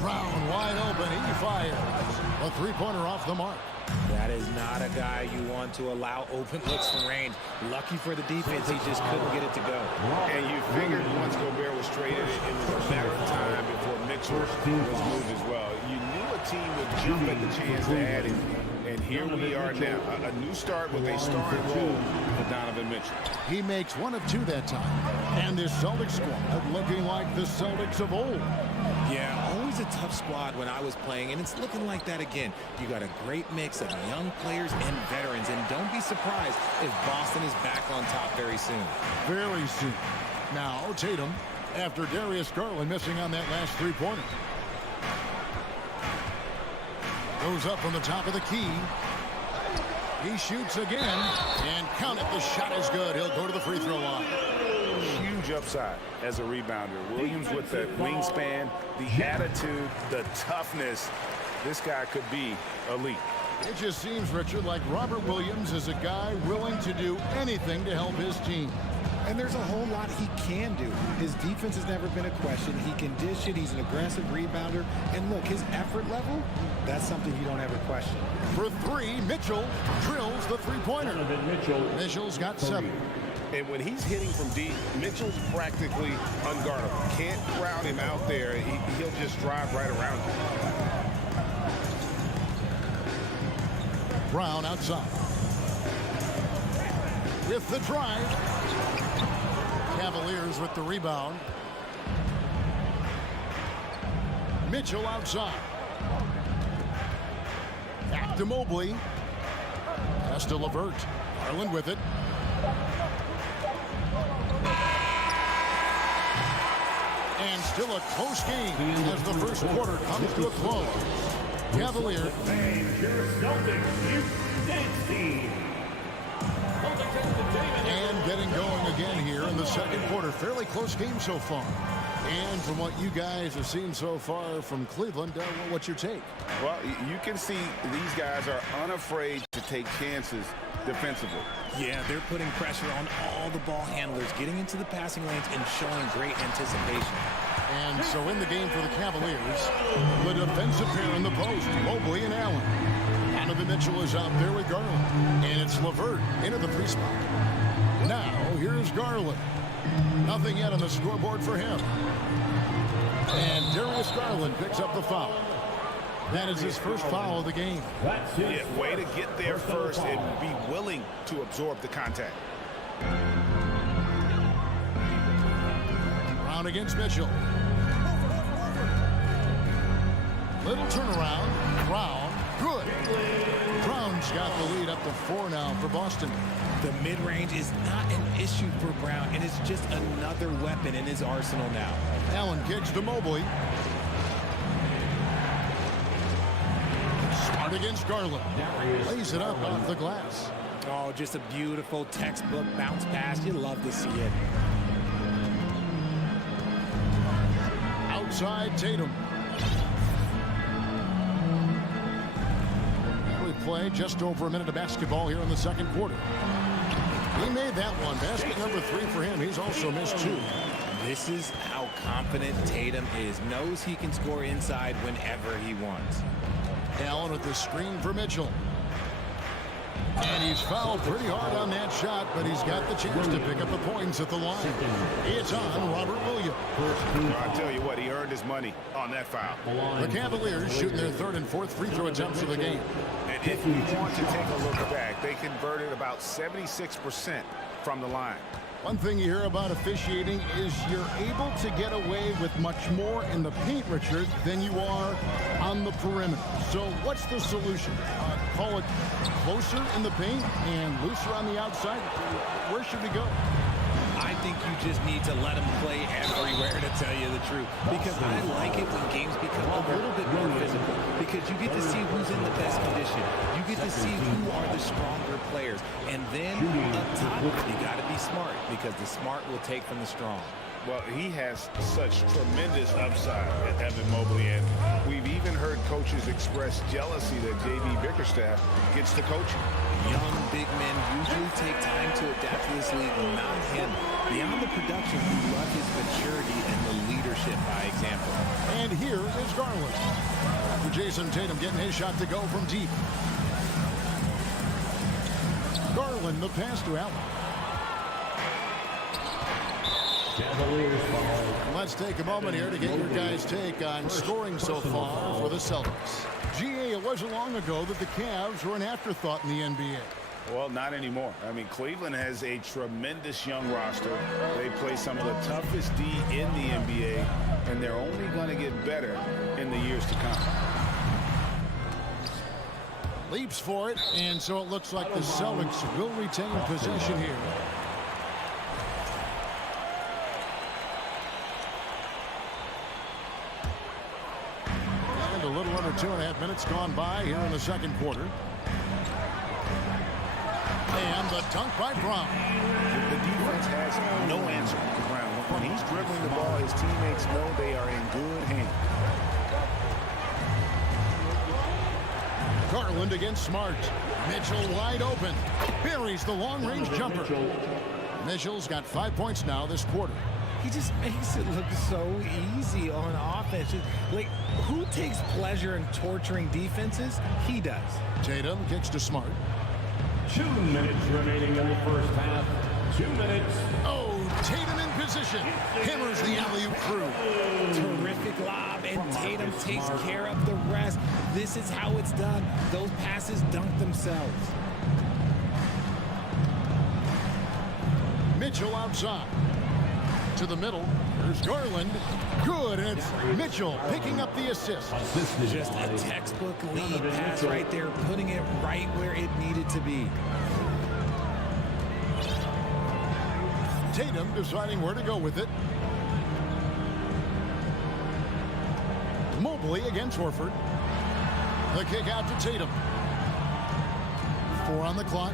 Brown wide open. He fires. A 3-pointer off the mark. That is not a guy you want to allow open looks from range. Lucky for the defense, he just couldn't get it to go. And you figured once Gobert was traded, it was a matter of time before Mitchell was moved as well. You knew a team would jump at the chance to add him. And here we are now. A new start with a starring role for Donovan Mitchell. He makes 1 of 2 that time. And this Celtics squad looking like the Celtics of old. Yeah, always a tough squad when I was playing, and it's looking like that again. You got a great mix of young players and veterans, and don't be surprised if Boston is back on top very soon. Very soon. Now Tatum, after Darius Garland missing on that last 3-pointer. Goes up from the top of the key. He shoots again, and count it, the shot is good. He'll go to the free throw line. Huge upside as a rebounder. Williams with the wingspan, the attitude, the toughness. This guy could be elite. It just seems, Richard, like Robert Williams is a guy willing to do anything to help his team. And there's a whole lot he can do. His defense has never been a question. He can dish it. He's an aggressive rebounder. And look, his effort level, that's something you don't ever question. For 3, Mitchell drills the 3-pointer. Mitchell's got 7. And when he's hitting from deep, Mitchell's practically unguardable. Can't crowd him out there. He'll just drive right around him. Brown outside. With the drive. Cavaliers with the rebound. Mitchell outside. Back to Mobley. Pass to LeVert. Garland with it. And still a close game as the first quarter comes to a close. Cavaliers. And getting going again here in the second quarter. Fairly close game so far. And from what you guys have seen so far from Cleveland, what's your take? Well, you can see these guys are unafraid to take chances defensively. Yeah, they're putting pressure on all the ball handlers, getting into the passing lanes and showing great anticipation. And so in the game for the Cavaliers, the defensive pair in the post, Mobley and Allen. Donovan Mitchell is out there with Garland. And it's LeVert into the 3 spot. Now, here's Garland. Nothing yet on the scoreboard for him. And Darius Garland picks up the foul. That is his first foul of the game. Yeah, way to get there first and be willing to absorb the contact. Brown against Mitchell. Little turnaround. Brown. Good. Brown's got the lead up to 4 now for Boston. The mid-range is not an issue for Brown. It is just another weapon in his arsenal now. Allen kicks to Mobley. Smart against Garland. Lays it up off the glass. Oh, just a beautiful textbook bounce pass. You love to see it. Outside Tatum. We play just over a minute of basketball here in the second quarter. He made that one. Basket number 3 for him. He's also missed 2. This is how confident Tatum is. Knows he can score inside whenever he wants. Allen with the screen for Mitchell. And he's fouled pretty hard on that shot, but he's got the chance to pick up the points at the line. It's on Robert Williams. I tell you what, he earned his money on that foul. The Cavaliers shooting their 3rd and 4th free throw attempts of the game. And if you want to take a look back, they converted about 76% from the line. One thing you hear about officiating is you're able to get away with much more in the paint, Richard, than you are on the perimeter. So what's the solution? Call it closer in the paint and looser on the outside? Where should we go? I think you just need to let him play everywhere, to tell you the truth. Because I like it when games become a little bit more physical. Because you get to see who's in the best condition. You get to see who are the stronger players. And then up top, you got to be smart. Because the smart will take from the strong. Well, he has such tremendous upside at Evan Mobley, and we've even heard coaches express jealousy that J.B. Bickerstaff gets the coaching. Young big men usually take time to adapt to this league, not him. Beyond the production, we love his maturity and the leadership by example. And here is Garland. After Jason Tatum getting his shot to go from deep. Garland, the pass to Allen. Let's take a moment here to get your guys' take on scoring so far for the Celtics. GA, it wasn't long ago that the Cavs were an afterthought in the NBA. Well, not anymore. I mean, Cleveland has a tremendous young roster. They play some of the toughest D in the NBA, and they're only going to get better in the years to come. Leaps for it, and so it looks like the Celtics will retain possession here. A little under 2.5 minutes gone by here in the second quarter. And the dunk by Brown. The defense has no answer to Brown. When he's dribbling the ball, his teammates know they are in good hands. Garland against Smart. Mitchell wide open. Buries the long-range jumper. Mitchell's got 5 points now this quarter. He just makes it look so easy on offense. Like, who takes pleasure in torturing defenses? He does. Tatum kicks to Smart. 2 minutes remaining in the first half. 2 minutes. Oh, Tatum in position. Hammers the alley-oop through. Terrific lob, and Tatum takes care of the rest. This is how it's done. Those passes dunk themselves. Mitchell outside. To the middle. There's Garland. Good, and it's Mitchell picking up the assist. Just a textbook lead pass right there, putting it right where it needed to be. Tatum deciding where to go with it. Mobley against Horford. The kick out to Tatum. 4 on the clock.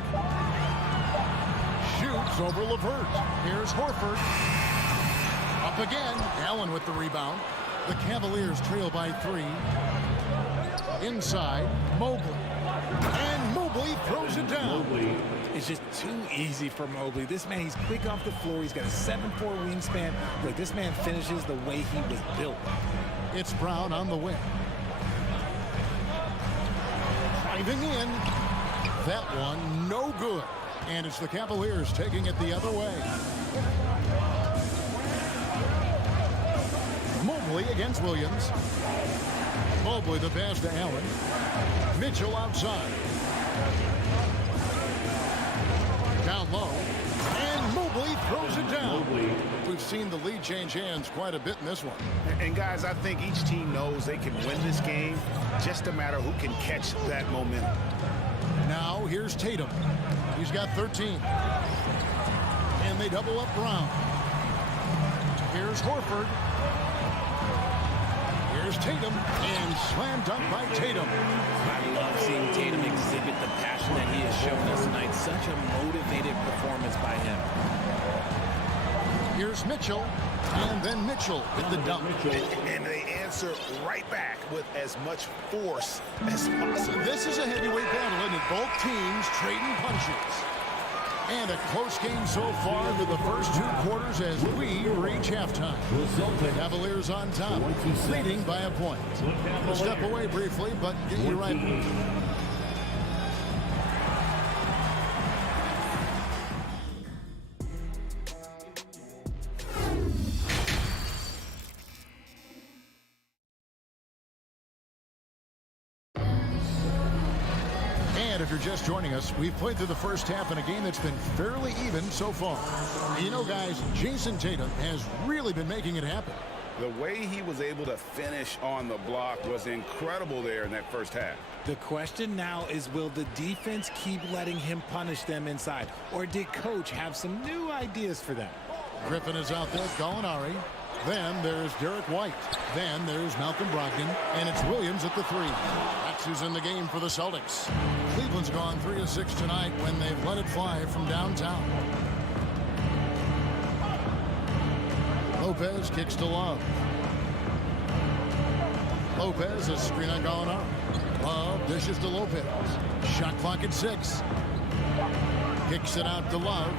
Shoots over LeVert. Here's Horford. Up again. Allen with the rebound. The Cavaliers trail by 3. Inside. Mobley. And Mobley throws it down. It's just too easy for Mobley. This man, he's quick off the floor. He's got a 7'4" wingspan. But this man finishes the way he was built. It's Brown on the wing. Driving in. That one, no good. And it's the Cavaliers taking it the other way. Mobley against Williams. Mobley the pass to Allen. Mitchell outside. Down low. And Mobley throws it down. We've seen the lead change hands quite a bit in this one. And guys, I think each team knows they can win this game. Just a matter who can catch that momentum. Now here's Tatum. He's got 13. And they double up Brown. Here's Horford. Here's Tatum. And slam dunk by Tatum. I love seeing Tatum exhibit the passion that he has shown us tonight. Such a motivated performance by him. Here's Mitchell. And then Mitchell with the dunk. And they answer right back with as much force as possible. This is a heavyweight battle, isn't it? Both teams trading punches. And a close game so far for the first 2 quarters as we reach halftime. Cavaliers on top, leading by a point. We'll step away briefly, but get you right. If you're just joining us, we've played through the first half in a game that's been fairly even so far. You know, guys, Jason Tatum has really been making it happen. The way he was able to finish on the block was incredible there in that first half. The question now is, will the defense keep letting him punish them inside? Or did Coach have some new ideas for them? Griffin is out there, Gallinari. Then there's Derek White. Then there's Malcolm Brogdon. And it's Williams at the 3. That's who's in the game for the Celtics. Cleveland's gone 3 of 6 tonight when they've let it fly from downtown. Lopez kicks to Love. Lopez is screen on Gallinari. Love dishes to Lopez. Shot clock at 6. Kicks it out to Love.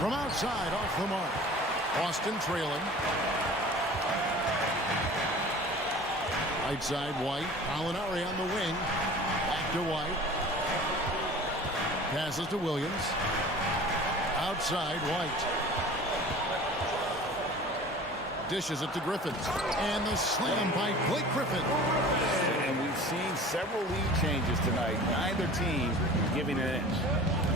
From outside, off the mark. Boston trailing. Right side, White. Gallinari on the wing. Back to White. Passes to Williams. Outside, White. Dishes it to Griffin. And the slam by Blake Griffin. And we've seen several lead changes tonight. Neither team giving an edge.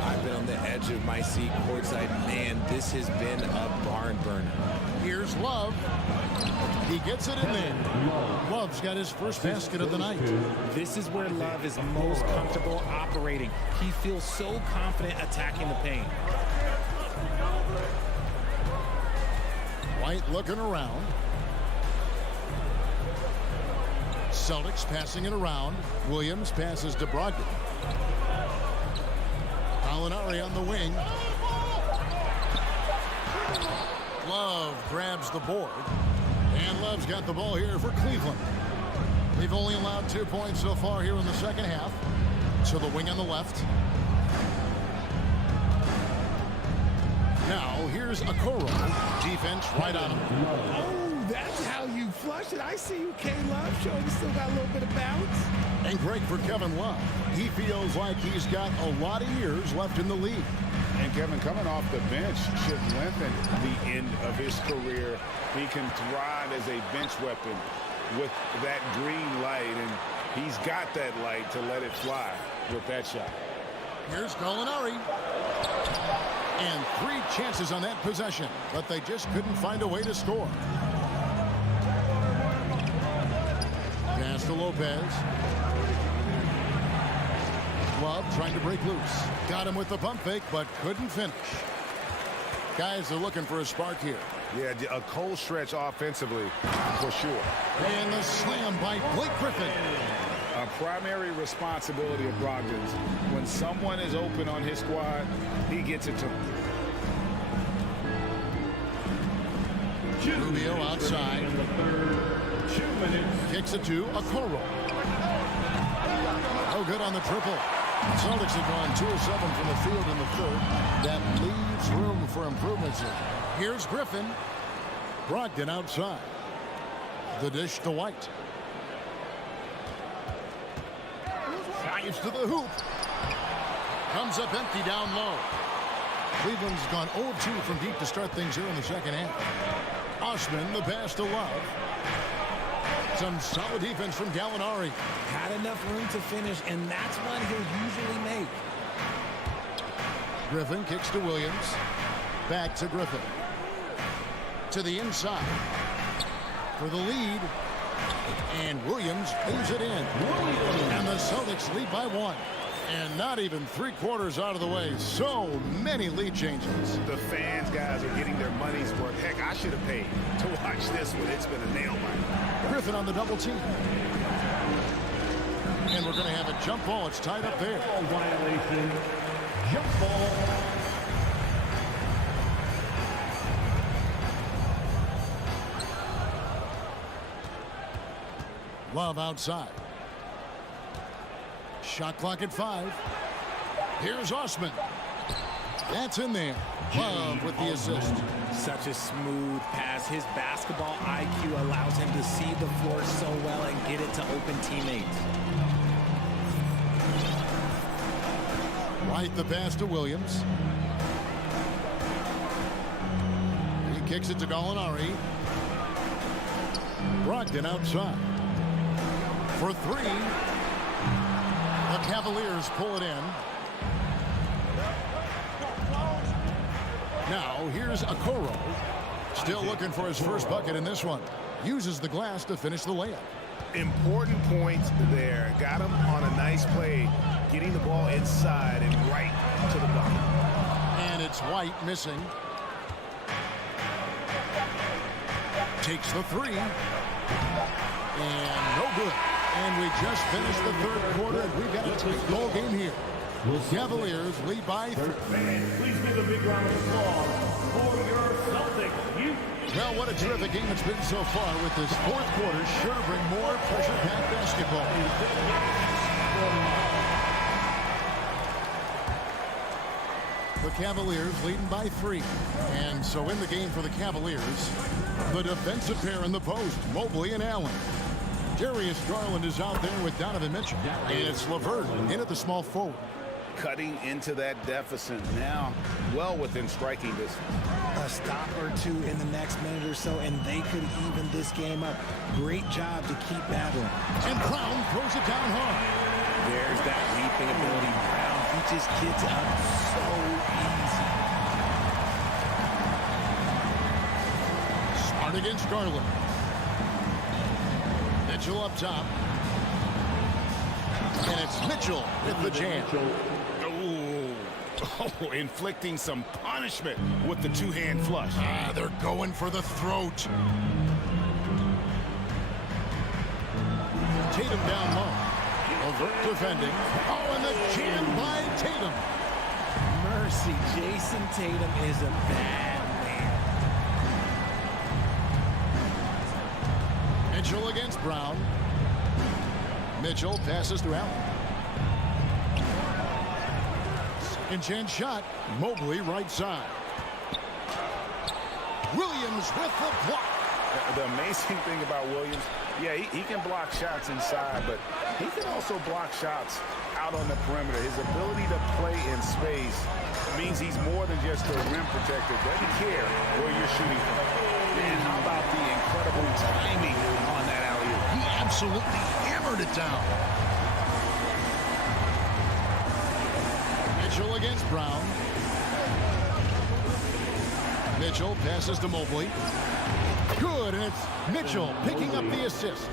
I've been on the edge of my seat courtside. Man, this has been a barn burner. Here's Love. He gets it in there. Love's got his first basket of the night. This is where Love is most comfortable operating. He feels so confident attacking the paint. White looking around. Celtics passing it around. Williams passes to Brogdon. Gallinari on the wing. Love grabs the board. And Love's got the ball here for Cleveland. They've only allowed 2 points so far here in the second half. So the wing on the left. Now here's Okoro. Defense right on him. Oh, that's how you flush it. I see you, K-Love, showing you still got a little bit of bounce. And great for Kevin Love. He feels like he's got a lot of years left in the league. And Kevin, coming off the bench should lengthen the end of his career. He can thrive as a bench weapon with that green light, and he's got that light to let it fly with that shot. Here's Gallinari. And 3 chances on that possession, but they just couldn't find a way to score. Pass to Lopez. Love trying to break loose. Got him with the pump fake, but couldn't finish. Guys are looking for a spark here. Yeah, a cold stretch offensively, for sure. And the slam by Blake Griffin. A primary responsibility of Brogdon's. When someone is open on his squad, he gets it to him. Rubio outside. 2 minutes. Kicks it to Okoro. Oh, good on the triple. Celtics have gone 2 of 7 from the field in the third. That leaves room for improvements here. Here's Griffin. Brogdon outside. The dish to White. Drives to the hoop. Comes up empty down low. Cleveland's gone 0-2 from deep to start things here in the second half. Osman, the pass to Love. Some solid defense from Gallinari. Had enough room to finish, and that's one he'll usually make. Griffin kicks to Williams. Back to Griffin. To the inside. For the lead. And Williams leaves it in. And the Celtics lead by 1. And not even 3/4 out of the way. So many lead changes. The fans, guys, are getting their money's worth. Heck, I should have paid to watch this one. It's been a nail biter. Griffin on the double team. And we're going to have a jump ball. It's tied up there. Violation. Jump ball. Love outside. Shot clock at 5. Here's Osman. That's in there. Love with the assist. Such a smooth pass. His basketball IQ allows him to see the floor so well and get it to open teammates. White the pass to Williams. He kicks it to Gallinari. Brogdon outside. For 3. The Cavaliers pull it in. Now here's Okoro. Still looking for his first bucket in this one. Uses the glass to finish the layup. Important points there. Got him on a nice play, getting the ball inside and right to the bucket. And it's White missing. Takes the 3. And no good. And we just finished the third quarter, and we've got a tight ball game here. Cavaliers lead by 3. Please give a big round of applause for your Celtics. Well, what a terrific game it's been so far, with this fourth quarter sure to bring more pressure-packed basketball. The Cavaliers leading by 3. And so in the game for the Cavaliers, the defensive pair in the post, Mobley and Allen. Darius Garland is out there with Donovan Mitchell. And it's LeVert in at the small forward. Cutting into that deficit now, well within striking distance. A stop or 2 in the next minute or so, and they could even this game up. Great job to keep battling. And Brown throws it down hard. There's that leaping ability. Brown, he just gets up so easy. Smart against Garland. Mitchell up top. And it's Mitchell with the jam. Oh, inflicting some punishment with the 2-hand flush. They're going for the throat. Tatum down low. LeVert defending. Oh, and the jam by Tatum. Mercy, Jason Tatum is a bad man. Mitchell against Brown. Mitchell passes to Allen. Second chance shot. Mobley right side. Williams with the block. The amazing thing about Williams, yeah, he can block shots inside, but he can also block shots out on the perimeter. His ability to play in space means he's more than just a rim protector. Doesn't care where you're shooting from. And how about the incredible timing on that alley-oop? He absolutely hammered it down. Mitchell against Brown. Mitchell passes to Mobley. Good, and it's Mitchell picking up the assist.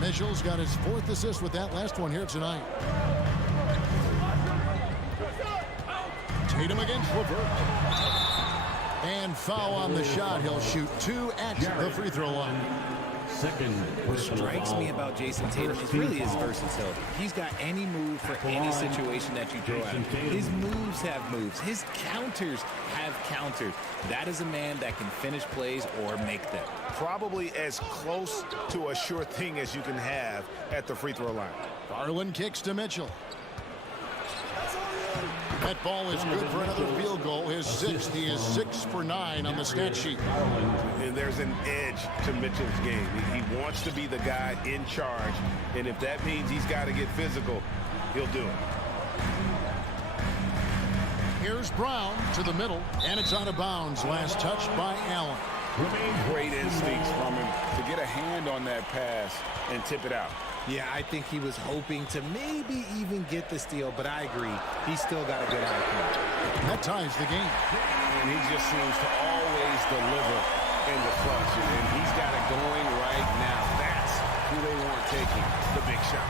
Mitchell's got his 4th assist with that last one here tonight. Tatum against Levert. And foul on the shot. He'll shoot 2 at the free throw line. What strikes me about Jason Tatum is really his versatility. He's got any move for any situation that you throw at him. His moves have moves. His counters have counters. That is a man that can finish plays or make them. Probably as close to a sure thing as you can have at the free throw line. Garland kicks to Mitchell. That ball is good for another field goal. His 6th. He is 6 for 9 on the stat sheet. And there's an edge to Mitchell's game. He wants to be the guy in charge. And if that means he's got to get physical, he'll do it. Here's Brown to the middle, and it's out of bounds. Last touch by Allen. Great instincts from him to get a hand on that pass and tip it out. Yeah, I think he was hoping to maybe even get the steal, but I agree. He's still got a good eye point. That ties the game. And he just seems to always deliver in the clutch. And he's got it going right now. That's who they want taking the big shot.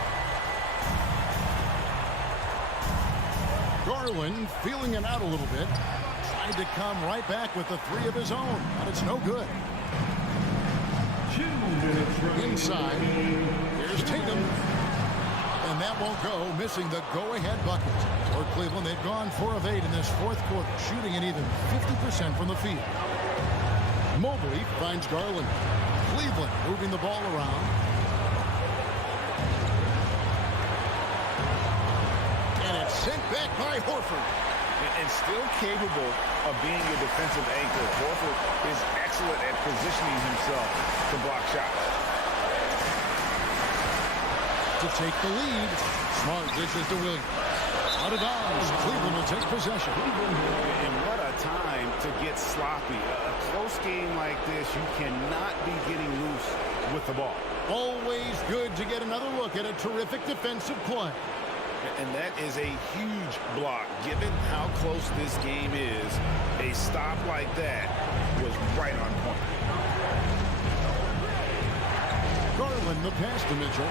Garland feeling it out a little bit. Tried to come right back with the 3 of his own, but it's no good. 2 minutes remaining. Inside, here's Tatum. And that won't go, missing the go-ahead bucket. For Cleveland, they've gone 4 of 8 in this 4th quarter, shooting an even 50% from the field. Mobley finds Garland. Cleveland moving the ball around. And it's sent back by Horford. And still capable of being a defensive anchor. Horford is excellent at positioning himself to block shots. To take the lead, Smart dishes to Williams. Out of bounds, Cleveland will take possession. And what a time to get sloppy. A close game like this, you cannot be getting loose with the ball. Always good to get another look at a terrific defensive play. And that is a huge block. Given how close this game is, a stop like that was right on point. Garland the pass to Mitchell.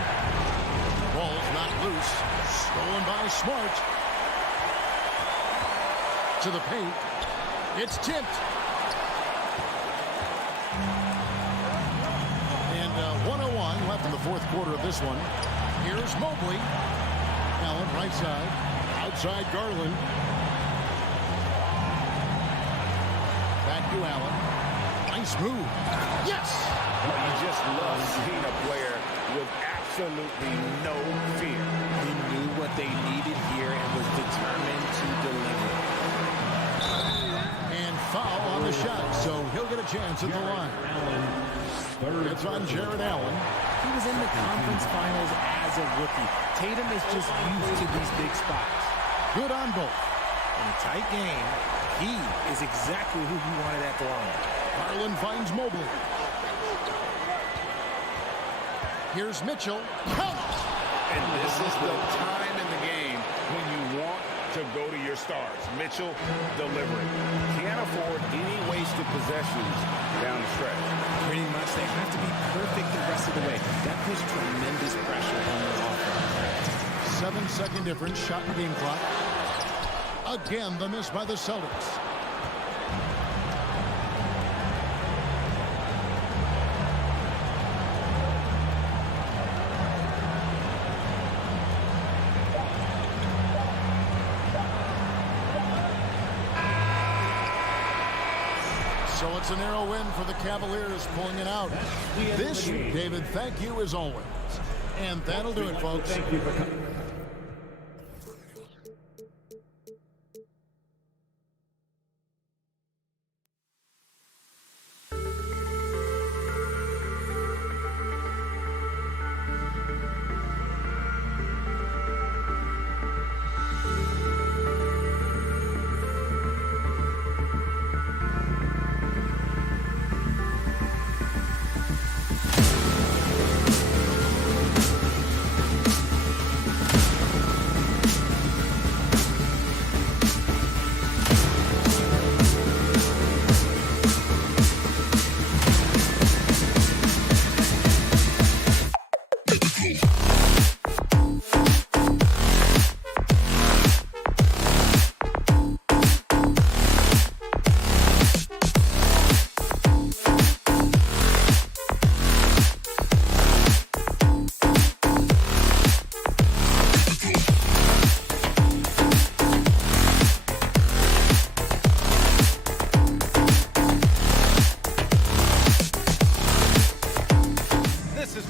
Ball's not loose. Stolen by Smart. To the paint. It's tipped. And 1:01 left in the 4th quarter of this one. Here's Mobley. Allen right side. Outside Garland. Back to Allen. Nice move. Yes! You just love seeing a player with absolutely no fear. He knew what they needed here and was determined to deliver. And foul on the shot, so he'll get a chance at the line. It's on Jared Allen. He was in the conference finals as a rookie. Tatum is just used to these big spots. Good on both. In a tight game, he is exactly who he wanted at the line. Garland finds Mobley. Here's Mitchell. Count! And this is the time in the game when you want to go to your stars. Mitchell delivering. Can't afford any wasted possessions down the stretch. Pretty much, they have to be perfect the rest of the way. That puts tremendous pressure on their offense. 7-second difference, shot and game clock. Again, the miss by the Celtics. So it's a narrow win for the Cavaliers, pulling it out. This, David, thank you as always. And that'll do it, folks. Thank you for coming.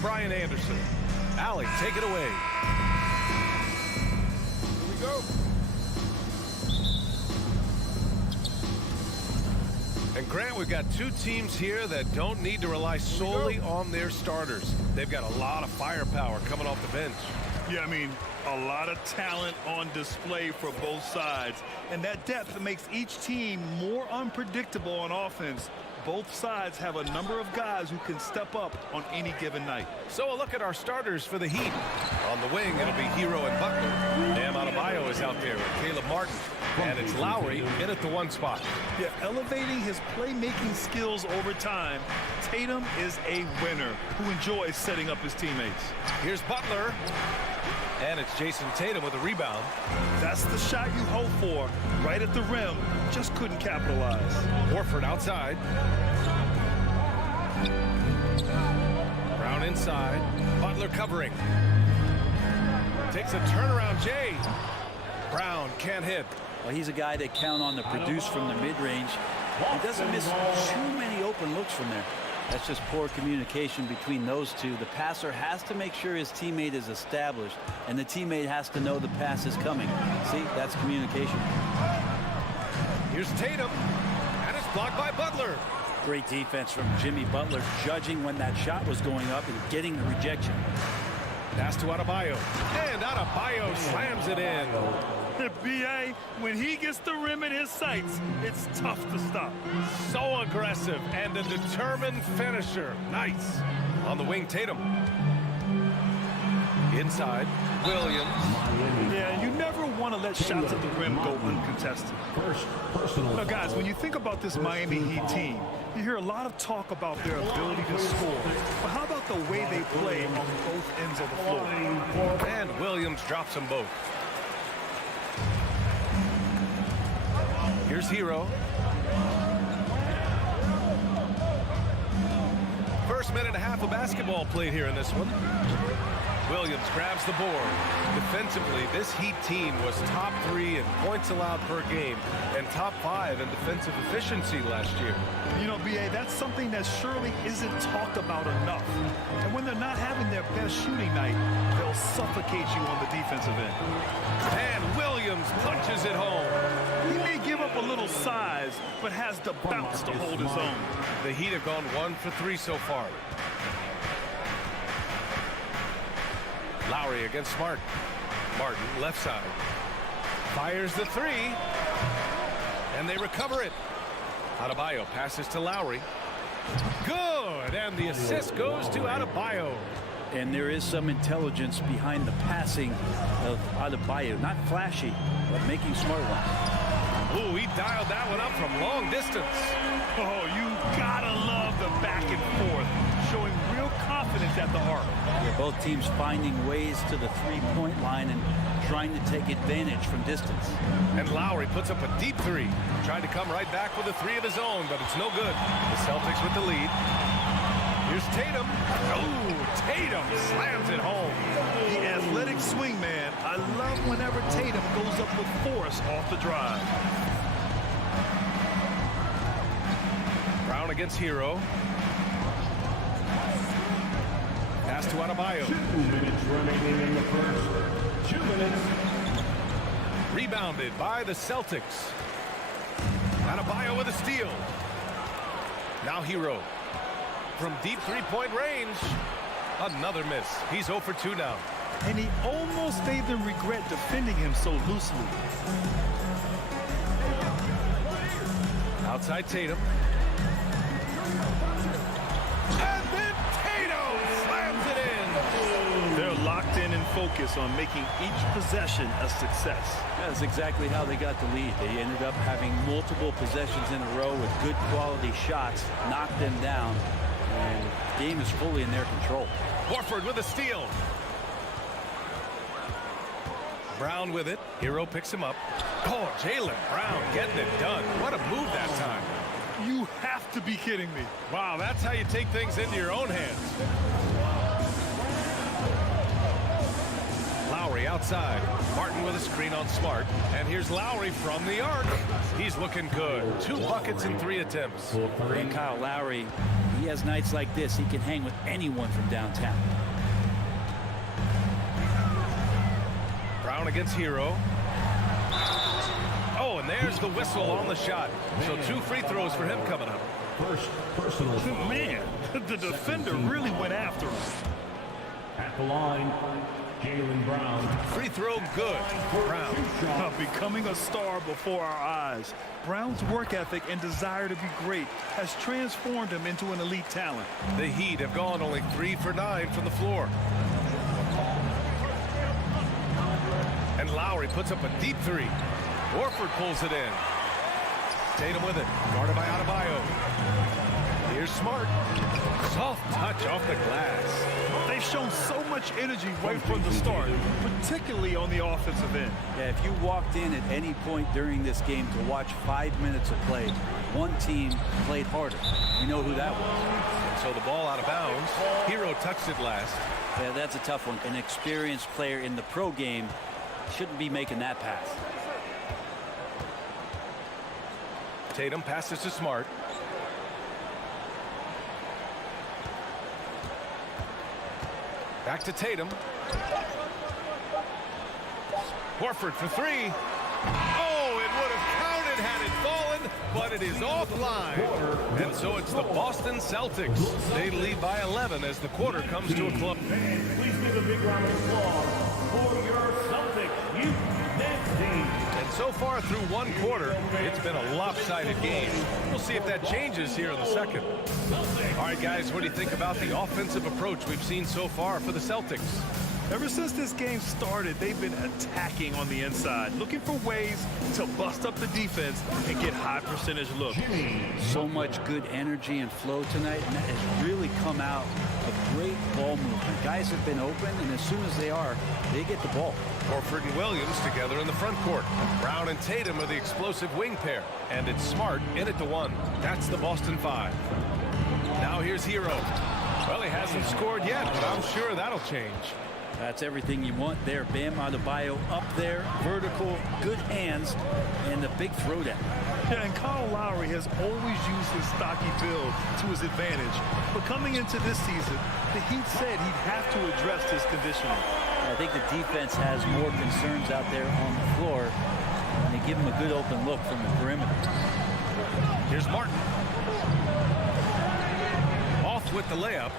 Brian Anderson. Allie, take it away. Here we go. And Grant, we've got two teams here that don't need to rely solely on their starters. They've got a lot of firepower coming off the bench. Yeah, I mean, a lot of talent on display for both sides. And that depth makes each team more unpredictable on offense. Both sides have a number of guys who can step up on any given night. So a look at our starters for the Heat. On the wing, it'll be Hero and Butler. Bam Adebayo is out there with Caleb Martin. And it's Lowry in at the 1 spot. Yeah, elevating his playmaking skills over time, Tatum is a winner who enjoys setting up his teammates. Here's Butler. And it's Jason Tatum with a rebound. That's the shot you hope for. Right at the rim. Just couldn't capitalize. Horford outside. Brown inside. Butler covering. Takes a turnaround, Jay. Brown can't hit. Well, he's a guy that count on to produce from the mid-range. He doesn't miss too many open looks from there. That's just poor communication between those two. The passer has to make sure his teammate is established, and the teammate has to know the pass is coming. See, that's communication. Here's Tatum, and it's blocked by Butler. Great defense from Jimmy Butler, judging when that shot was going up and getting the rejection. Pass to Adebayo, and Adebayo slams it in. B.A., when he gets the rim in his sights, it's tough to stop. So aggressive and a determined finisher. Nice. On the wing, Tatum. Inside, Williams. Yeah, you never want to let shots at the rim go uncontested. Now, guys, when you think about this Miami Heat team, you hear a lot of talk about their ability to score. But how about the way they play on both ends of the floor? And Williams drops them both. Here's Hero. First minute and a half of basketball played here in this one. Williams grabs the board. Defensively, this Heat team was top 3 in points allowed per game and top 5 in defensive efficiency last year. You know, B.A., that's something that surely isn't talked about enough. And when they're not having their best shooting night, they'll suffocate you on the defensive end. And Williams punches it home. He may give up a little size, but has the bounce to hold his own. The Heat have gone 1 for 3 so far. Lowry against Smart. Martin, left side. Fires the 3. And they recover it. Adebayo passes to Lowry. Good! And the assist goes to Adebayo. And there is some intelligence behind the passing of Adebayo. Not flashy, but making smart ones. Ooh, he dialed that one up from long distance. Oh, you gotta love the back and forth. Showing real confidence at the arc. Yeah, both teams finding ways to the three-point line and trying to take advantage from distance. And Lowry puts up a deep 3. Trying to come right back with a 3 of his own, but it's no good. The Celtics with the lead. Here's Tatum. Oh, Tatum slams it home. The athletic swingman. I love whenever Tatum goes up with force off the drive. Brown against Hero. Pass to Adebayo. 2 minutes remaining in the first. 2 minutes. Rebounded by the Celtics. Adebayo with a steal. Now Hero. From deep 3-point range. Another miss. He's 0 for 2 now. And he almost made them regret defending him so loosely. Outside Tatum. And then Tatum slams it in. They're locked in and focused on making each possession a success. That's exactly how they got the lead. They ended up having multiple possessions in a row with good quality shots, knocked them down, and the game is fully in their control. Horford with a steal. Brown with it. Hero picks him up. Oh, Jaylen Brown getting it done. What a move that time. You have to be kidding me. Wow, that's how you take things into your own hands. Lowry Lowry outside. Martin with a screen on Smart. And here's Lowry from the arc. He's looking good. 2 buckets in 3 attempts. And Kyle Lowry, he has nights like this. He can hang with anyone from downtown. Brown against Hero. Oh, and there's the whistle on the shot. So 2 free throws for him coming up. First personal foul. Man, the defender really went after him. At the line, Jaylen Brown. Free throw good for Brown. Becoming a star before our eyes. Brown's work ethic and desire to be great has transformed him into an elite talent. The Heat have gone only 3 for 9 from the floor. And Lowry puts up a deep 3. Horford pulls it in. Tatum with it. Guarded by Adebayo. Here's Smart. Soft touch off the glass. They've shown so much energy right from the start, particularly on the offensive end. Yeah, if you walked in at any point during this game to watch 5 minutes of play, one team played harder. We know who that was. And so the ball out of bounds. Hero touched it last. Yeah, that's a tough one. An experienced player in the pro game shouldn't be making that pass. Tatum passes to Smart. Back to Tatum. Horford for 3. Oh, it would have counted had it fallen, but it is offline. And so it's the Boston Celtics. They lead by 11 as the quarter comes to a close. Please give a big round of applause for your Celtics youth dance team. And so far through 1 quarter, it's been a lopsided game. We'll see if that changes here in the second. All right, guys, what do you think about the offensive approach we've seen so far for the Celtics? Ever since this game started, they've been attacking on the inside, looking for ways to bust up the defense and get high percentage looks. So much good energy and flow tonight, and that has really come out of great ball movement. Guys have been open, and as soon as they are, they get the ball. Horford and Williams together in the front court. Brown and Tatum are the explosive wing pair, and it's Smart in at the 1. That's the Boston 5. Now here's Hero. Well, he hasn't scored yet, but I'm sure that'll change. That's everything you want there. Bam Adebayo up there, vertical, good hands, and a big throwdown. Yeah, and Kyle Lowry has always used his stocky build to his advantage. But coming into this season, the Heat said he'd have to address his conditioning. I think the defense has more concerns out there on the floor, and they give him a good open look from the perimeter. Here's Martin. Off with the layup.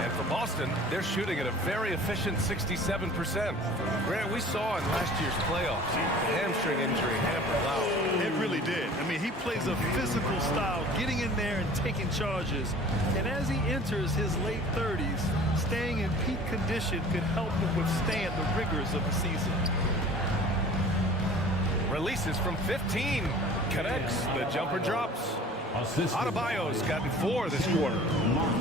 And for Boston, they're shooting at a very efficient 67%. Grant, we saw in last year's playoffs, the hamstring injury hampered Lowry. It really did. I mean, he plays a physical style, getting in there and taking charges. And as he enters his late 30s, staying in peak condition could help him withstand the rigors of the season. Releases from 15. Connects. The jumper drops. Adebayo's gotten 4 this quarter.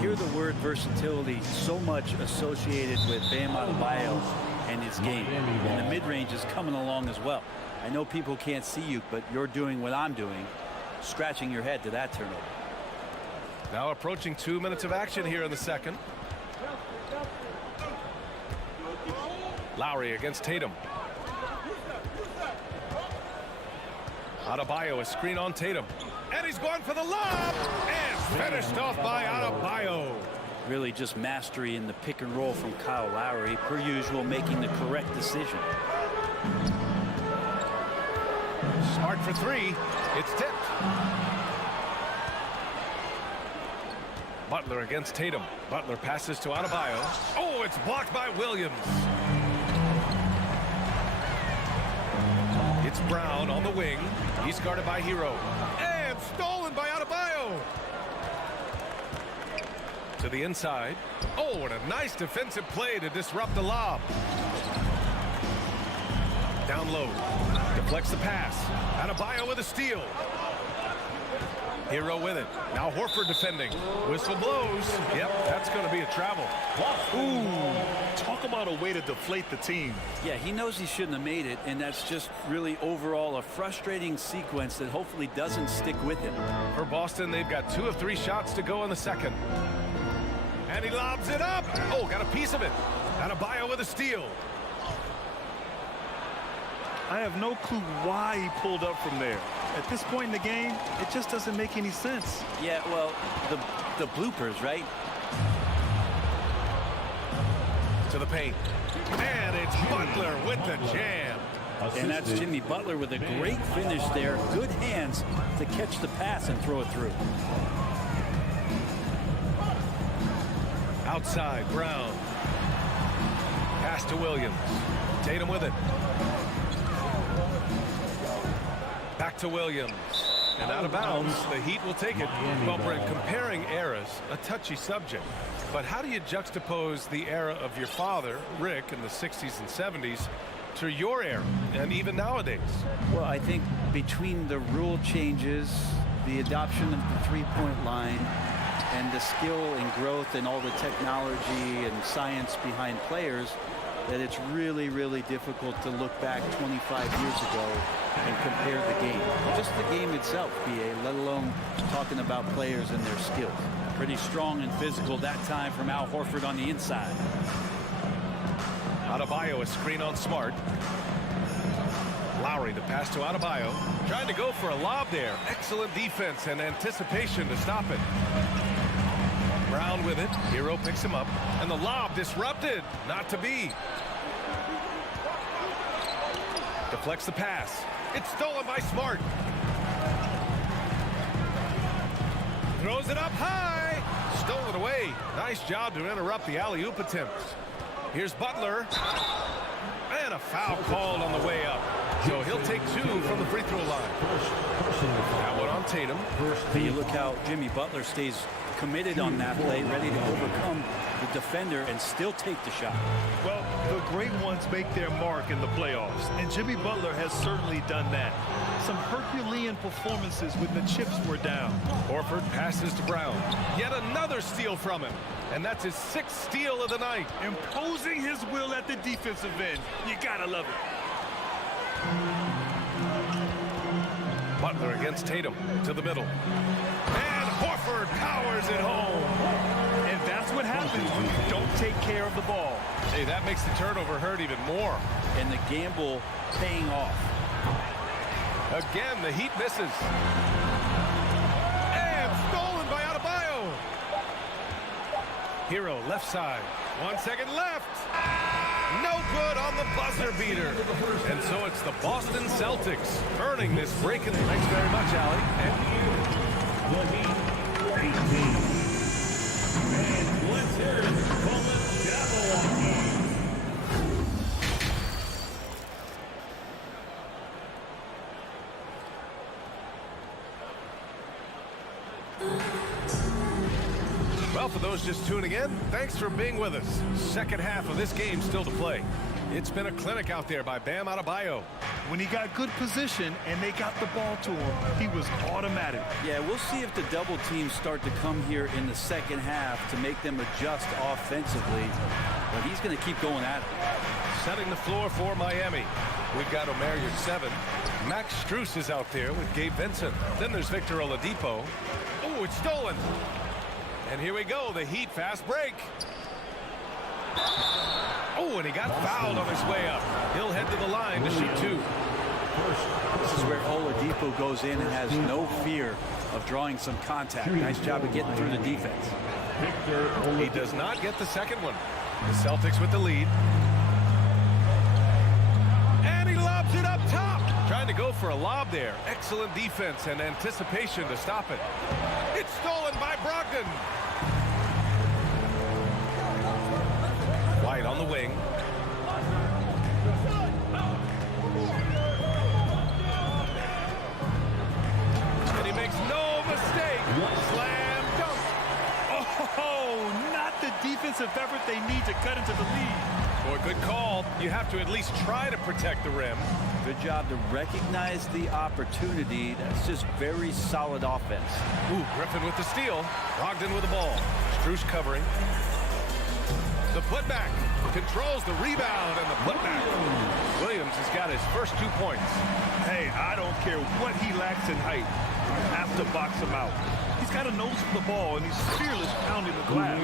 Hear the word versatility so much associated with Bam Adebayo and his game. And the mid-range is coming along as well. I know people can't see you, but you're doing what I'm doing, scratching your head to that turnover. Now approaching 2 minutes of action here in the second. Lowry against Tatum. Adebayo, a screen on Tatum. And he's going for the lob. And finished off by Adebayo. Really just mastery in the pick and roll from Kyle Lowry, per usual, making the correct decision. Smart for 3. It's tipped. Butler against Tatum. Butler passes to Adebayo. Oh, it's blocked by Williams. It's Brown on the wing. He's guarded by Hero. And stolen by Adebayo. To the inside. Oh, and a nice defensive play to disrupt the lob. Down low. Deflects the pass. Adebayo with a steal. Hero with it. Now Horford defending. Whistle blows. Yep, that's going to be a travel. Ooh, talk about a way to deflate the team. Yeah, he knows he shouldn't have made it, and that's just really overall a frustrating sequence that hopefully doesn't stick with him. For Boston, they've got 2 of 3 shots to go in the second. And he lobs it up. Oh, got a piece of it. Adebayo with a steal. I have no clue why he pulled up from there. At this point in the game, it just doesn't make any sense. Yeah, well, the bloopers, right? To the paint. And it's Butler with the jam. And that's Jimmy Butler with a great finish there. Good hands to catch the pass and throw it through. Outside, Brown. Pass to Williams. Tatum with it. Back to Williams. And out of bounds, the Heat will take it. Well, Brent, comparing eras, a touchy subject. But how do you juxtapose the era of your father, Rick, in the 60s and 70s, to your era, and even nowadays? Well, I think between the rule changes, the adoption of the three-point line, and the skill and growth and all the technology and science behind players, that it's really, really difficult to look back 25 years ago and compare the game. Just the game itself, BA, let alone talking about players and their skills. Pretty strong and physical that time from Al Horford on the inside. Adebayo, a screen on Smart. Lowry, the pass to Adebayo. Trying to go for a lob there. Excellent defense and anticipation to stop it. Brown with it. Hero picks him up. And the lob disrupted. Not to be. Deflects the pass. It's stolen by Smart. Throws it up high. Stolen away. Nice job to interrupt the alley-oop attempts. Here's Butler. And a foul called on the way up. So he'll take 2 from the free throw line. That one on Tatum. You look how Jimmy Butler stays committed on that play, ready to overcome the defender and still take the shot. Well, the great ones make their mark in the playoffs, and Jimmy Butler has certainly done that. Some Herculean performances when the chips were down. Horford passes to Brown. Yet another steal from him. And that's his 6th steal of the night. Imposing his will at the defensive end. You gotta love it. Butler against Tatum to the middle. And Horford powers it home. And that's what happens when you don't take care of the ball. Hey, that makes the turnover hurt even more. And the gamble paying off. Again, the Heat misses. And stolen by Adebayo. Hero left side. 1 second left. No good on the buzzer beater. And so it's the Boston Celtics earning this break. Thanks very much, Allie. And the Heat 18. And let's hear it from the Cavaliers. Well, for those just tuning in, thanks for being with us. Second half of this game still to play. It's been a clinic out there by Bam Adebayo. When he got good position and they got the ball to him, he was automatic. Yeah, we'll see if the double teams start to come here in the second half to make them adjust offensively. But he's going to keep going at it. Setting the floor for Miami. We've got Omer Yurtseven. Max Strus is out there with Gabe Vincent. Then there's Victor Oladipo. Oh, it's stolen. And here we go, the Heat fast break. Oh, and he got fouled on his way up. He'll head to the line to shoot 2. This is where Oladipo goes in and has no fear of drawing some contact. Nice job of getting through the defense. He does not get the second one. The Celtics with the lead. And he lobs it up top. Trying to go for a lob there. Excellent defense and anticipation to stop it. It's stolen by Brogdon. White on the wing. And he makes no mistake. Slam dunk. Oh, not the defensive effort they need to cut into the lead. Boy, good call. You have to at least try to protect the rim. Good job to recognize the opportunity. That's just very solid offense. Ooh, Griffin with the steal. Brogdon with the ball. Strus covering. The putback. Controls the rebound and the putback. Williams has got his first 2 points. Hey, I don't care what he lacks in height. You have to box him out. He's got a nose for the ball, and he's fearless pounding the glass.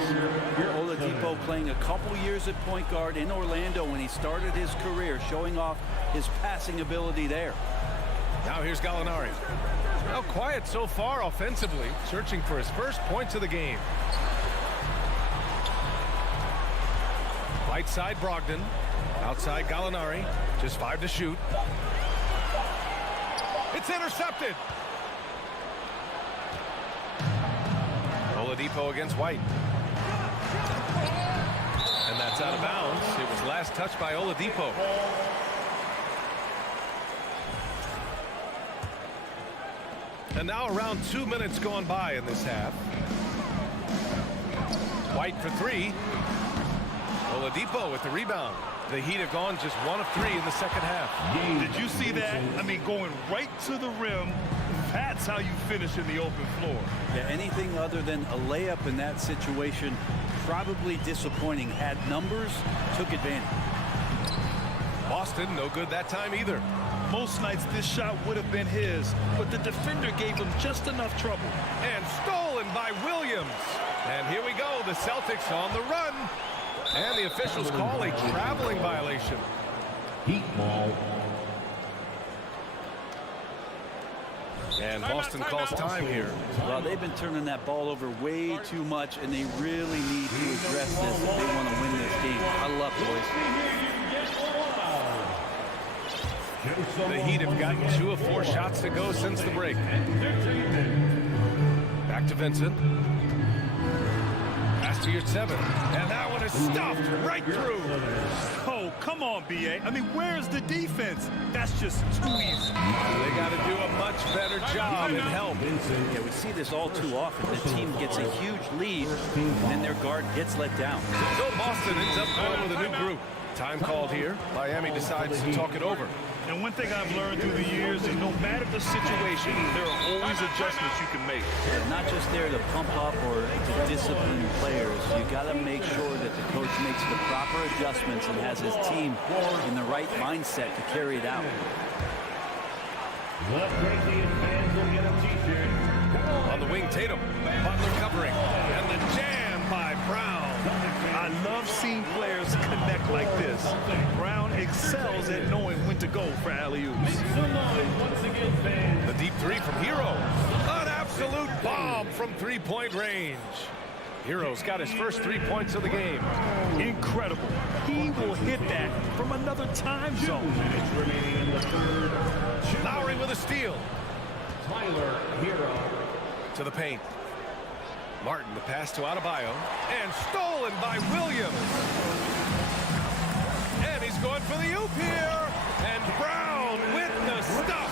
Oladipo playing a couple years at point guard in Orlando when he started his career, showing off his passing ability there. Now here's Gallinari. Now quiet so far offensively, searching for his first points of the game. Right side Brogdon. Outside Gallinari. Just 5 to shoot. It's intercepted. Oladipo against White. And that's out of bounds. It was last touched by Oladipo. And now around 2 minutes gone by in this half. White for 3. Oladipo with the rebound. The Heat have gone just 1 of 3 in the second half. Did you see that? I mean, going right to the rim. That's how you finish in the open floor. Yeah, anything other than a layup in that situation, probably disappointing. Had numbers, took advantage. Boston, no good that time either. Most nights this shot would have been his, but the defender gave him just enough trouble. And stolen by Williams. And here we go, the Celtics on the run. And the officials call a traveling violation. Heat ball. And Boston calls time here. Well, they've been turning that ball over way too much, and they really need to address this if they want to win this game. Huddle up, boys. The Heat have gotten 2 of 4 shots to go since the break. Back to Vincent. Pass to your 7. And that one is stuffed right through. Oh, come on, B.A. I mean, where's the defense? That's just too easy. They got to do a much better job and help. Yeah, we see this all too often. The team gets a huge lead, and then their guard gets let down. So Boston ends up going with a new group. Time called here. Miami decides to talk it over. And one thing I've learned through the years is no matter the situation, there are always adjustments you can make. They're not just there to pump up or to discipline players. You got to make sure that the coach makes the proper adjustments and has his team in the right mindset to carry it out. The Corinthians fans will get a t-shirt. On the wing, Tatum. Butler covering. And the jam by Brown. I love seeing players connect like this. Brown excels at knowing when to go for alley-oops. The deep 3 from Hero. An absolute bomb from 3-point range. Hero's got his first 3 points of the game. Incredible. He will hit that from another time zone. Lowry with a steal. Tyler Hero. To the paint. Martin, the pass to Adebayo. And stolen by Williams. And he's going for the oop here. And Brown with the stuff.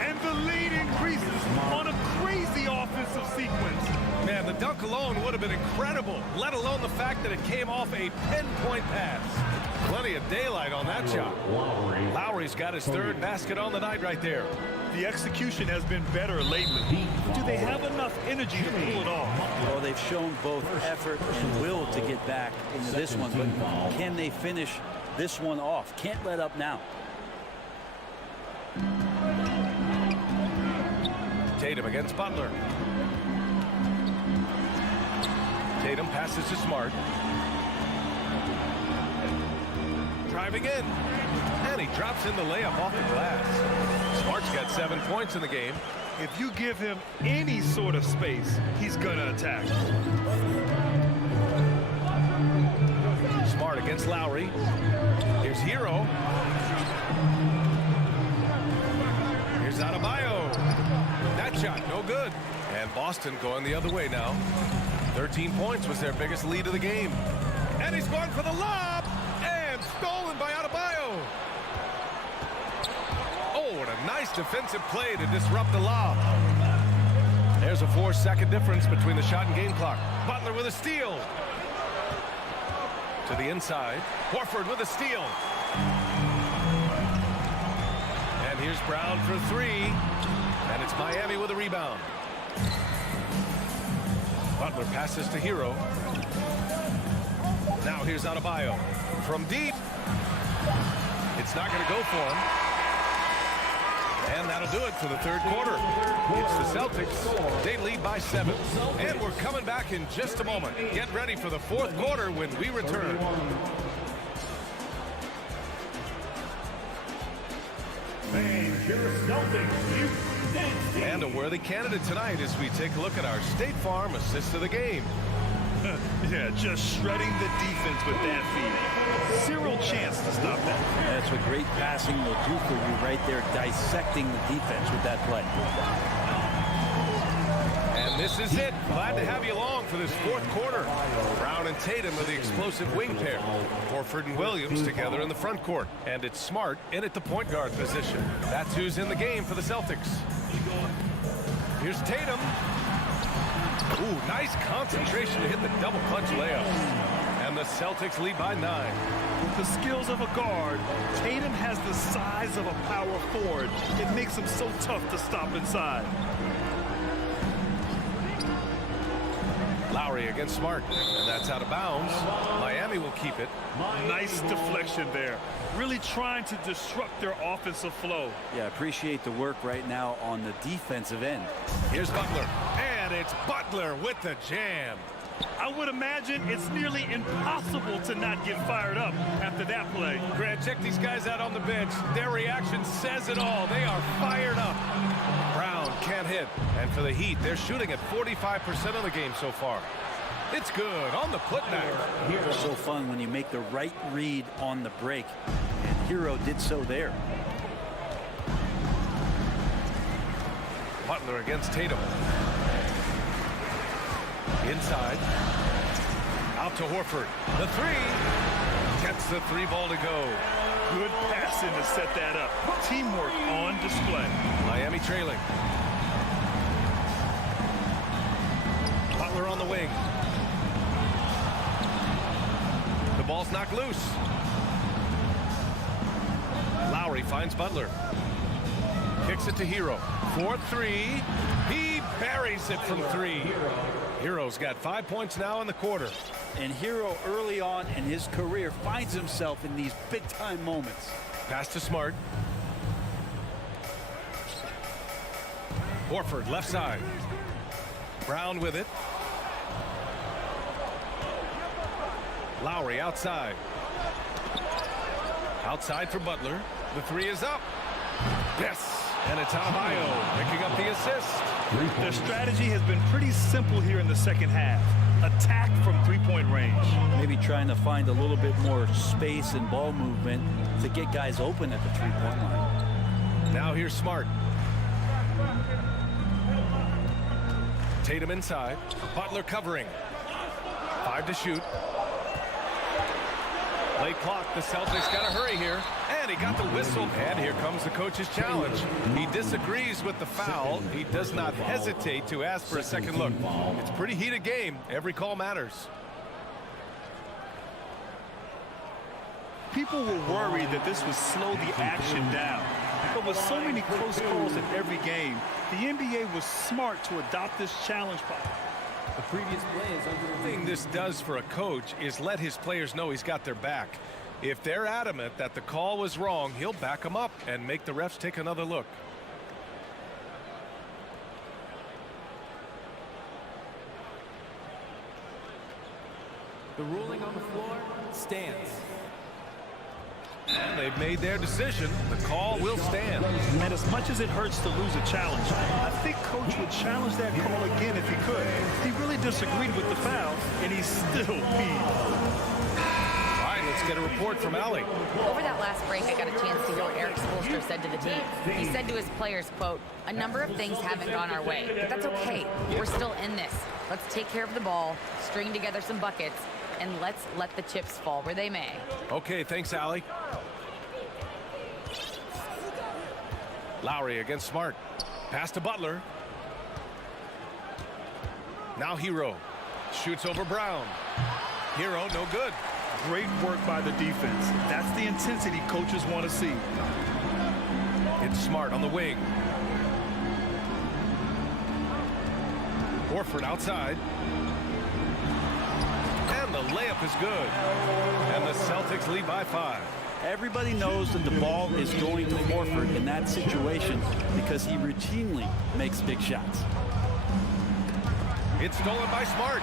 And the lead increases on a crazy offensive sequence. Man, the dunk alone would have been incredible, let alone the fact that it came off a pinpoint pass. Plenty of daylight on that shot. Lowry's got his 3rd basket on the night right there. The execution has been better lately. Do they have enough energy to pull it off? Well, they've shown both effort and will to get back into this one, but can they finish this one off? Can't let up now. Tatum against Butler. Tatum passes to Smart. Driving in. And he drops in the layup off the glass. Smart's got 7 points in the game. If you give him any sort of space, he's gonna attack. Smart against Lowry. Here's Hero. Here's Adebayo. That shot, no good. And Boston going the other way now. 13 points was their biggest lead of the game. And he's going for the lob. And stolen by Adebayo. Oh, what a nice defensive play to disrupt the lob. There's a 4-second difference between the shot and game clock. Butler with a steal. To the inside. Horford with a steal. And here's Brown for 3. And it's Miami with a rebound. Butler passes to Hero. Now here's Adebayo. From deep. It's not going to go for him. And that'll do it for the 3rd quarter. It's the Celtics. They lead by 7. And we're coming back in just a moment. Get ready for the 4th quarter when we return. And a worthy candidate tonight as we take a look at our State Farm assist of the game. Yeah, just shredding the defense with that feed. Zero chance to stop that. That's what great passing will do for you right there, dissecting the defense with that play. And this is it. Glad to have you along for this fourth quarter. Brown and Tatum are the explosive wing pair. Horford and Williams together in the front court. And it's Smart in at the point guard position. That's who's in the game for the Celtics. Here's Tatum. Ooh, nice concentration to hit the double clutch layup. And the Celtics lead by 9. With the skills of a guard, Tatum has the size of a power forward. It makes him so tough to stop inside. Lowry against Smart, and that's out of bounds. Miami will keep it. Nice deflection there. Really trying to disrupt their offensive flow. Yeah, appreciate the work right now on the defensive end. Here's Butler, and it's Butler with the jam. I would imagine it's nearly impossible to not get fired up after that play. Grant, check these guys out on the bench. Their reaction says it all. They are fired up. Brown can't hit. And for the Heat, they're shooting at 45% of the game so far. It's good on the putback. It's so fun when you make the right read on the break. And Hero did so there. Butler against Tatum. Inside. Out to Horford. The three. Gets the three ball to go. Good passing to set that up. Teamwork on display. Miami trailing. Butler on the wing. The ball's knocked loose. Lowry finds Butler. Kicks it to Hero. 4-3. He buries it from 3. Hero's got 5 points now in the quarter. And Hero early on in his career finds himself in these big-time moments. Pass to Smart. Horford left side. Brown with it. Lowry outside. Outside for Butler. The three is up. Yes. And it's Adebayo picking up the assist. Their strategy has been pretty simple here in the second half. Attack from three-point range. Maybe trying to find a little bit more space and ball movement to get guys open at the three-point line. Now here's Smart. Tatum inside. Butler covering. 5 to shoot. Late clock. The Celtics got to hurry here. And he got the whistle. And here comes the coach's challenge. He disagrees with the foul. He does not hesitate to ask for a second look. It's a pretty heated game. Every call matters. People were worried that this would slow the action down. But with so many close calls in every game, the NBA was smart to adopt this challenge. The previous play is under The thing this does for a coach is let his players know he's got their back. If they're adamant that the call was wrong, he'll back them up and make the refs take another look. The ruling on the floor stands. And they've made their decision. The call will stand. And as much as it hurts to lose a challenge, I think Coach would challenge that call again if he could. He really disagreed with the foul, and he's still peeved. All right, let's get a report from Allie. Over that last break, I got a chance to hear what Eric Spoelstra said to the team. He said to his players, quote, "A number of things haven't gone our way, but that's okay. We're still in this. Let's take care of the ball, string together some buckets, and let's let the chips fall where they may." Okay, thanks, Allie. Lowry against Smart. Pass to Butler. Now Hero. Shoots over Brown. Hero, no good. Great work by the defense. That's the intensity coaches want to see. It's Smart on the wing. Horford outside. And the layup is good. And the Celtics lead by 5. Everybody knows that the ball is going to Horford in that situation because he routinely makes big shots. It's stolen by Smart.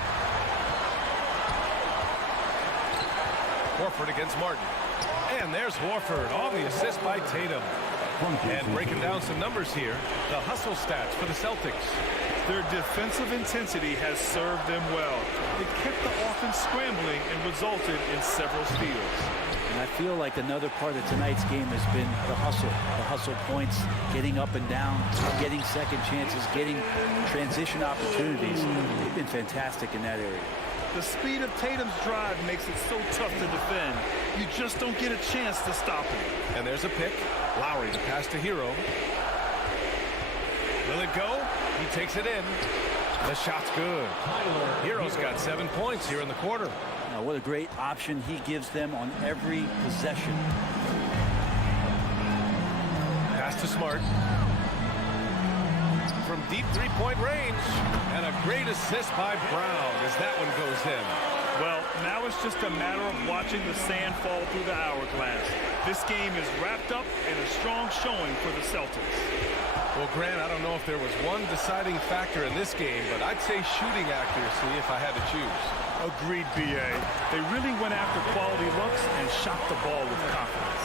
Horford against Martin. And there's Horford on the assist by Tatum. And breaking down some numbers here, the hustle stats for the Celtics. Their defensive intensity has served them well. It kept the offense scrambling and resulted in several steals. And I feel like another part of tonight's game has been the hustle points, getting up and down, getting second chances, getting transition opportunities. They've been fantastic in that area. The speed of Tatum's drive makes it so tough to defend. You just don't get a chance to stop him. And there's a pick. Lowry to pass to Hero. Will it go? He takes it in. The shot's good. Hero's got 7 points here in the quarter. Now, what a great option he gives them on every possession. Pass to Smart. From deep three-point range. And a great assist by Brown as that one goes in. Well, now it's just a matter of watching the sand fall through the hourglass. This game is wrapped up in a strong showing for the Celtics. Well, Grant, I don't know if there was one deciding factor in this game, but I'd say shooting accuracy if I had to choose. Agreed, B.A. They really went after quality looks and shot the ball with confidence.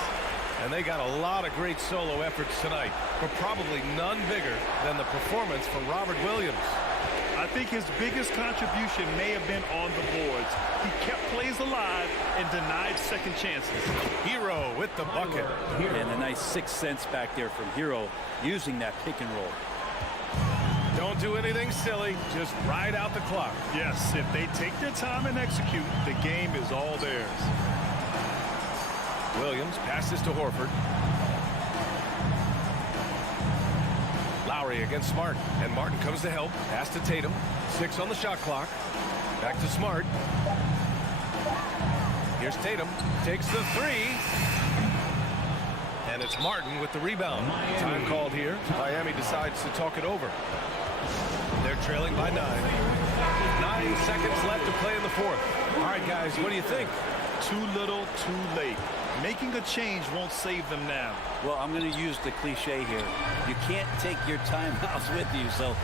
And they got a lot of great solo efforts tonight, but probably none bigger than the performance from Robert Williams. I think his biggest contribution may have been on the boards. He kept plays alive and denied second chances. Hero with the bucket. And a nice 6 cents back there from Hero using that pick and roll. Don't do anything silly. Just ride out the clock. Yes, if they take their time and execute, the game is all theirs. Williams passes to Horford. Lowry against Smart, and Martin comes to help. Pass to Tatum. 6 on the shot clock. Back to Smart. Here's Tatum. Takes the 3. And it's Martin with the rebound. Time called here. Miami decides to talk it over. They're trailing by 9. 9 seconds left to play in the fourth. All right, guys, what do you think? Too little, too late. Making a change won't save them now. Well, I'm going to use the cliche here. You can't take your timeouts with you, so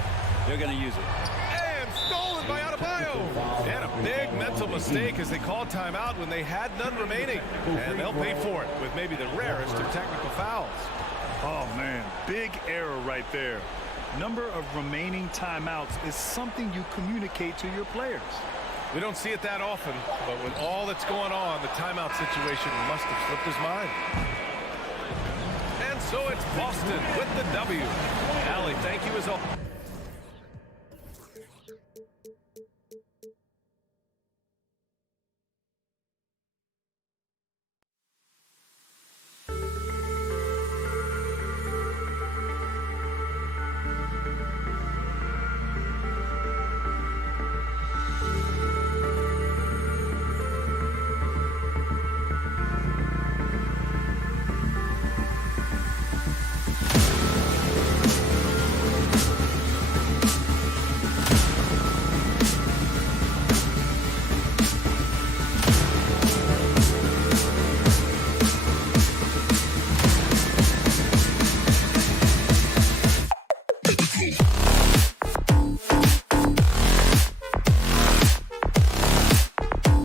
they're going to use it. And stolen by Adebayo. And a big mental mistake as they called timeout when they had none remaining. And they'll pay for it with maybe the rarest of technical fouls. Oh, man, big error right there. Number of remaining timeouts is something you communicate to your players. We don't see it that often, but with all that's going on, the timeout situation must have slipped his mind. And so it's Boston with the W. Allie, thank you as always.